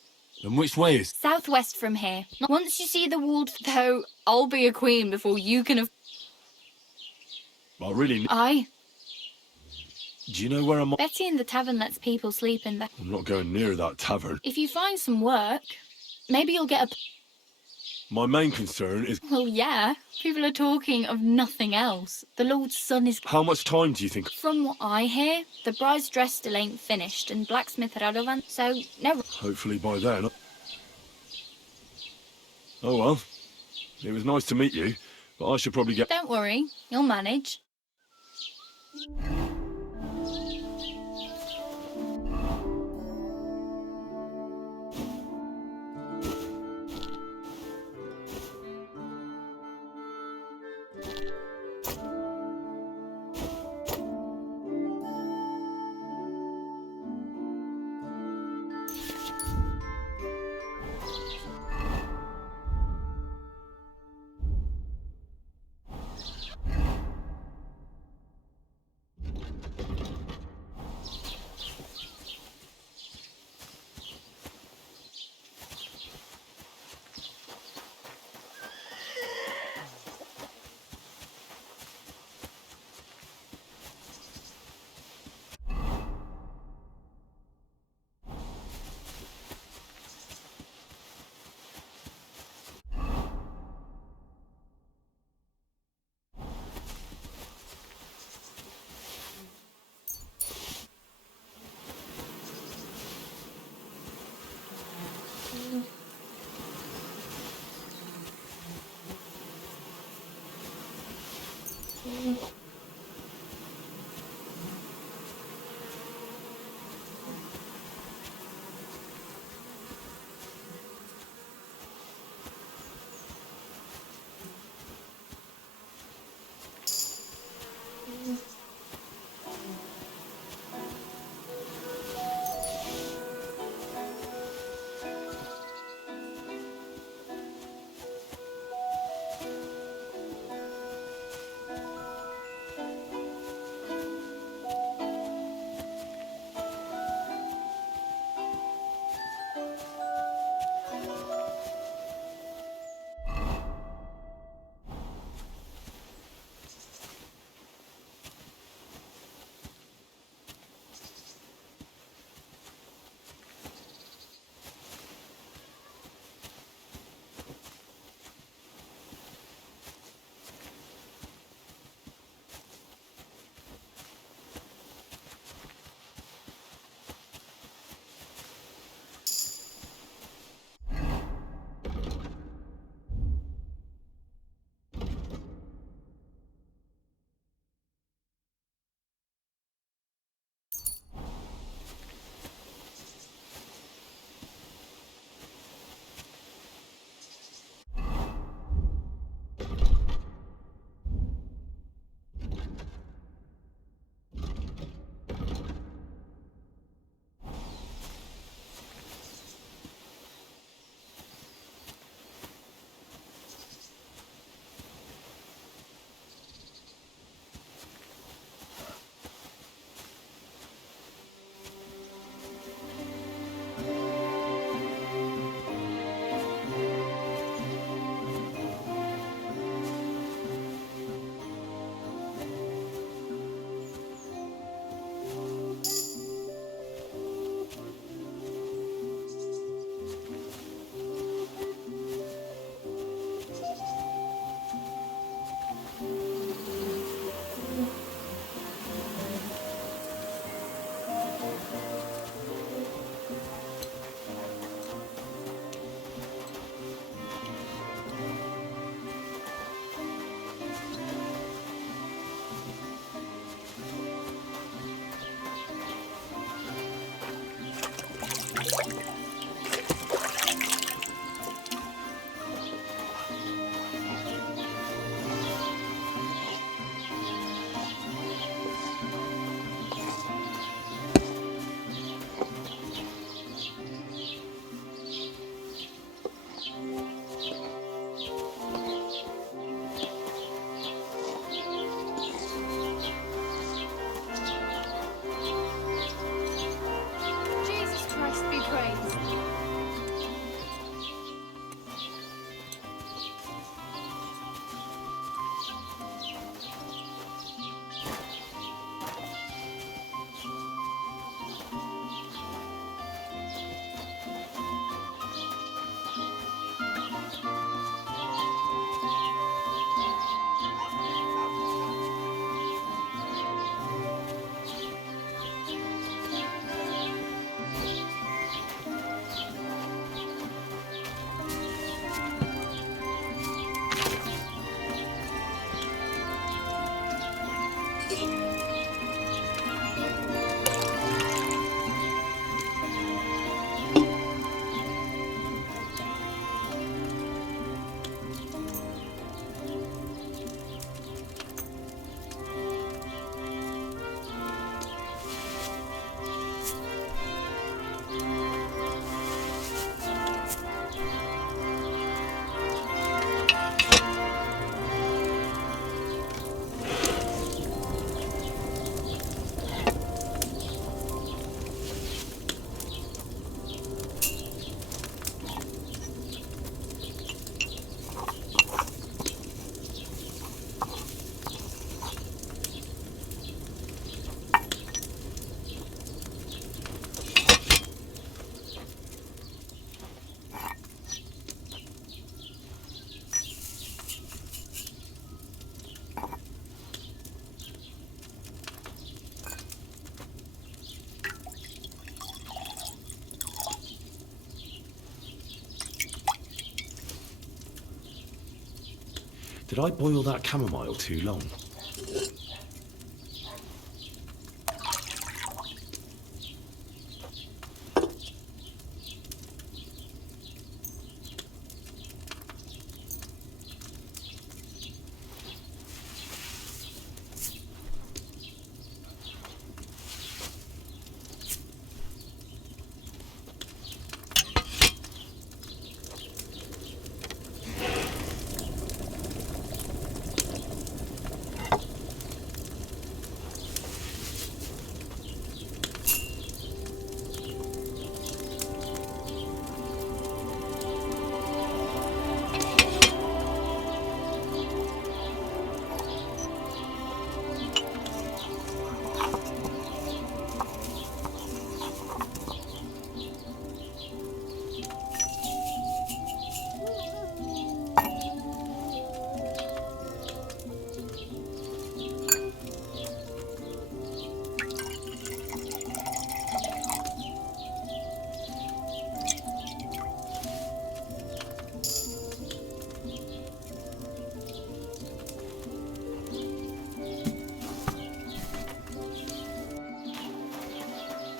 And which way is... Southwest from here. Once you see the walled... Though, I'll be a queen before you can have... I really... Aye. Do you know where I'm... Betty in the tavern lets people sleep in there. I'm not going near that tavern. If you find some work, maybe you'll get a... My main concern is... Well, yeah. People are talking of nothing else. The Lord's son is... How much time do you think... From what I hear, the bride's dress still ain't finished, and blacksmith Radovan, so no... Hopefully by then... Oh well. It was nice to meet you, but I should probably get... Don't worry, you'll manage. Jesus Christ be praised. Did I boil that chamomile too long?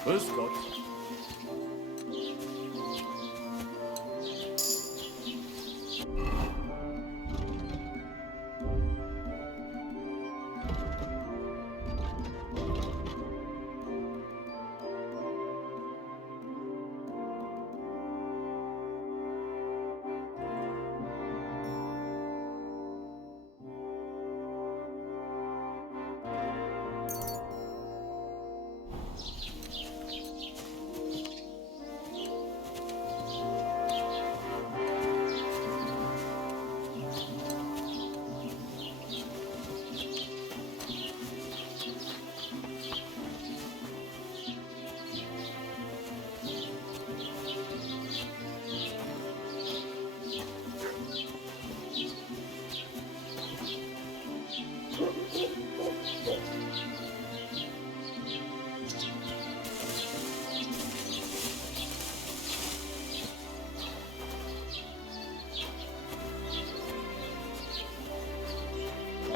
Grüß Gott.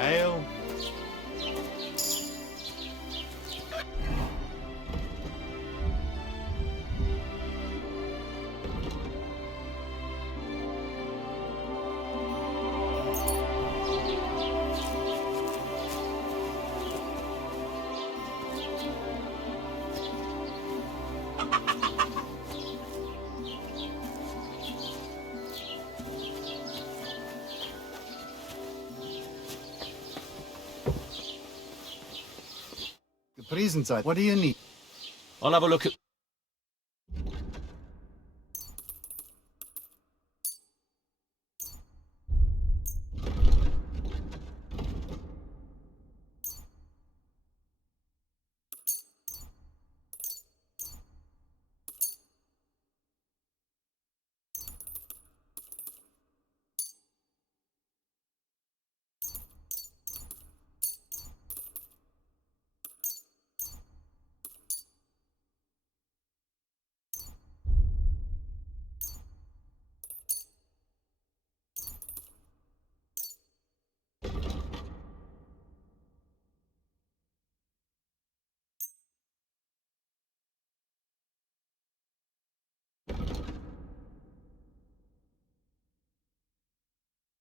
Ale. Gepriesen seid. What do you need? I'll have a look at...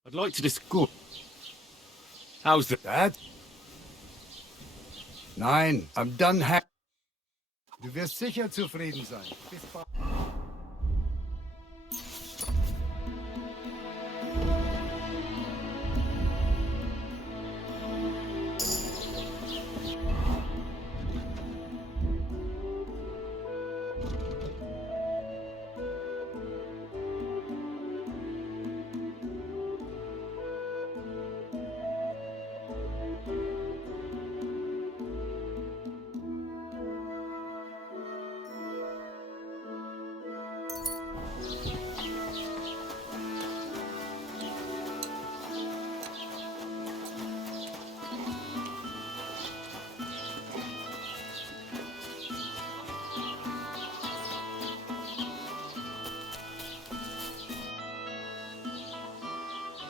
I'd like to discuss... How's the... Dad? Nein, I'm done ha... Du wirst sicher zufrieden sein. Bis bald.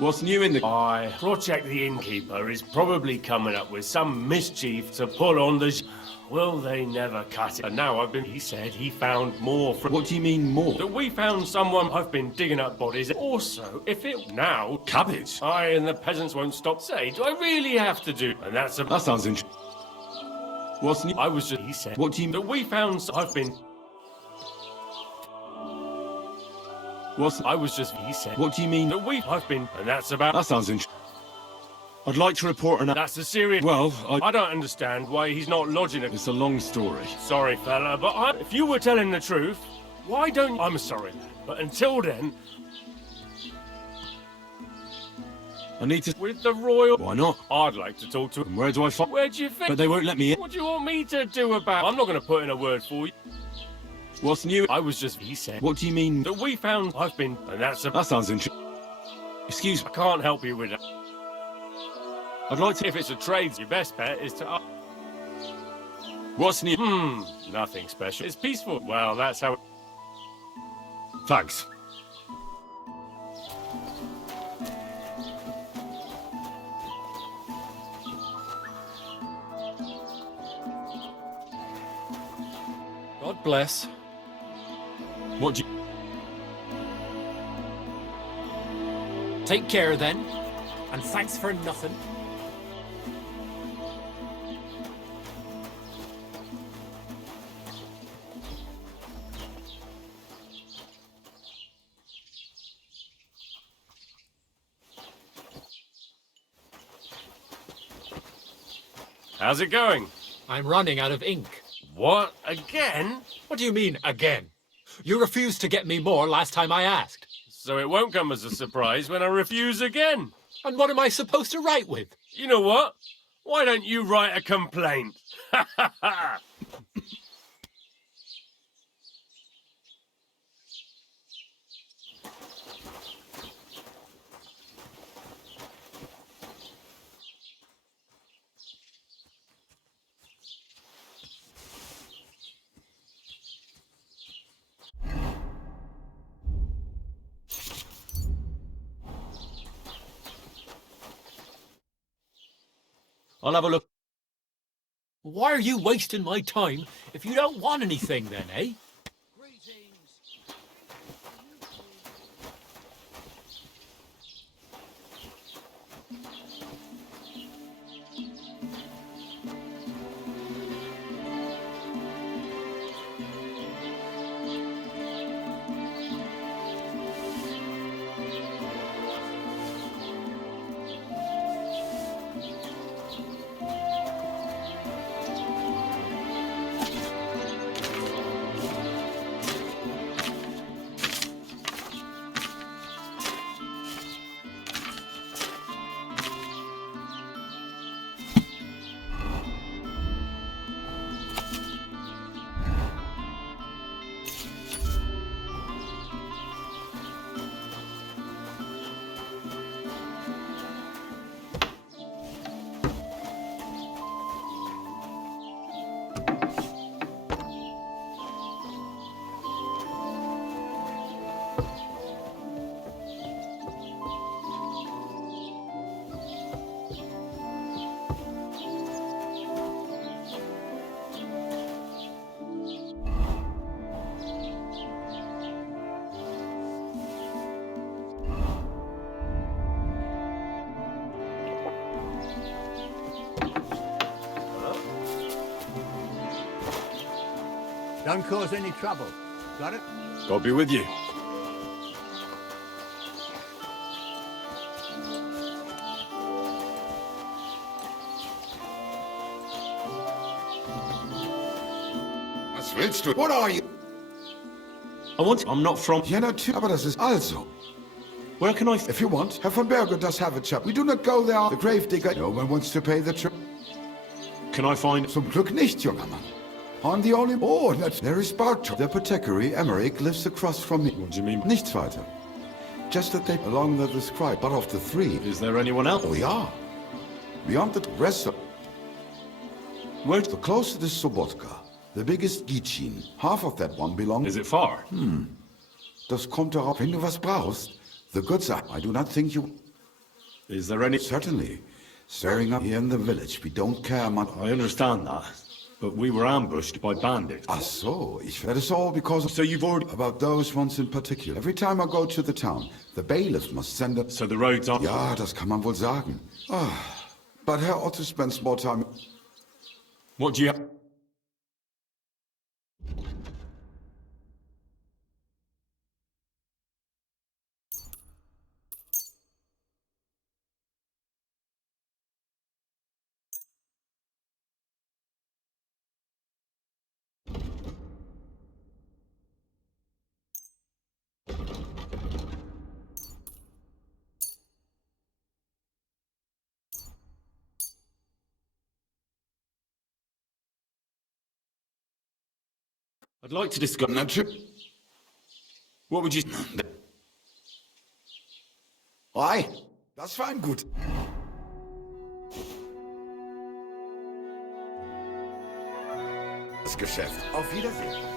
What's new in the... Project the Innkeeper is probably coming up with some mischief to pull on the... Will they never cut it? And now he said he found more from... What do you mean more? That we found someone. I've been digging up bodies. Also, if it... Now... Cabbage? I and the peasants won't stop. Say, do I really have to do... And that's a... That sounds interesting. What's new? I was just... He said... What do you... That we found... I've been... What's... I was just... He said... What do you mean? That I've been... And that's about... That sounds interesting. I'd like to report an... That's a serious... Well, I don't understand why he's not lodging it. It's a long story. Sorry, fella, but if you were telling the truth, why don't... I'm sorry, but until then... I need to... With the royal... Why not? I'd like to talk to him. And where do I find... Where do you think... But they won't let me in. What do you want me to do about... I'm not going to put in a word for you. What's new? I was just... He said... What do you mean? That we found... I've been... And that's a... That sounds interesting. Excuse me. I can't help you with that. I'd like to... If it's a trade, your best bet is to... What's new? Nothing special. It's peaceful. Well, that's how... Thanks. God bless. What do you... Take care then, and thanks for nothing. How's it going? I'm running out of ink. What? Again? What do you mean, again? You refused to get me more last time I asked. So it won't come as a surprise when I refuse again. And what am I supposed to write with? You know what? Why don't you write a complaint? Ha ha ha! I'll have a look. Why are you wasting my time if you don't want anything then, eh? Don't cause any trouble. Got it? God be with you. Was willst du? What are you? I'm not from... Ja, natürlich, aber das ist also. Where can I... If you want, Herr von Berger does have a chap. We do not go there. The grave digger. No one wants to pay the trip. Can I find... Zum Glück nicht, junger Mann. I'm the only... Oh, there is Bartok. The apothecary, Emmerich, lives across from me. What do you mean? Nichts weiter. Just that they belong to the scribe. But of the three... Is there anyone else? Oh, yeah. Beyond the rest of... Where's the closest is Sobotka. The biggest Gichin. Half of that one belongs... Is it far? Das kommt darauf... Wenn du was brauchst, the goods are... I do not think you... Is there any... Certainly. Stirring up here in the village, we don't care much. I understand that. But we were ambushed by bandits. Ah, so. That is all because of... So you've already... About those ones in particular. Every time I go to the town, the bailiff must send a... So the roads are... Ja, das kann man wohl sagen. Ah, but Herr Otto spends more time... What do you... I'd like to discuss... What would you... Ei, das war ein gut... Das Geschäft. Auf Wiedersehen.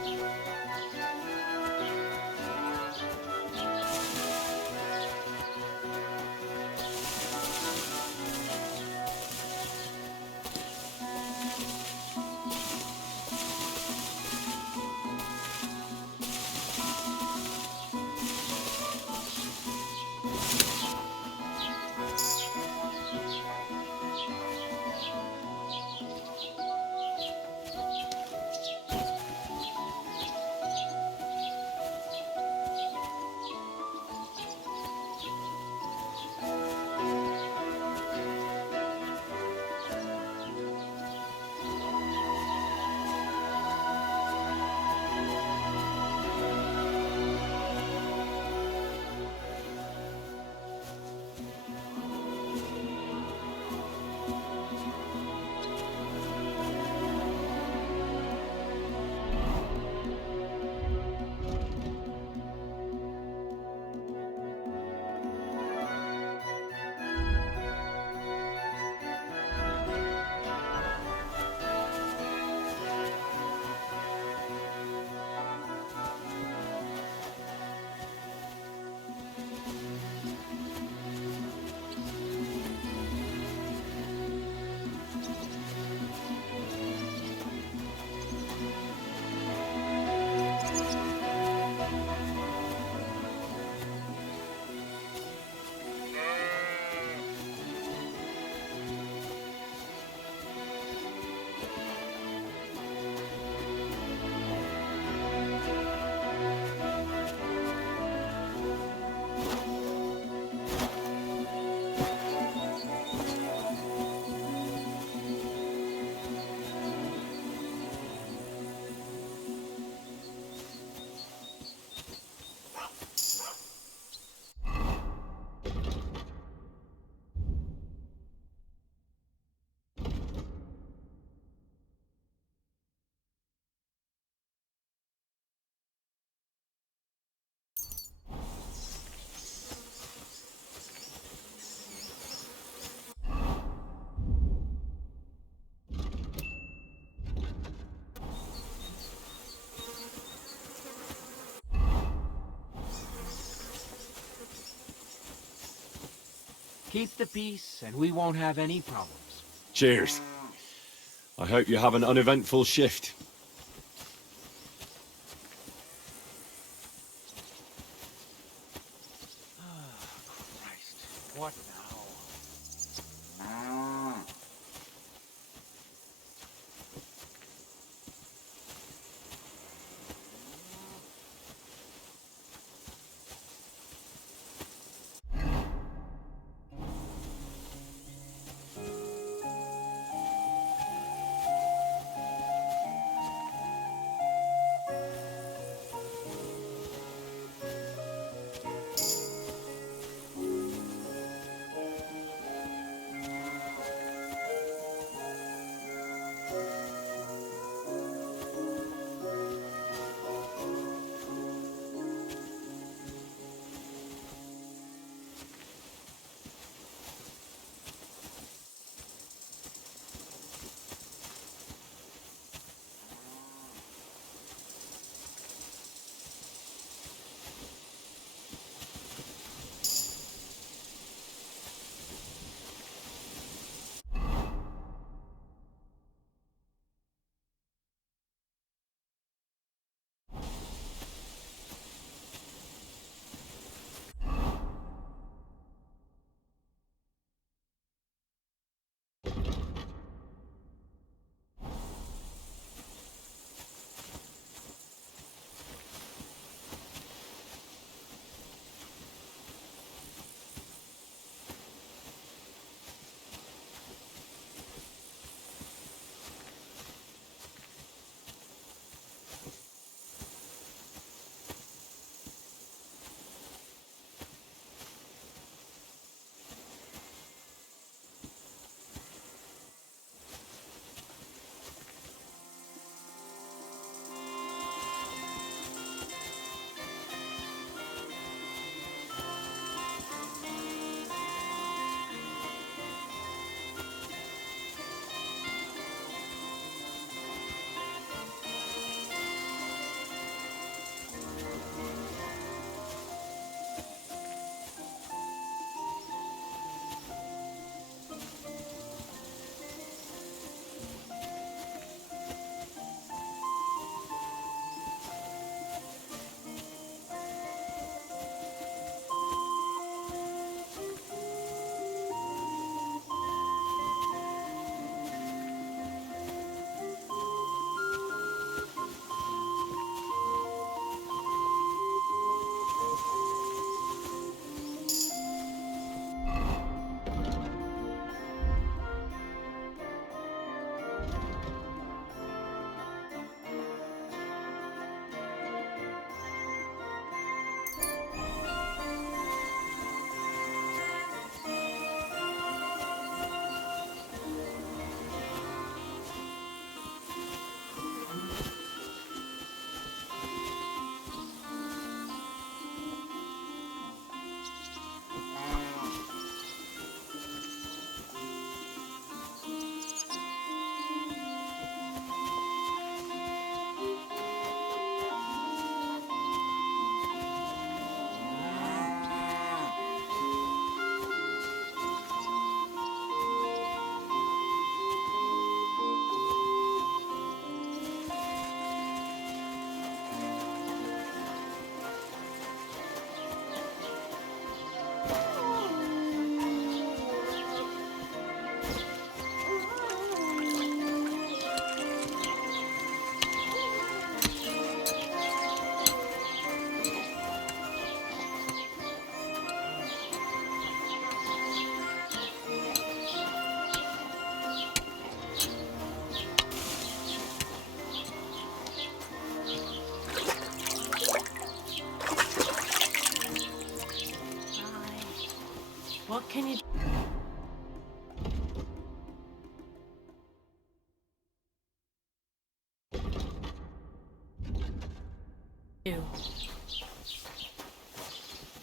Keep the peace, and we won't have any problems. Cheers. I hope you have an uneventful shift. What now?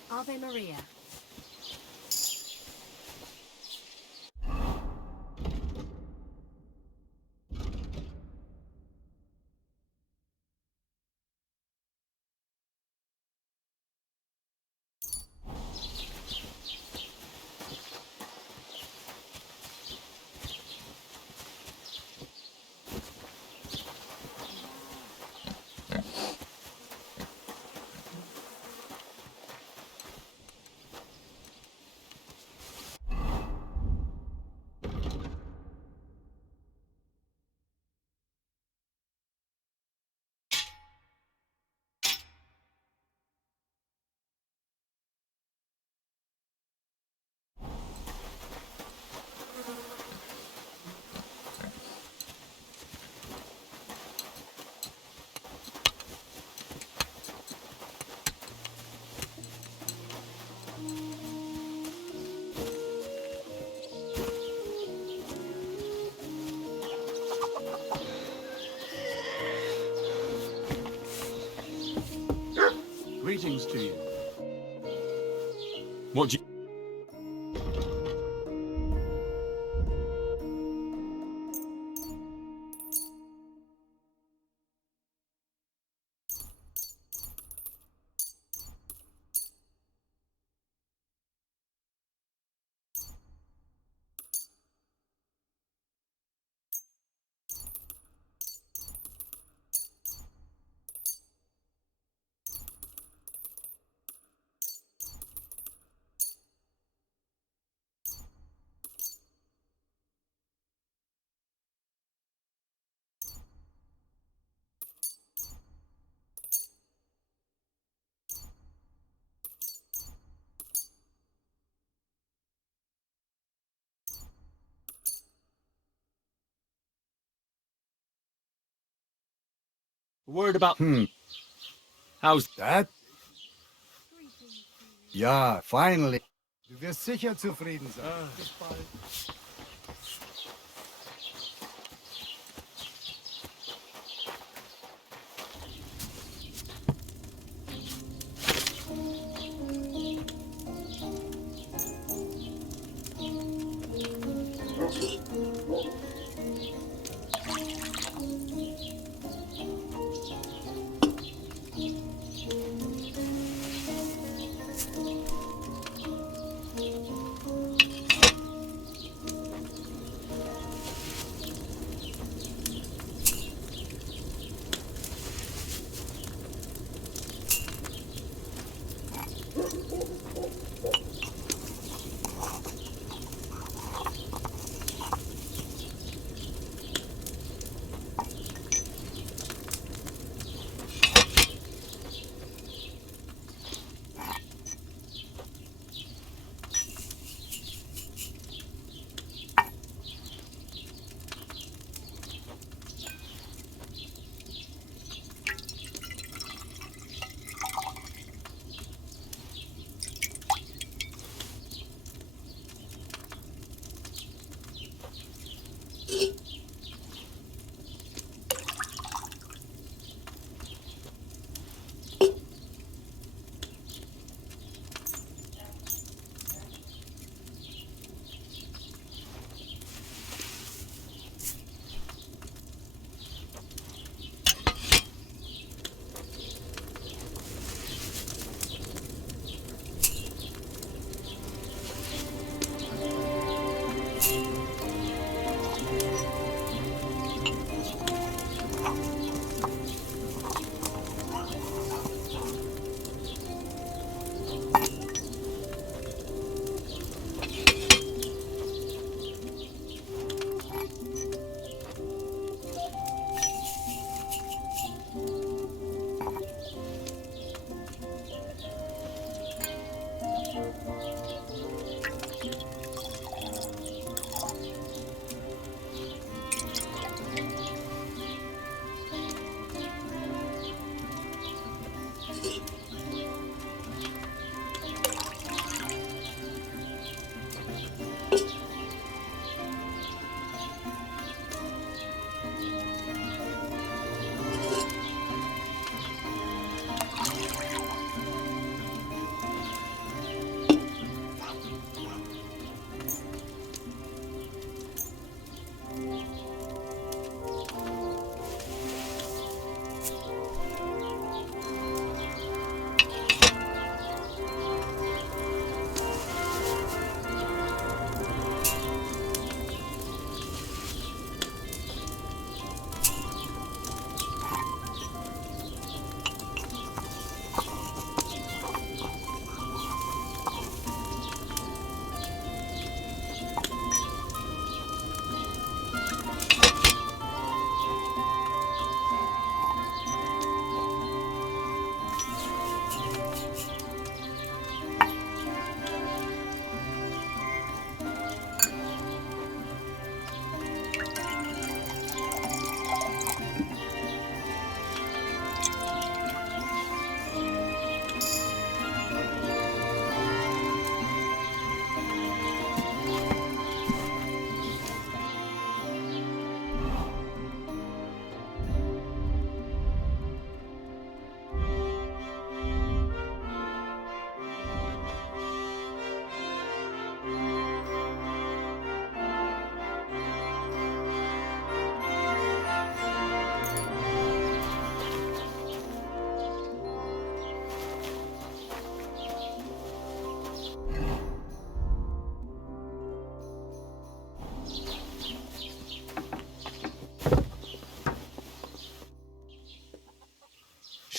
Ave Maria. Greetings to you. What do you... Word about... How's that? Ja, finally. Du wirst sicher zufrieden sein. Bis bald.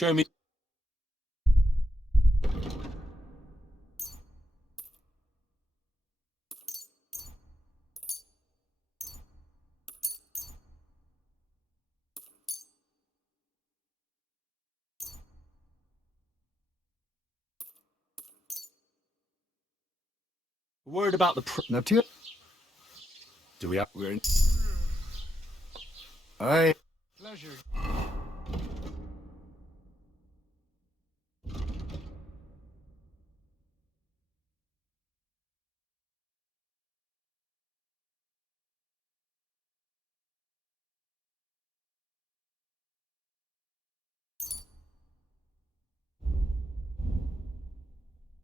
Show me. Worried about the Natürlich. Do we have? We're in. Aye. Pleasure.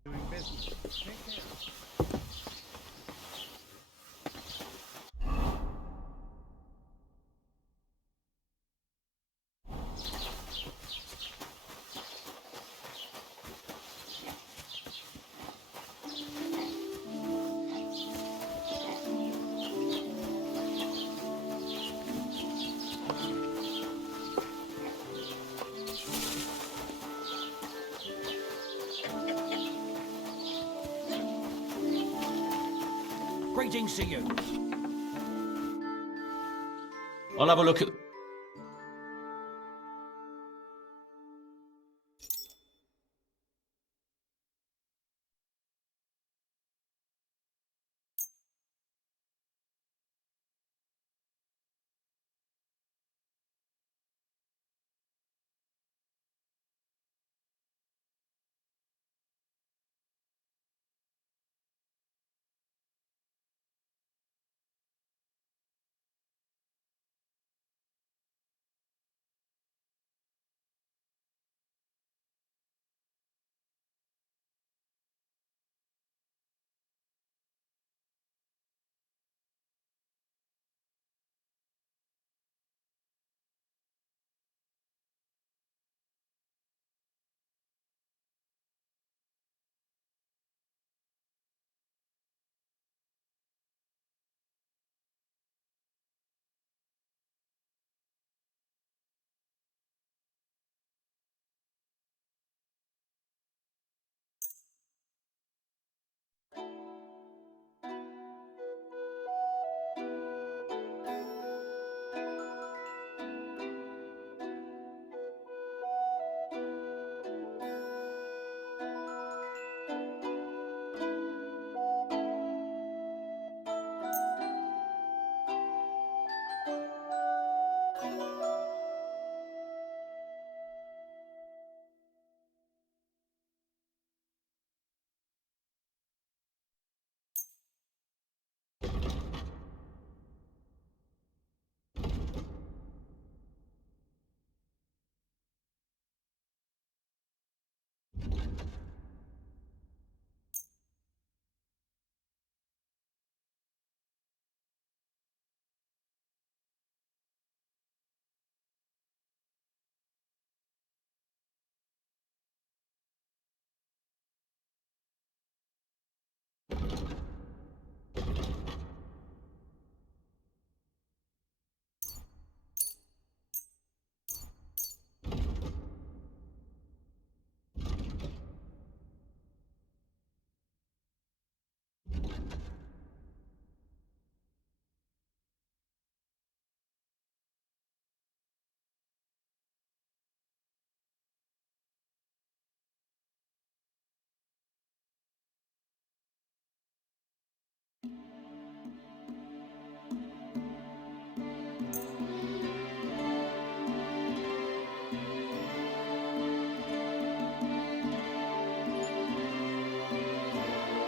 Doing business. Take care. Greetings to you. I'll have a look at...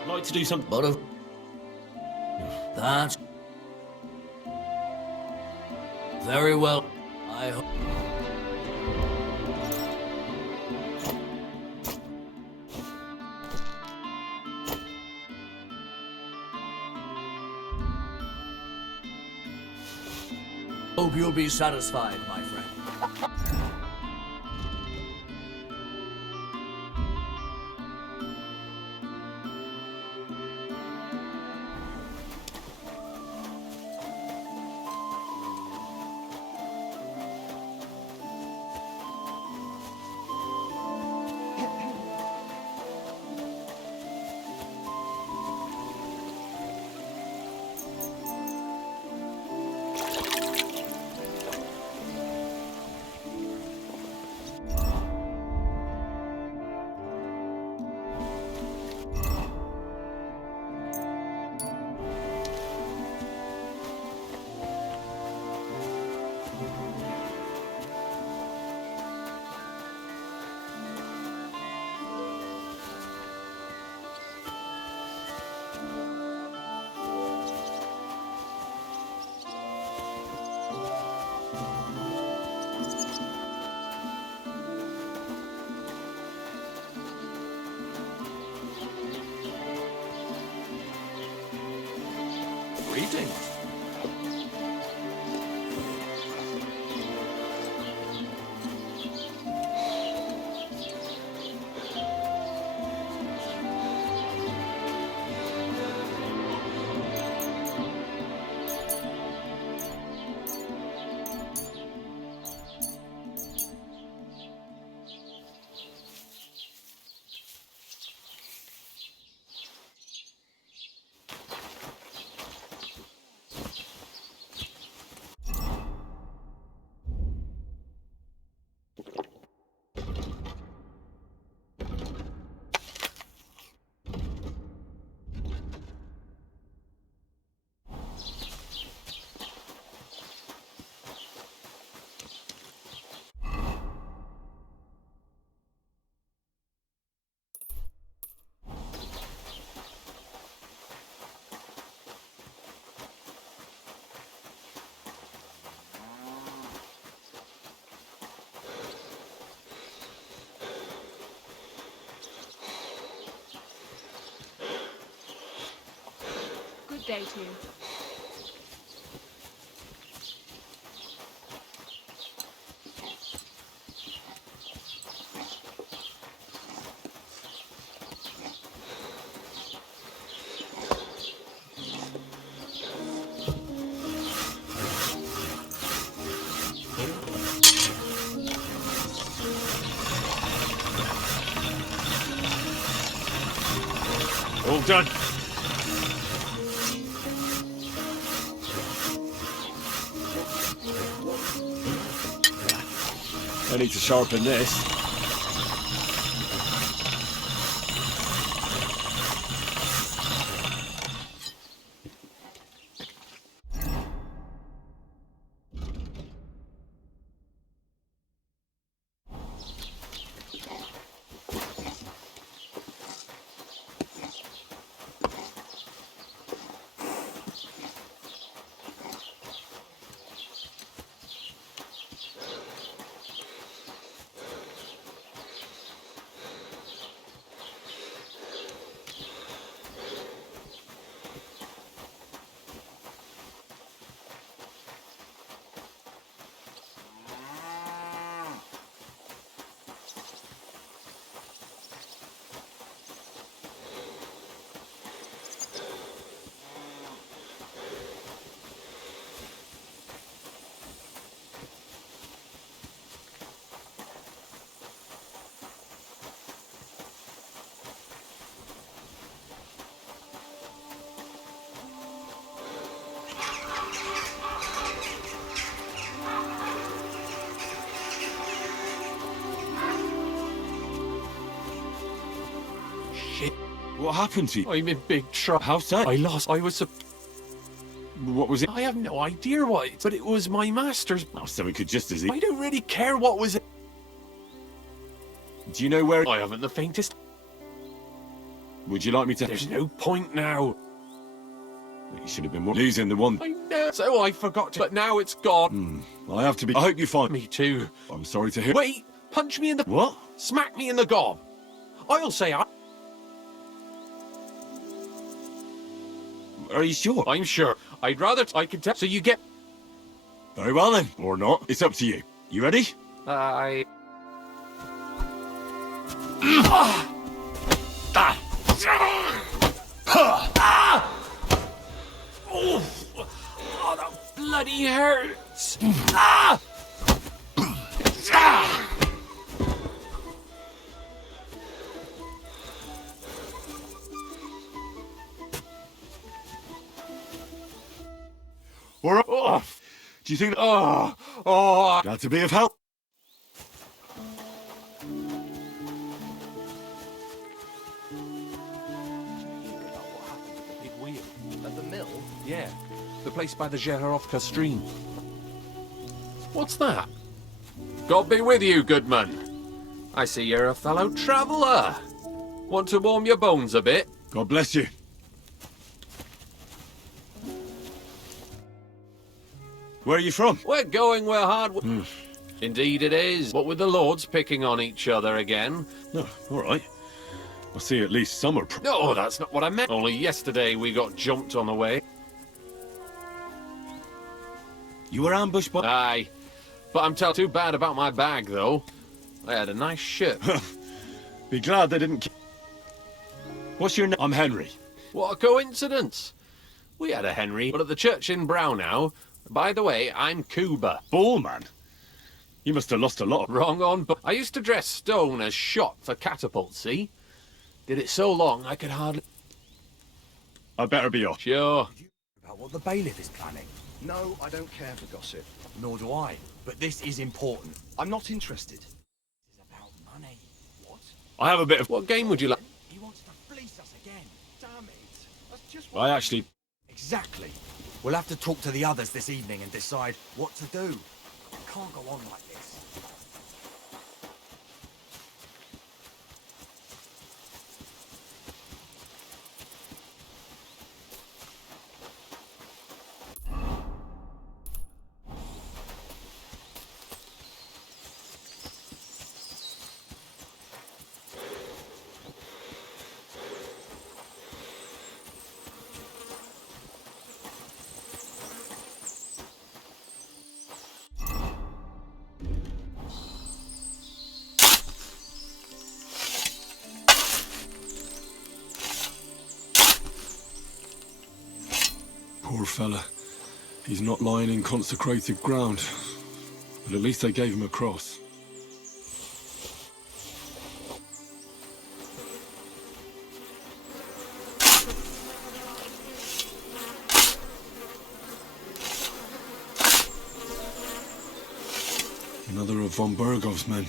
Like to do some... Lot of... That's... Very well. I hope... Hope you'll be satisfied, my friend. Greetings. Good day to you. All done. I need to sharpen this. Shit. What happened to you? I'm in big trouble. How so? I lost. I was. What was it? I have no idea what, but it was my master's. Oh, so it could just as I don't really care what was it. Do you know where? I haven't the faintest. Would you like me to? There's no point now. You should have been losing the one. I know. So I forgot to. But now it's gone. I have to be. I hope you find. Me too. I'm sorry to hear. Wait! Punch me in the. What? Smack me in the gob. I'll say I. Are you sure? I'm sure. I'd rather. I can tell. So you get. Very well then. Or not. It's up to you. You ready? I. Oh, that bloody hurts! We're off. Do you think? Glad to be of help. At the mill? Yeah. The place by the Zherovka stream. What's that? God be with you, good man. I see you're a fellow traveller. Want to warm your bones a bit? God bless you. Where are you from? We're going where hard work. Indeed it is. What with the lords picking on each other again. No, all right. I see at least some are. No, that's not what I meant. Only yesterday we got jumped on the way. You were ambushed by... Aye. But I'm too bad about my bag, though. I had a nice ship. Be glad they didn't... What's your name? I'm Henry. What a coincidence. We had a Henry, but at the church in Brownhow. By the way, I'm Cuba. Ballman? You must have lost a lot. Wrong on, but I used to dress stone as shot for catapult, see? Did it so long I could hardly... I'd better be off. Sure. About what the bailiff is planning. No, I don't care for gossip. Nor do I. But this is important. I'm not interested. This is about money. What? I have a bit of... What game would you like? He wants to fleece us again. Damn it. That's just I actually... Exactly. We'll have to talk to the others this evening and decide what to do. It can't go on like this. Poor fella. He's not lying in consecrated ground. But at least they gave him a cross. Another of von Burgov's men.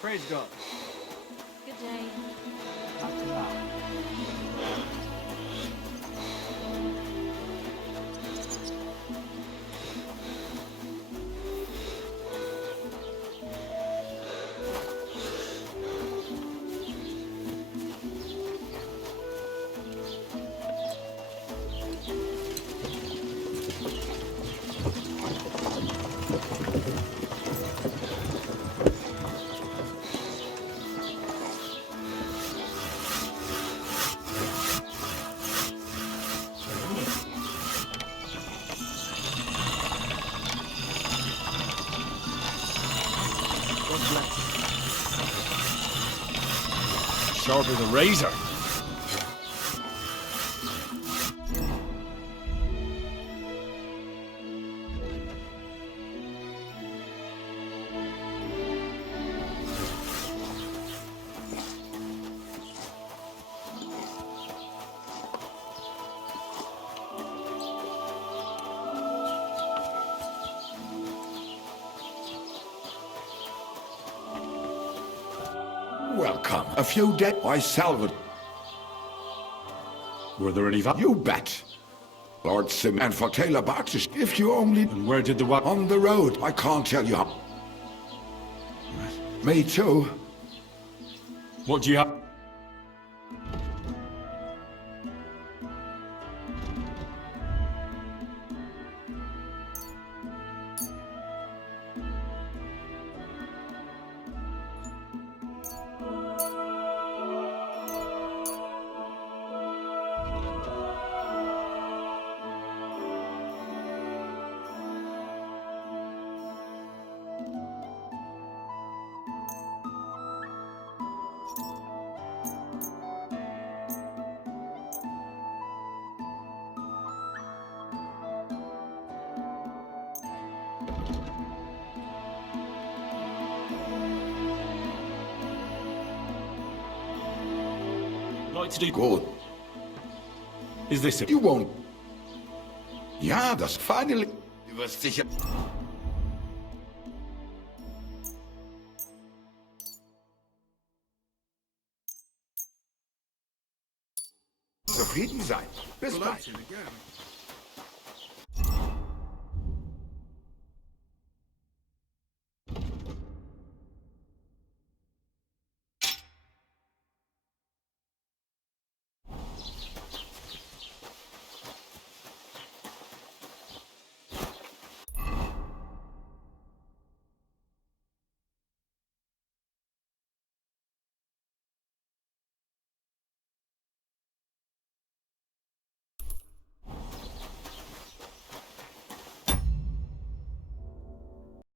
Praise God. Good day. After that. Sharp as a razor. Welcome. A few dead. I salved. Were there any... You bet. Lord Sim and for Taylor Bartish, if you only... And where did the... On the road. I can't tell you how. Me too. What do you have? Like to do Good. Is this it? You won't. Ja, das finally. Du wirst sicher. Zufrieden sein. Bis bald.